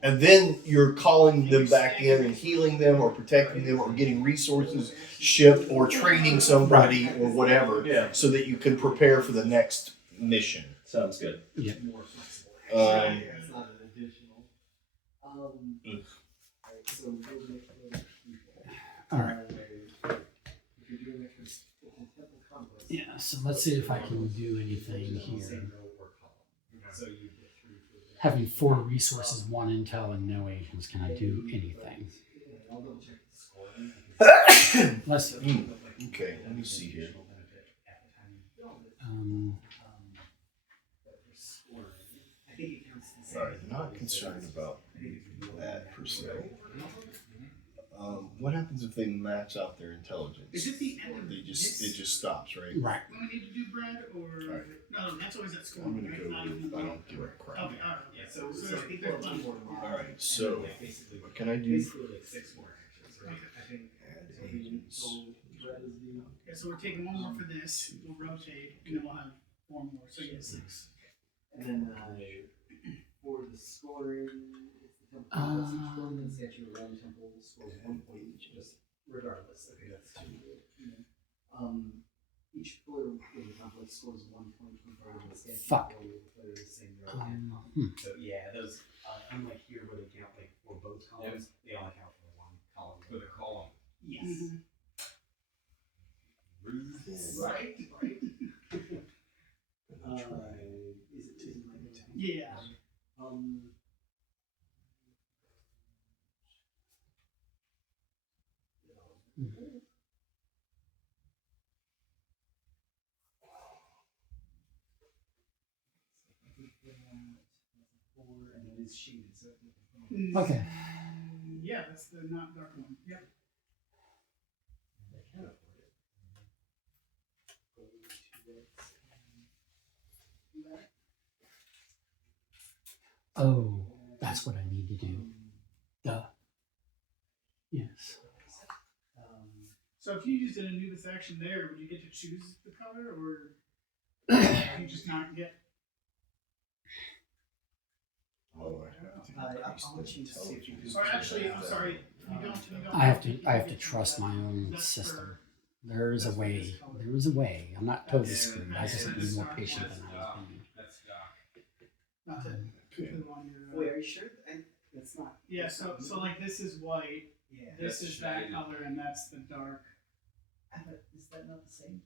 And then you're calling them back in and healing them or protecting them or getting resources shipped or training somebody or whatever Yeah. so that you can prepare for the next mission. Sounds good. Yeah. It's not an additional. All right. Yeah. So let's see if I can do anything here. Having 4 resources, 1 intel, and no agents, can I do anything? Let's. Okay, let me see here. Sorry, not concerned about that per se. What happens if they max out their intelligence? Is it the end of It this? just stops, right? Right. What we need to do, Brad, or Alright. no? That's always at school. I'm gonna right? go Not with, even- I don't give a crap. Okay, alright. Yeah, so there's people are plenty. more. Alright, so what can I do? Basically like 6 more actions, right? I think. Add agents. Okay, so we're taking 1 more for this. We'll rotate, and then we'll have 4 more. So you get 6. And then for the scoring, it's the temple plus each one can set you around temple scores 1 point each, just regardless. Okay, that's 2. Each player in the conflict scores 1 point compared to the statue. Fuck. Player the same row. So yeah, those unlike here where they count like for both columns, they only count for 1 column. For the column. Yes. Right. Is it Yeah. 4, and it is shaded, so Okay. Yeah, that's the not dark one. Yep. I can afford it. Go over 2 reds. Oh, that's what I need to do. Duh. Yes. So if you used an Anubis action there, would you get to choose the color, or you just not get? Oh, I'll let you see if you can. Or actually, I'm sorry, you don't. I have to trust my own system. There is a way. There is a way. I'm not totally screwed. I just need more patient than I was being. Not to poo-poo on your. Wait, are you sure? That's not. Yeah. So like this is white. Yeah. This is that color, and that's the dark. Is that not the same?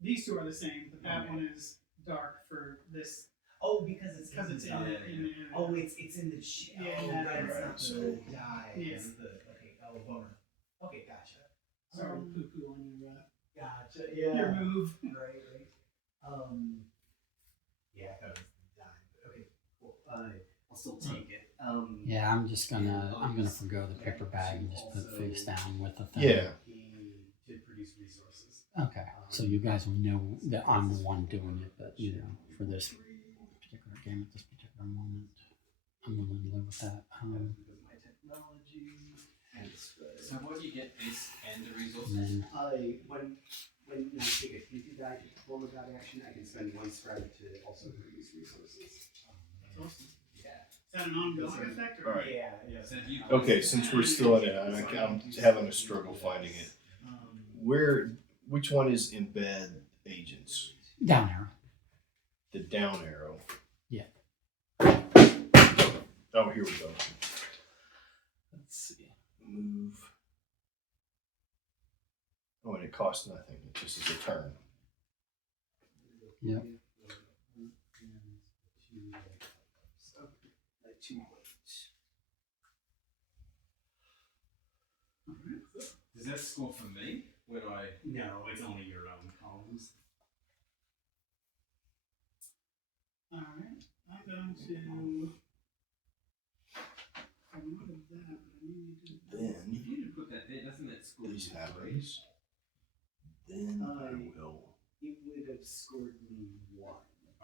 These two are the same, but that one is dark for this. Oh, because it's in the. Oh, it's in the Yeah, oh, yeah, right, it's right, not so- the dye. Yeah. It's the okay. Oh, bummer. Okay, gotcha. Sorry, poo-poo on your. Gotcha. Yeah. Your move. Right. Yeah, I thought it was the dye. But okay, cool. I'll still take it. Yeah, I'm gonna forgo the paper bag and just put it face down with the thing. Yeah. He did produce resources. Okay. So you guys will know that I'm the one doing it, but you know, for this particular game at this particular moment, I'm willing to live with that. Because of my technology. And So what do you get this and the resources? And then when I take a hinted die to perform a god action, I can spend 1 scribe to also produce resources. That's awesome. Yeah. Is that an ongoing effect? Or? All right. Yeah. So if you Okay, since we're still in it, I'm having a struggle finding it. Which one is embed agents? down arrow. The down arrow. Yeah. Oh, here we go. Let's see. Move. Oh, and it costs nothing. It just is a turn. Yep. Like 2 points. does that score for me when I No, it's only your own columns. Alright, I'm going to. I wanted that, but I need to. Then if you didn't put that there, doesn't that score these you happens. Then I will. It would have scored me 1.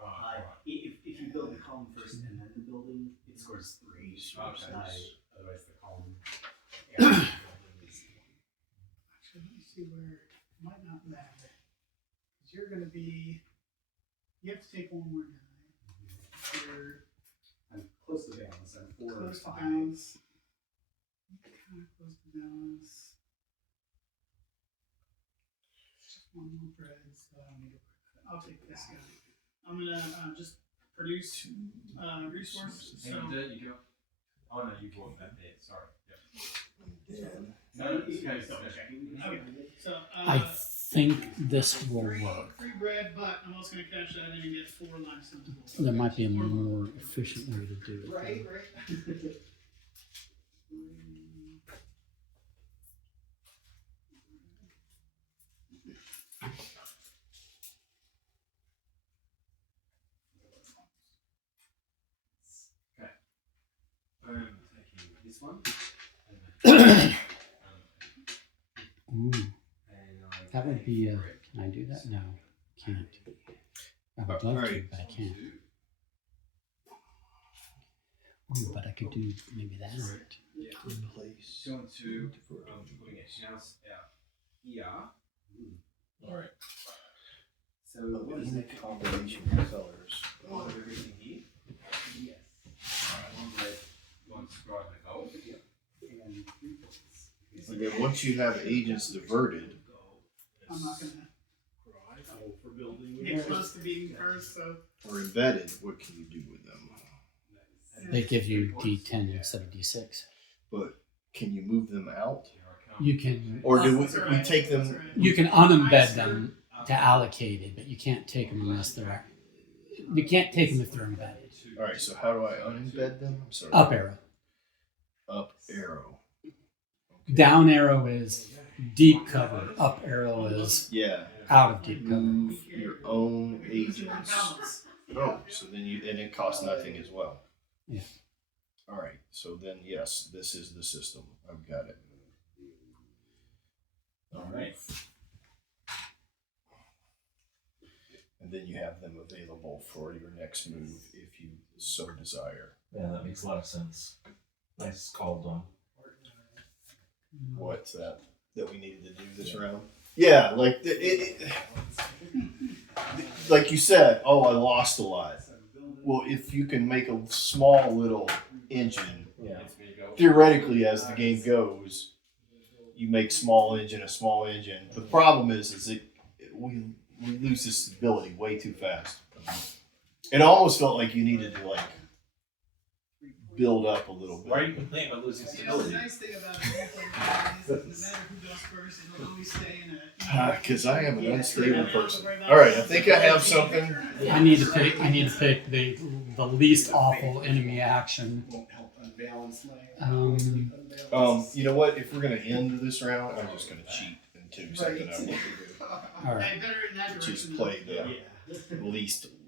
Oh, right. If you build the column first and then the building, it scores 3. Resources. Otherwise, the column. Actually, let me see where it might not matter. Because you're going to be. You have to take one more die. You're I'm close to balance. I'm 4 or close to 5. balance. Kind of close to balance. Just one more bread, so I don't need to. I'll take this guy. I'm gonna just produce resource. And So you go. Oh no, you brought that there. Sorry. Yep. Then No, it's okay. Double checking. okay. So I think this will work. free bread, but I'm also gonna cash that in and get 4 limestone tools. There might be a more efficient way to do it. Right. I'm taking this one. Ooh, And I that would be a. Can I do that? No, can't. I would love to, Alright. but I can't. Ooh, but I could do maybe that. Yeah. replace. Going to putting a house out here. Alright. So What is the the combination of colors? All of everything here. Yes. One red, one scribe and a gold. And 3 points. And then once you have agents diverted, I'm not gonna For building. get close to being first, so or embedded, what can you do with them? They give you D10 instead of D6. But can you move them out? You can Or do That's we right. take them? That's right. you can unembed them to allocate it, but you can't take them unless they're. You can't take them if they're embedded. Alright, so how do I unembed them? I'm sorry. Up arrow. Up arrow. Down arrow is deep cover. Up arrow is Yeah. out of deep cover. Move your own agents. balance. Oh, so then and it costs nothing as well. Yeah. All right. So then, yes, this is the system. I've got it. All right. And then you have them available for your next move if you so desire. Yeah, that makes a lot of sense. Nice call, Don. What's that we needed to do this round? Yeah, like like you said. Oh, I lost a lot. Well, if you can make a small little engine, Yeah. theoretically, as the game goes, you make small engine a small engine. The problem is we lose this stability way too fast. It almost felt like you needed to like build up a little bit. Why are you complaining about losing You know, the stability? nice thing about the gameplay is no matter who goes first, it'll always stay in a. Because I am an unstable person. All right, I think I have something. I need to pick the least awful enemy action. Won't help unbalance my. You know what? If we're gonna end this round, I'm just gonna cheat and do something I want to do. All right. Hey, better in that direction. Just play the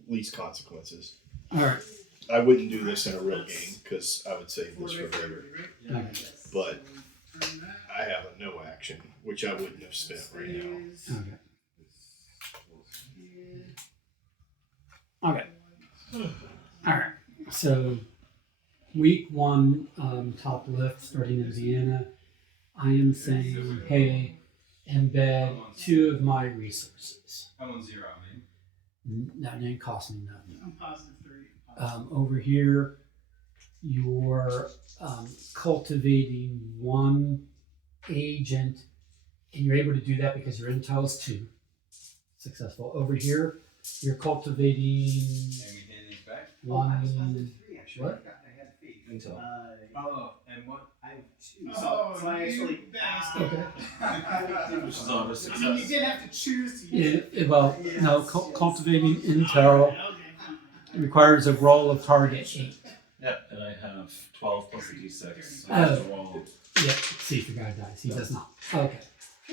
least consequences. All right. I wouldn't do this in a real game because I would save this for later. Okay. But I have a no action, which I wouldn't have spent right now. Okay. All right. So, week 1, top left, starting in Vienna. I am saying, hey, embed 2 of my resources. I'm on 0, man. That didn't cost me nothing. I'm positive 3. Over here, you're cultivating 1 agent, and you're able to do that because your intel is 2. Successful. Over here, you're cultivating And we hand these back. I was 1. positive 3 actually. What? I had faith. Intel. Oh, and what? I have 2. Oh, So I you actually. bastard. Okay. Which is all a I success. mean, you did have to choose to use it. Well, no, cultivating intel Okay, fine. requires a roll of target 8. Yep, and I have 12 plus a d6. So Oh. I have to roll. Yep. See if your guy dies. He does not. Okay.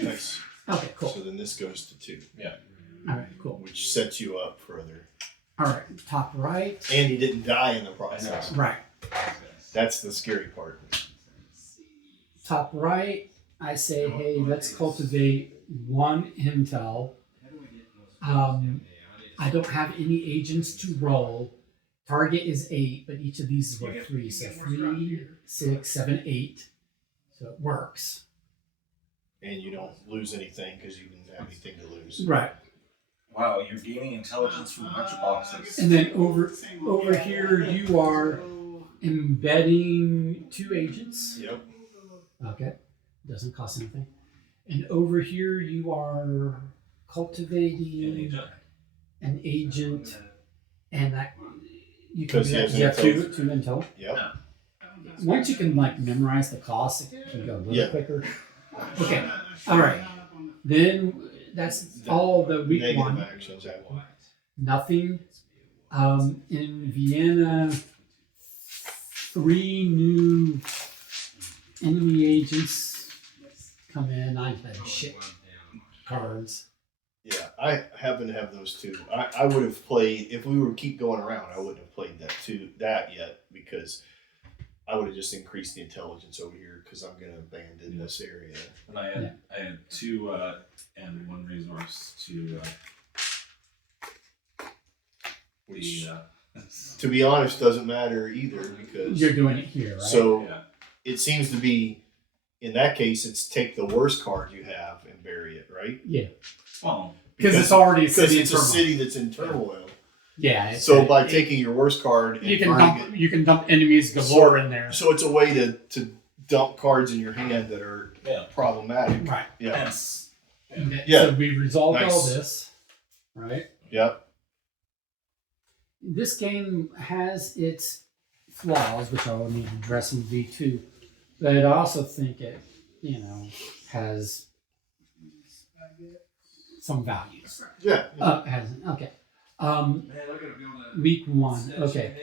Nice. Okay. Cool. So then this goes to 2, All right. Cool. which sets you up further. All right. Top right. And you didn't die in the process. Right. That's the scary part. Top right. I say, hey, let's cultivate 1 intel. I don't have any agents to roll. Target is 8, but each of these is worth 3. So 3, 6, 7, 8. So it works. And you don't lose anything because you didn't have anything to lose. Right. Wow, you're gaining intelligence from a bunch of boxes. And then over here you are embedding 2 agents. Yep. Okay. Doesn't cost anything. And over here you are cultivating an agent, and that you can do Because that. he has You an have two intel. Yep. Once you can like memorize the cost, it can go a little Yeah. quicker. Okay. All right. Then that's all the week Negative 1. actions. Nothing. In Vienna, 3 new enemy agents come in. I had shit cards. Yeah, I happen to have those 2. I would have played, if we were to keep going around, I wouldn't have played that yet because I would have just increased the intelligence over here because I'm going to abandon this area. And I had 2 and 1 resource to Which, to be honest, doesn't matter either because You're doing it here, right? so Yeah. it seems to be, in that case, it's take the worst card you have and bury it, right? Yeah. Oh, Because it's already a Because city it's in a turmoil. city that's in turmoil. Yeah. So by taking your worst card and you can burning dump you can dump enemies galore in there. so it's a way to dump cards in your hand that are problematic. Right. Yeah. hence. Okay, Yeah. So we resolved all Nice. this, right? Yep. This game has its flaws, which I will need to address in V2, but I also think it, has some values. Yeah. Has okay. Man, I gotta be able to. Week 1. Okay.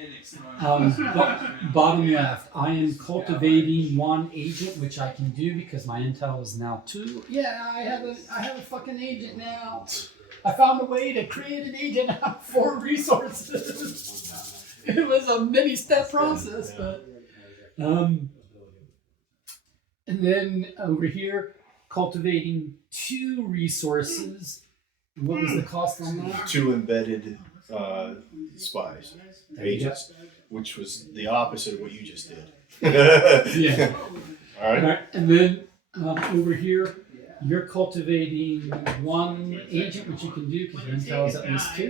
Bottom left, I am cultivating 1 agent, which I can do because my intel is now 2. Yeah, I have a fucking agent now. I found a way to create an agent out of 4 resources. It was a many-step process, but and then over here, cultivating 2 resources. What was the cost on that? 2 embedded spies, agents, which was the opposite of what you just did. Yeah. All right. And then over here, you're cultivating 1 agent, which you can do because your intel is at least 2.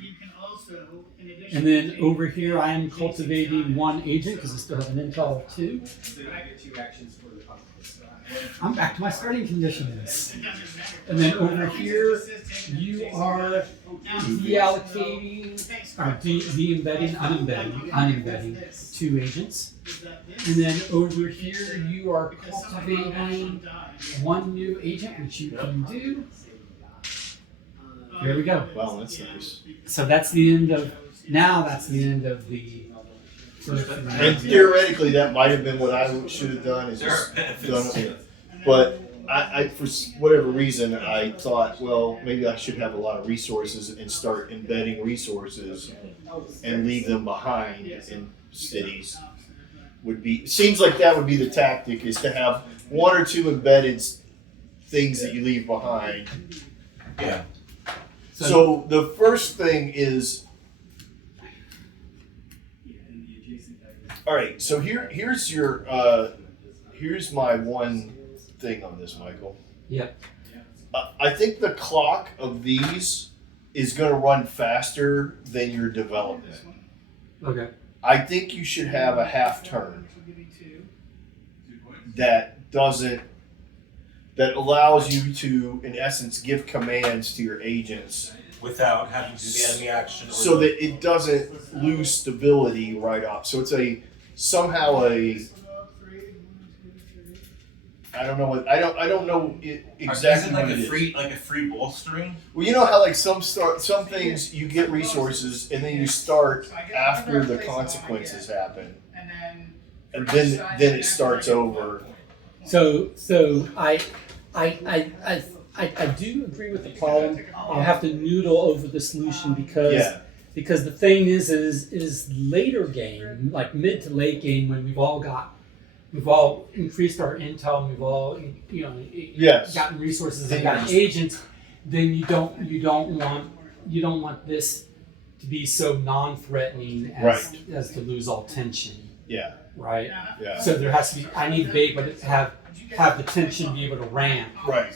You can also, in addition And then over here, I am cultivating 1 agent because I still have an intel of 2. So I get 2 actions for the conquest. I'm back to my starting conditions. And then over here, you are deallocating, or de-embedding, unembedding 2 agents. And then over here, you are cultivating 1 new agent, which you can do. There we go. Wow, that's nice. So that's the end of, that's the end of the first And round. theoretically, that might have been what I should have done. Is There just are done benefits. it. But I, for whatever reason, I thought, well, maybe I should have a lot of resources and start embedding resources and leave them behind in cities. Seems like that would be the tactic, is to have 1 or 2 embedded things that you leave behind. Yeah. So the first thing is, all right. So here's your here's my one thing on this, Michael. Yep. I think the clock of these is going to run faster than your development. Okay. I think you should have a half turn that allows you to, in essence, give commands to your agents Without having to do the enemy action. Or so that it doesn't lose stability right off. So it's somehow I don't know what I don't know exactly Is it like what a it free like a free bolstering? Well, you know how like some things you get resources and then you start after the consequences happen, and then it starts over. So I do agree with the problem. I'll have to noodle over the solution because the thing is later game, like mid to late game, when we've all increased our intel and we've all gotten resources and gotten agents, then you don't want this to be so non-threatening as to lose all tension. Yeah. Right. Yeah. So there has to be. I need to be able to have the tension be able to ramp. Right.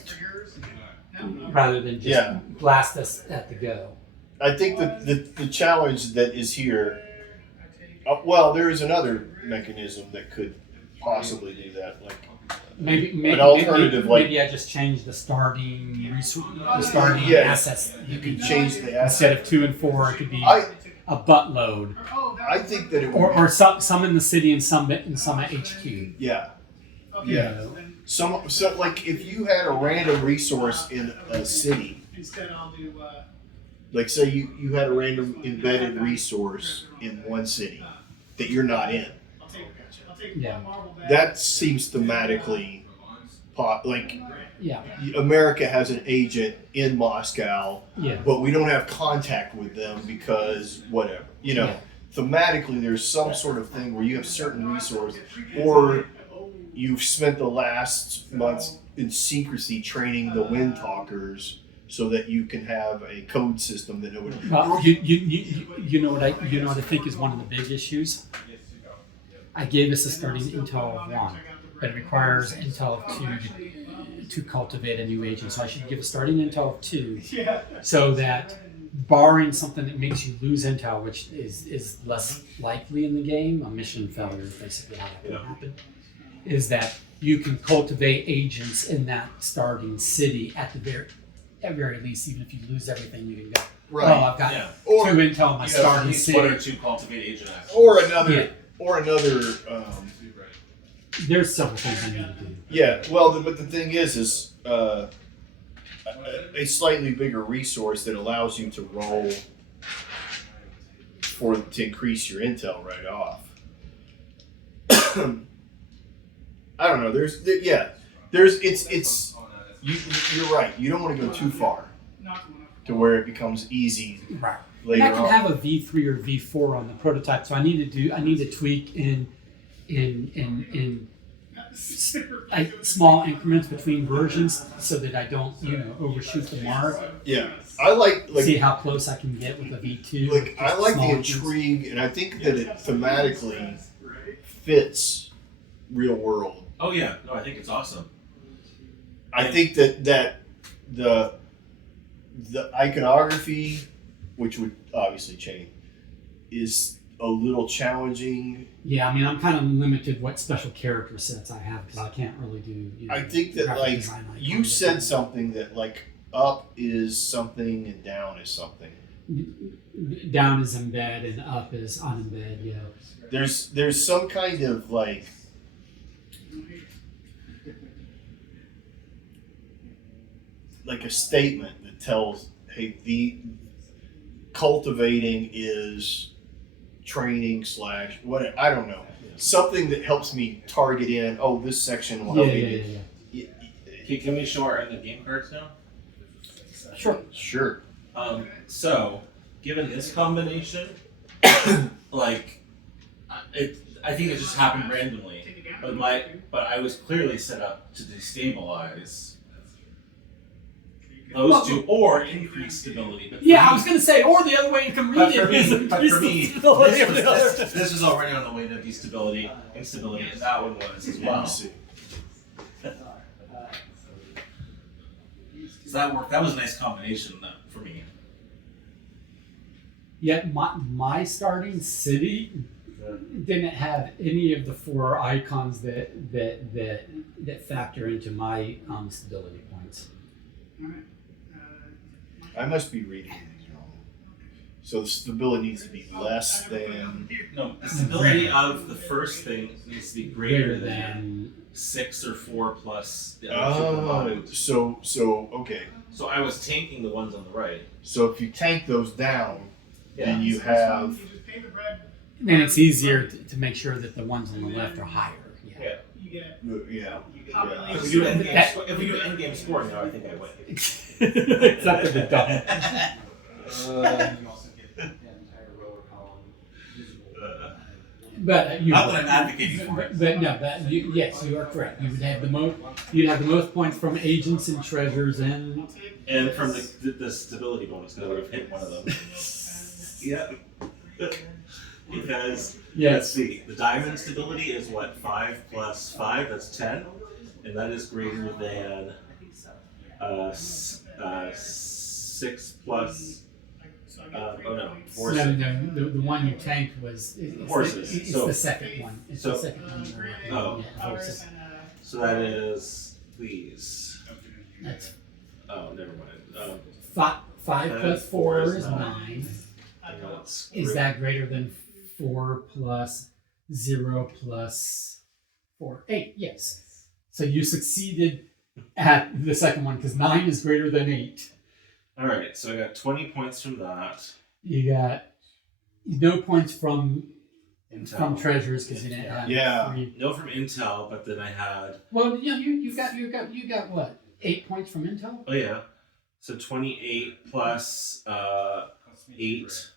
Rather than just blast us at the go. I think that the challenge that is here, well, there is another mechanism that could possibly do that, like maybe an alternative. Maybe I just change the starting assets. You could change the assets. Instead of 2 and 4, it could be a buttload. I think that it would or some in the city and some at HQ. Yeah. You Yeah. know. So like if you had a random resource in a city, Instead, I'll do. like say you had a random embedded resource in one city that you're not in, I'll take Yeah. one marble back. that seems thematically like Yeah. America has an agent in Moscow, Yeah. but we don't have contact with them because whatever. Yeah. Thematically there's some sort of thing where you have certain resources, or you've spent the last months in secrecy training the wind talkers so that you can have a code system that nobody. Well, you know what I think is one of the big issues. I gave us a starting intel of 1, but it requires intel of 2 to cultivate a new agent. So I should give a starting intel of 2, so that barring something that makes you lose intel, which is less likely in the game, a mission failure is basically how that can happen, is that you can cultivate agents in that starting city at very least. Even if you lose everything, you can go, Right. oh, I've got 2 intel in my You have at starting least city. 1 or 2 cultivate agent actions. Or another. There's several things I need to do. Yeah. Well, but the thing is a slightly bigger resource that allows you to roll to increase your intel right off. I don't know. You're right. You don't want to go too far. to where it becomes easy Right. later And I can on. have a V3 or V4 on the prototype, so I need to tweak in small increments between versions so that I don't, overshoot the mark. Yeah, I like See how close I can get with a V2. like I just like small the increments. intrigue, and I think that it thematically fits real world. Oh yeah, no, I think it's awesome. I think that the iconography, which would obviously change, is a little challenging. Yeah, I mean, I'm kind of limited what special character sets I have because I can't really do. I think that graphic like design like you that. said something that like up is something and down is something. Down is embed and up is unembed. Yeah. There's some kind of like a statement that tells, hey, the cultivating is training / what, I don't know, something that helps me target in. Oh, this section will help me. Can we show our end of game cards now? Sure. So, given this combination, like, I think it just happened randomly. But I was clearly set up to destabilize those two or increase stability. But Yeah, I was going to say, or the other way you can read it is increase the stability of the other. this was already on the way to instability, and that one was as well. So that worked. That was a nice combination for me. Yet my starting city didn't have any of the 4 icons that factor into my stability points. I must be reading these wrong. So the stability needs to be less than. No, the stability of the first thing needs to be greater than 6 or 4 plus the other two combined. So okay. So I was tanking the ones on the right. So if you tank those down, then you have. And it's easier to make sure that the ones on the left are higher. Yeah. Yeah. If we do endgame scoring now, I think I win. It's up to the dog. You also get that entire row or column visible. But Not that I'm advocating for it. But no, yes, you are correct. You would have the most. You'd have the most points from agents and treasures and from the stability bonus, because I would have hit one of them. Yeah. Because let's see, the diamond stability is what, 5 plus 5? That's 10, and that is greater than 6 plus. 4. No, the one you tanked was Horses. It's So- the second one. It's so- the second one. Oh. Yeah, horses. So that is these. That's Oh, never mind. 5 plus 4 is 9. That's Is that greater than 4 plus 0 plus 4? 8, yes. So you succeeded at the second one because 9 is greater than 8. all right? So I got 20 points from that. You got no points from Intel. treasures because you didn't have Yeah. 3. No from Intel, but then I had. Well, yeah, you got what? 8 points from Intel? Oh yeah. So 28 plus 8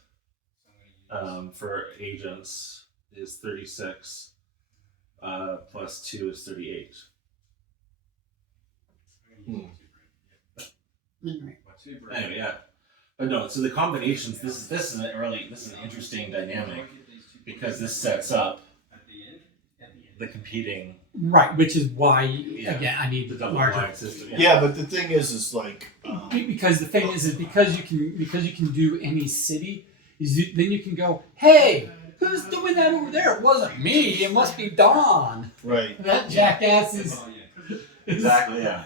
for agents is 36. Plus 2 is 38. Right. Anyway, yeah. But no, so the combinations. This is an interesting dynamic because this sets up the competing. Right, which is why again I need The the double larger. blind system. Yeah, but the thing is like. Because the thing is because you can do any city, then you can go, hey, who's doing that over there? It wasn't me. It must be Don. Right. That jackass is. Exactly. Yeah.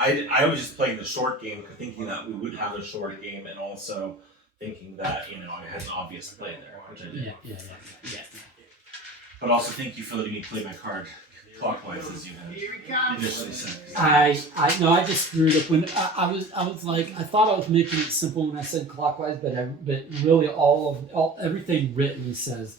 I was just playing the short game, thinking that we would have a short game, and also thinking that I had an obvious play there, which I did. Yeah. But also thank you for letting me play my card clockwise as you had initially said. I just screwed up when I was like I thought I was making it simple when I said clockwise, but really everything written says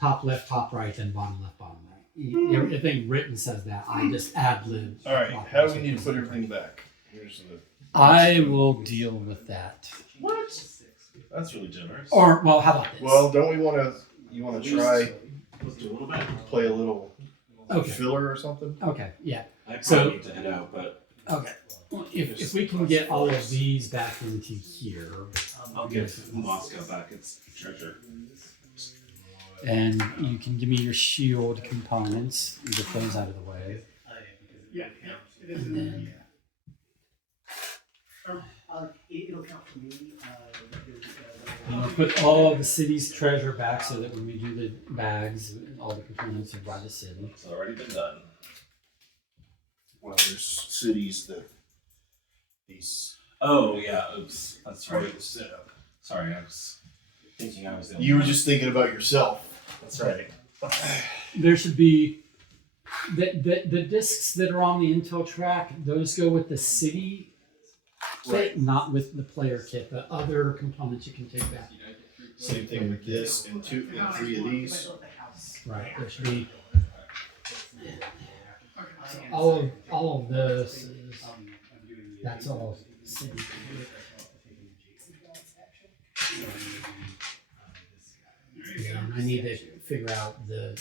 top left, top right, and bottom left, bottom right. Everything written says that. I just ad-libbed. All right. How do we need to put everything back? Here's the. I will deal with that. What? That's really generous. Or, well, how about this? Well, don't we want to? You want to try Let's do a little bit. play a little Okay. filler or something? Okay, yeah. I probably So- need to head out, but Okay. Well, if we can get all of these back into here, I'll give Moscow back its treasure. and you can give me your shield components, get those out of the way. Yeah, it is. And then, It'll count for me. I'll put all of the city's treasure back so that when we do the bags, all the components are by the city. It's already been done. Well, there's cities that these. Oh yeah, oops. That's Part right. of the setup. Sorry, I was thinking I was the only You were one. just thinking about yourself. That's right. There should be the discs that are on the intel track. Those go with the city kit, Right. not with the player kit. The other components you can take back. Same thing with this and 2 and 3 of these. Right. There should be all of this. That's all city. Yeah, and I need to figure out the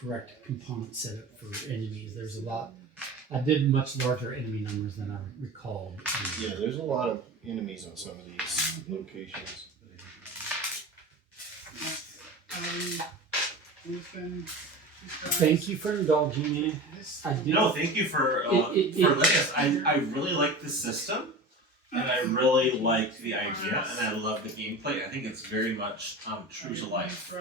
correct component setup for enemies. There's a lot. I did much larger enemy numbers than I recalled. Yeah, there's a lot of enemies on some of these locations. Thank you for indulging me. I did. No, thank you for It- this. I really like the system, and I really like the idea, and I love the gameplay. I think it's very much true to life,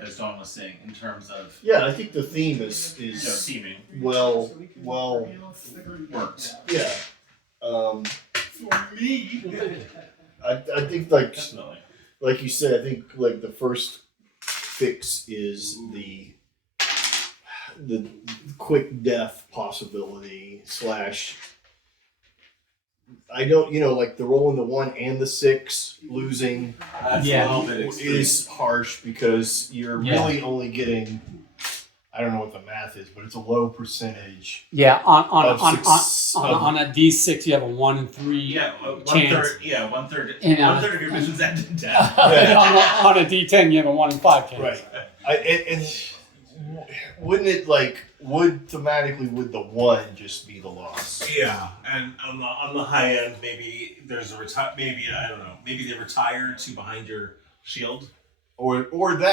as Don was saying, in terms of Yeah, I think the theme is seeming well worked. yeah. For me. I think Definitely. like you said, I think like the first fix is the quick death possibility / I don't, like the rolling the 1 and the 6 losing That's Yeah. a little bit extreme. is harsh because you're Yeah. really only getting, I don't know what the math is, but it's a low percentage. Yeah, on a D6 you have a 1 in 3 Yeah, chance. 1/3. Yeah, 1/3. And, 1/3 of your missions end in death. on a D10 you have a 1 in 5 chance. Right. And wouldn't it would the 1 just be the loss? Yeah, and on the high end, maybe there's a maybe I don't know. Maybe they retire to behind your shield. Or you Or lose on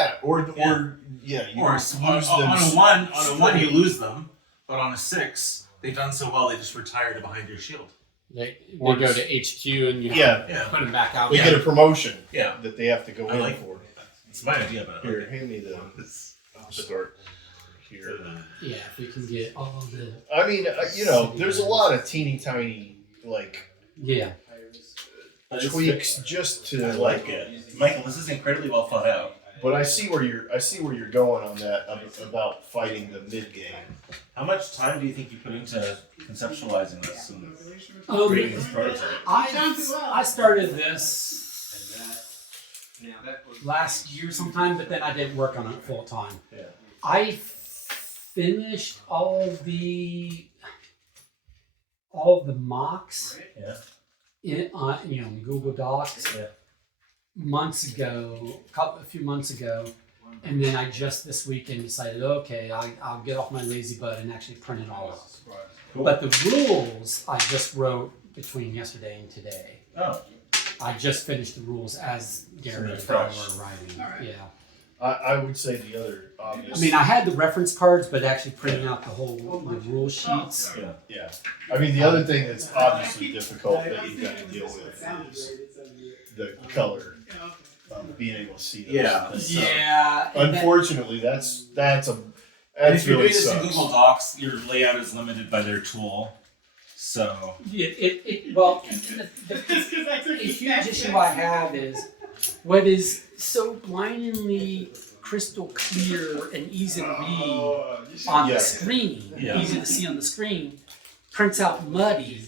them. a one you lose them, but on a 6 they've done so well they just retire to behind your shield. They Or go just- to HQ and you Yeah. Yeah, put them back out. They get a promotion yeah. that they have to go I in like for. It's my idea, but I Here, like hand me the start here. Yeah, if we can get all of the I mean, there's a lot of teeny tiny yeah. tweaks just to I like it, Michael. This is incredibly well thought out. But I see where you're going on that about fighting the mid game. How much time do you think you put into conceptualizing this and Um, creating this prototype? I started this last year sometime, but then I didn't work on it full time. Yeah. I finished all of the mocks Yeah. in Google Docs Yeah. a few months ago, and then I just this weekend decided, okay, I'll get off my lazy butt and actually print it all out. Cool. But the rules I just wrote between yesterday and today. Oh, I just finished the rules as Gary and So Kyle they're fresh. were writing. Alright. Yeah. I would say the other obvious. I mean, I had the reference cards, but actually printing out the rule sheets. yeah. Yeah. I mean, the other thing that's obviously difficult that you've got to deal with is the color of being able to see those. Yeah. things. Yeah. and that- Unfortunately, that's And if you're really doing this in sucks. Google Docs, your layout is limited by their tool. So well, the huge issue I have is what is so blindingly crystal clear and easy to read on Yeah. the screen, Yeah. easy to see on the screen, prints out muddy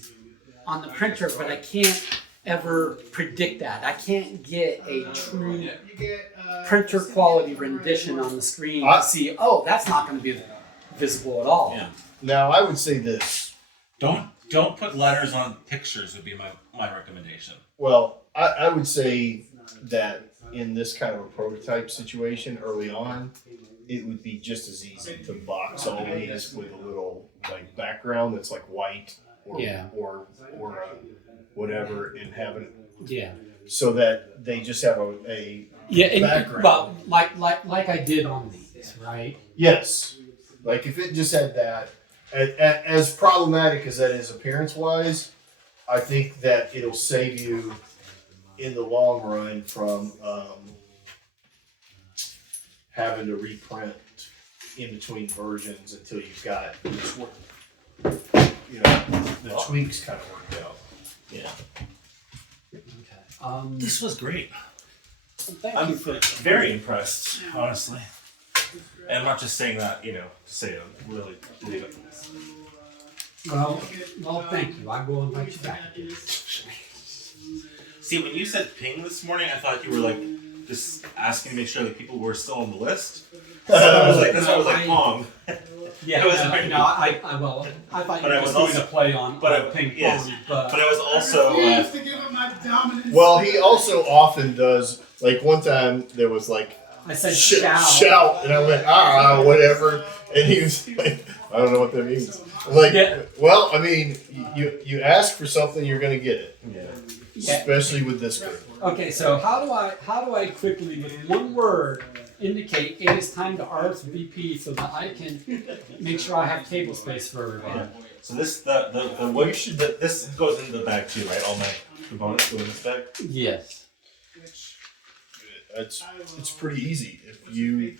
on the printer, but I can't ever predict that. I can't get a true printer quality rendition on the screen to see, oh, that's not going to be visible at all. Yeah. Now, I would say this. don't Don't put letters on pictures would be my recommendation. Well, I would say that in this kind of a prototype situation early on, it would be just as easy to box all these with a little like background that's like white or Yeah. or whatever, and have it Yeah. so that they just have a Yeah, and background. well, like I did on these, right? Yes, like if it just had that, as problematic as that is appearance wise, I think that it'll save you in the long run from having to reprint in between versions until you've got the tweaks kind of worked out. Yeah. Okay. This was great. Thank I'm you for very impressed, honestly. And I'm not just saying that, to say I really believe it. well, thank you. I will invite you back. See, when you said ping this morning, I thought you were like just asking to make sure that people were still on the list. So I was like, that's why I was like Pong. Yeah, It was I thought you But were I just was doing also- a play on ping pong, yes. but But I was also I refuse to give up my dominance. Well, he also often does. Like one time, there was like I said shout, and I went whatever, and he was like, I don't know what that means. I'm like, Yeah. well, I mean, you ask for something, you're gonna get it, Yeah. especially with this group. Okay, so how do I quickly, with one word, indicate it is time to RSVP so that I can make sure I have table space for everybody? so this the wood this goes into the bag too, right? All my components go in this bag. Yes. It's pretty easy. If you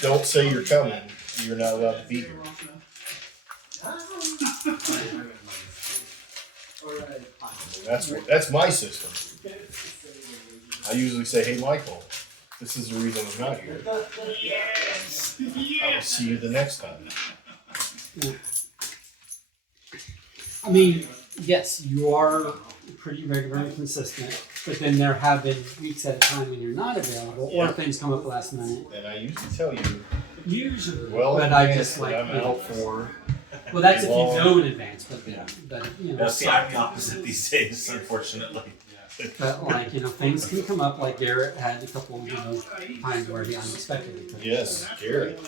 don't say you're coming, you're not allowed to be here. That's my system. I usually say, hey, Michael, this is the reason I'm not here. Yes. I will Yes. see you the next time. I mean, yes, you are pretty regular and consistent, but then there have been weeks at a time when you're not available or Yeah. things come up last minute. And I usually tell you, Usually, well, but in I advance just that like, I'm out for. well, that's if you long- know in advance, but Yeah. but See, I'm the opposite these days, unfortunately. but like things can come up. Like Garrett had a couple times where he unexpectedly couldn't Yes, Garrett.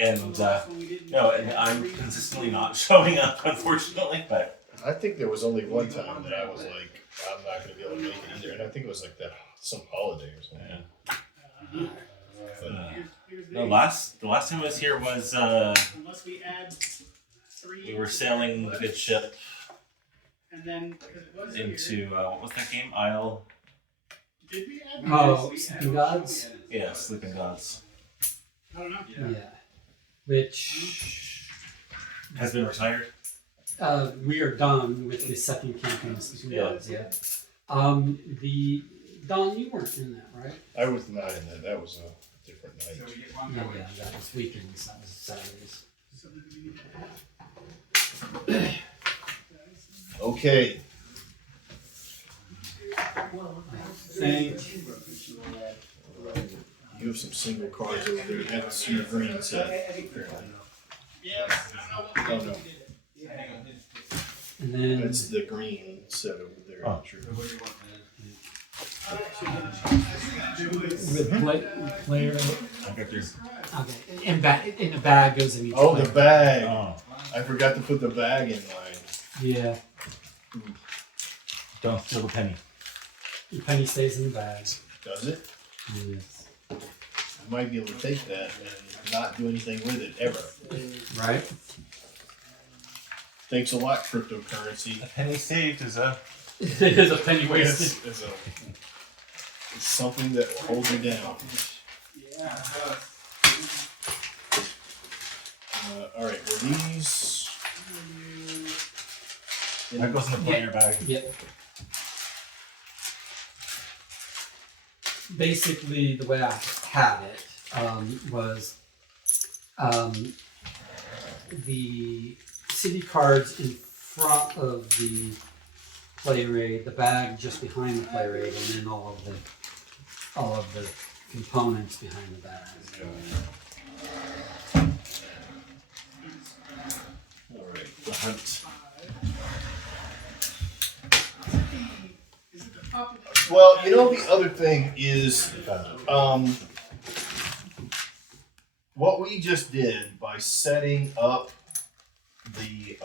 And and I'm consistently not showing up, unfortunately. But I think there was only one time that I was like, I'm not going to be able to make it either. And I think it was like that some holiday or something. the last time I was here was Unless we add 3. we were sailing the good ship And then because it was into what was that game? Isle. Did we add? Oh, Sleeping Gods? Yeah, Sleeping Gods I don't know. Yeah. Which has been retired. we are done with the second campaign of Sleeping Gods. Yeah. The Don, you weren't in that, right? I was not in that. That was a different night. Yeah, that was weekends. That was Saturdays. Okay. Thank You have some single cards over there. That's your green set, apparently. Yes. I don't know what we Oh, no. did. And then That's the green set over there. Oh. Sure. with player. I got yours. Okay. In the bag goes in each. Oh, player. the bag. Oh, I forgot to put the bag in mine. Yeah. don't steal the penny. The penny stays in the bag. Does it? Yes. I might be able to take that and not do anything with it ever. Right. Thanks a lot, cryptocurrency. A penny saved is a. It is a penny wasted. It's something that will hold you down. All right, were these? That goes in the player bag. Yep. Basically, the way I had it was the city cards in front of the play raid, the bag just behind the play raid, and then all of the components behind the bag. All right. The hunt. Well, you know, the other thing is, what we just did by setting up the,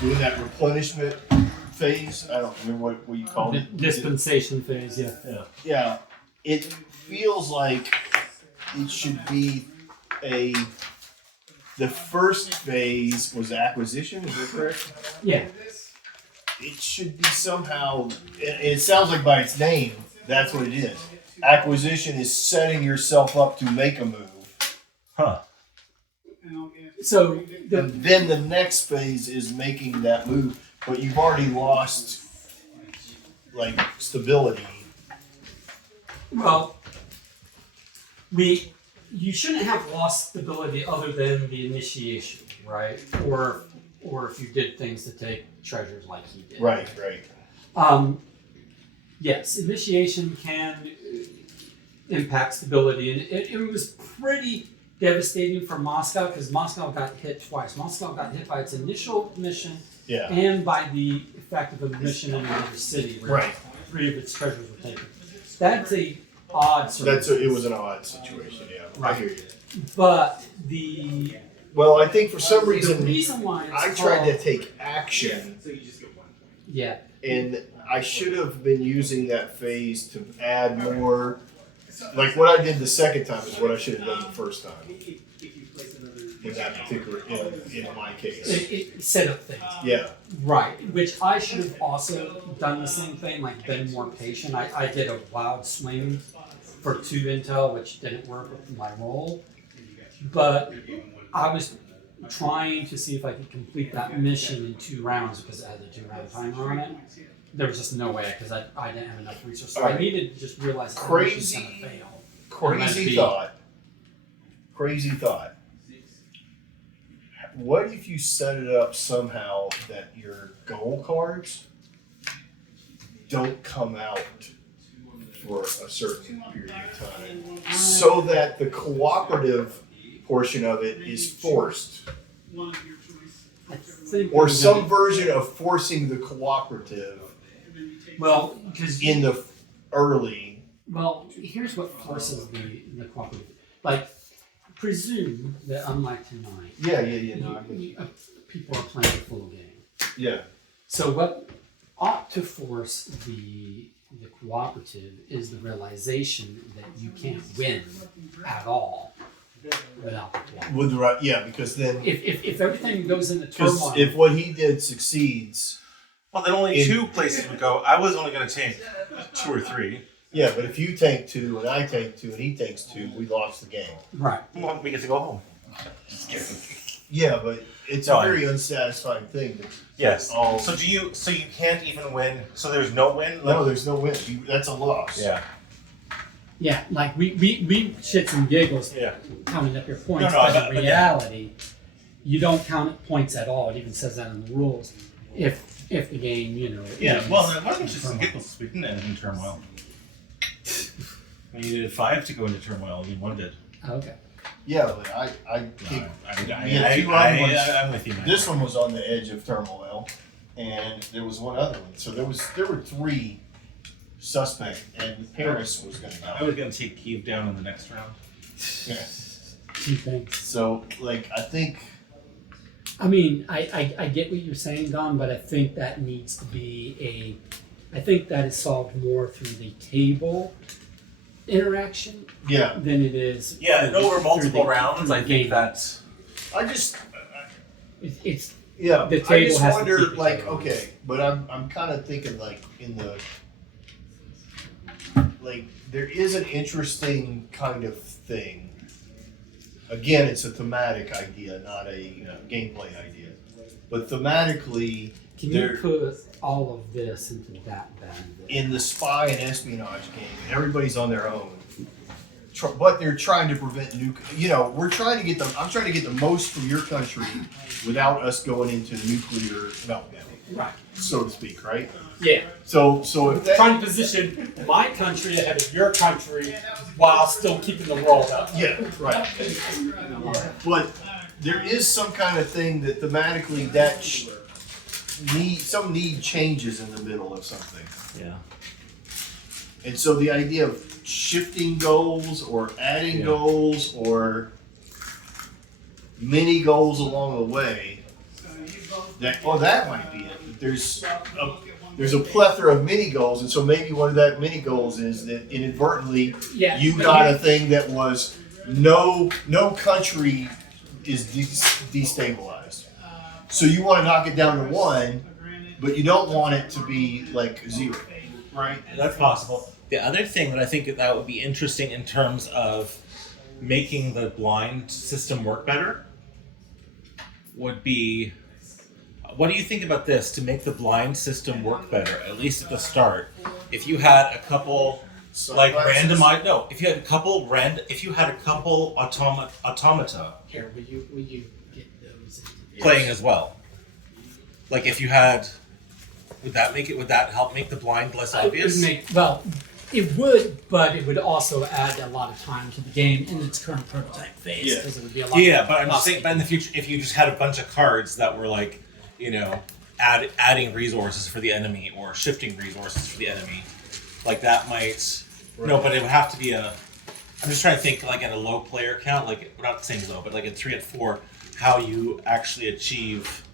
doing that replenishment phase, I don't remember what you called it. Dispensation phase, yeah. Yeah, it feels like it should be the first phase was acquisition, is that correct? Yeah. It should be somehow, it sounds like by its name, that's what it is. Acquisition is setting yourself up to make a move. Huh. So And then the next phase is making that move, but you've already lost, like, stability. well, you shouldn't have lost stability other than the initiation, right? Or if you did things to take treasures like he did. Right, right. Yes, initiation can impact stability, and it was pretty devastating for Moscow because Moscow got hit twice. Moscow got hit by its initial mission Yeah. and by the effect of a mission in another city where Right. 3 of its treasures were taken. That's a odd It was an odd situation, yeah. I Right. hear you. But Well, I think for some the reason, reason why it's I tried to called- take action, So you just get one. yeah. and I should have been using that phase to add more. Like what I did the second time is what I should have done the first time. If you place another. In that particular, in my case. It set up things. Yeah. Right, which I should have also done the same thing, like been more patient. I did a wild swing for 2 intel, which didn't work with my roll. But I was trying to see if I could complete that mission in 2 rounds because it had a 2-round timer on it. There was just no way because I didn't have enough resources. So I Alright. needed to just realize that Crazy- the mission's gonna fail. Crazy thought. Crazy thought. What if you set it up somehow that your goal cards don't come out for a certain period of time, so that the cooperative portion of it is forced, I think or I'm some gonna- version of forcing the cooperative well, because in the early. well, here's what forces the cooperative. Like, presume that unlike tonight, Yeah. No, I get you. people are playing a full game. Yeah. So what ought to force the cooperative is the realization that you can't win at without the cooperative. With the right, yeah, because then If everything goes into turmoil, because if what he did succeeds, Well, then only In- 2 places would go. I was only going to take 2 or 3. yeah, but if you tank 2 and I tank 2 and he tanks 2, we lost the game. right? Well, we get to go home. Just kidding. Yeah, but it's No, a very unsatisfying thing. Yes. Oh. So do you? So you can't even win. So there's no win. No, there's no win. That's a loss. Yeah. Yeah, like we shits and giggles Yeah. counting up your points, No, I but got- in reality, you don't count points at all. It even says that in the rules. If the game, Yeah. ends Well, it wasn't in just turmoil. giggles. We didn't end in turmoil. We needed 5 to go into turmoil. Only 1 did. Okay. Yeah, but I think I, 2 other ones. I'm with you, man. This one was on the edge of turmoil, and there was one other one. So there were 3 suspect, and Paris was going to I go. was going to take Kiev down in the next round. Yeah. Two things. So like I think. I mean, I get what you're saying, Don, but I think that needs to be I think that is solved more through the table interaction Yeah, than it is. Yeah, and over multiple through rounds, the I think game. that's. I just. It's Yeah, The I table just has to wonder, keep it like, going. okay, but I'm kind of thinking, like, there is an interesting kind of thing. Again, it's a thematic idea, not a gameplay idea. But thematically, can there you put all of this into that band? in the spy and espionage game, everybody's on their own. But they're trying to prevent we're trying to get them. I'm trying to get the most from your country without us going into nuclear meltdown, Right. so to speak, right? Yeah. So if that, Trying to position my country ahead of your country while still keeping the world up. yeah, right. But there is some kind of thing that thematically some need changes in the middle of something. Yeah. And so the idea of shifting goals or adding goals or mini goals along the way, that might be it. There's a plethora of mini goals, and so maybe one of that mini goals is that inadvertently you got a thing that was no country is destabilized. So you want to knock it down to 1, but you don't want it to be like 0, right? That's possible. The other thing that I think that would be interesting in terms of making the blind system work better would be, what do you think about this to make the blind system work better, at least at the start? If you had a couple randomized, if you had a couple automata Here, will you get those? playing as well? Like if you had, would that help make the blind less obvious? It would, but it would also add a lot of time to the game in its current prototype phase because it would be a lot. Yeah, but I'm just saying, but in the future, if you just had a bunch of cards that were like, adding resources for the enemy or shifting resources for the enemy, like that might. Right. No, but it would have to be I'm just trying to think like at a low player count, like we're not saying low, but like at 3 and 4, how you actually achieve.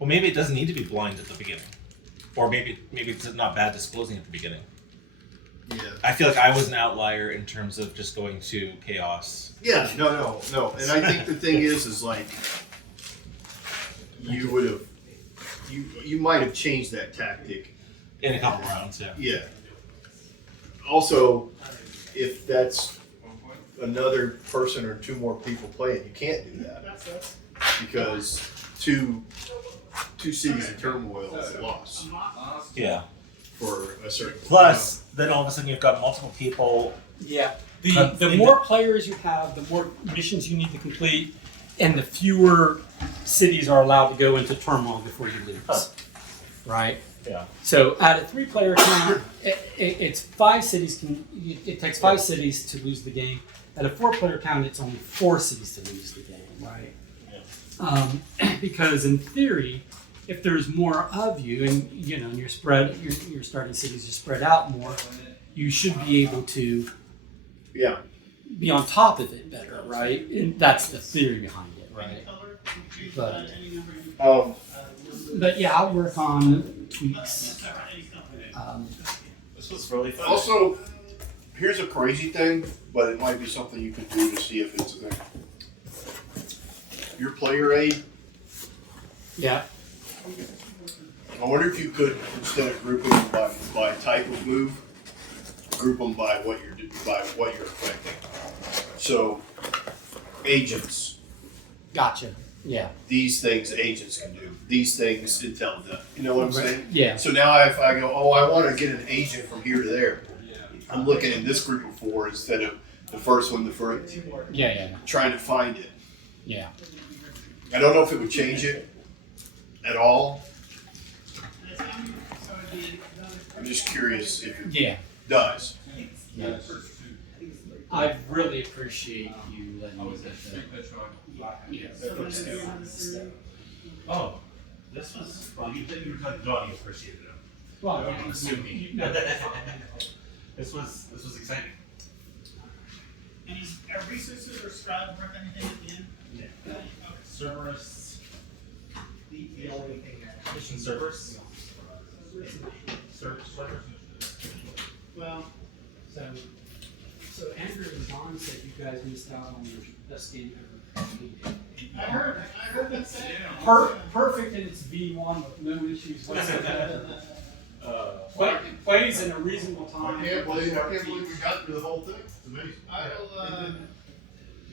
Well, maybe it doesn't need to be blind at the beginning, or maybe it's not bad disclosing at the beginning. Yeah. I feel like I was an outlier in terms of just going to chaos. Yeah, no. And I think the thing is like you might have changed that tactic In a couple rounds, yeah. Yeah. Also, if that's another person or 2 more people playing, you can't do that because two cities in turmoil is a loss. Yeah. For a certain. Plus, then all of a sudden you've got multiple people. Yeah. The more players you have, the more missions you need to complete, and the fewer cities are allowed to go into turmoil before you lose. Right? Yeah. So at a 3-player count, it's 5 cities. It takes 5 cities to lose the game. At a 4-player count, it's only 4 cities to lose the game. Right? Yeah. Because in theory, if there's more of you, and your starting cities are spread out more, you should be able to be on top of it better, right? And that's the theory behind it, right? But yeah, I'll work on tweaks. This was really fun. Also, here's a crazy thing, but it might be something you could do to see if it's a thing. Your player aid. Yeah. I wonder if you could, instead of grouping them by type of move, group them by what you're affecting. So, agents. Gotcha. Yeah. These things agents can do. These things intel does. You know what I'm saying? Yeah. So now if I go, I want to get an agent from here to there, I'm looking in this group of 4 instead of the first one, Yeah. trying to find it. Yeah. I don't know if it would change it at all. I'm just curious if it does. Yeah. I really appreciate you letting me get the first go on this stuff. Oh, this was, well, you were talking to John, you appreciated it. Well, I'm assuming. This was exciting. Any resources or scribe worth anything at the end? Yeah. Cerberus. The only thing that mission Cerberus. Cerberus Initiative. Well, So Andrew and Don said you guys missed out on your best game ever completed. I heard that say. Perfect in its V1 with no issues whatsoever. Plays in a reasonable time. I can't believe we got through the whole thing. It's amazing. I'll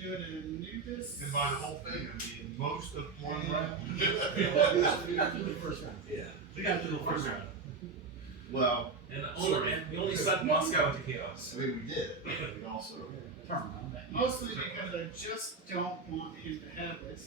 do it in Nudis. And by the whole thing, I mean most of one round. We got through the first round. Yeah. We got through the first round. Well, And we only sent Moscow into chaos. I mean we did, but we also. Mostly because I just don't want him to have it.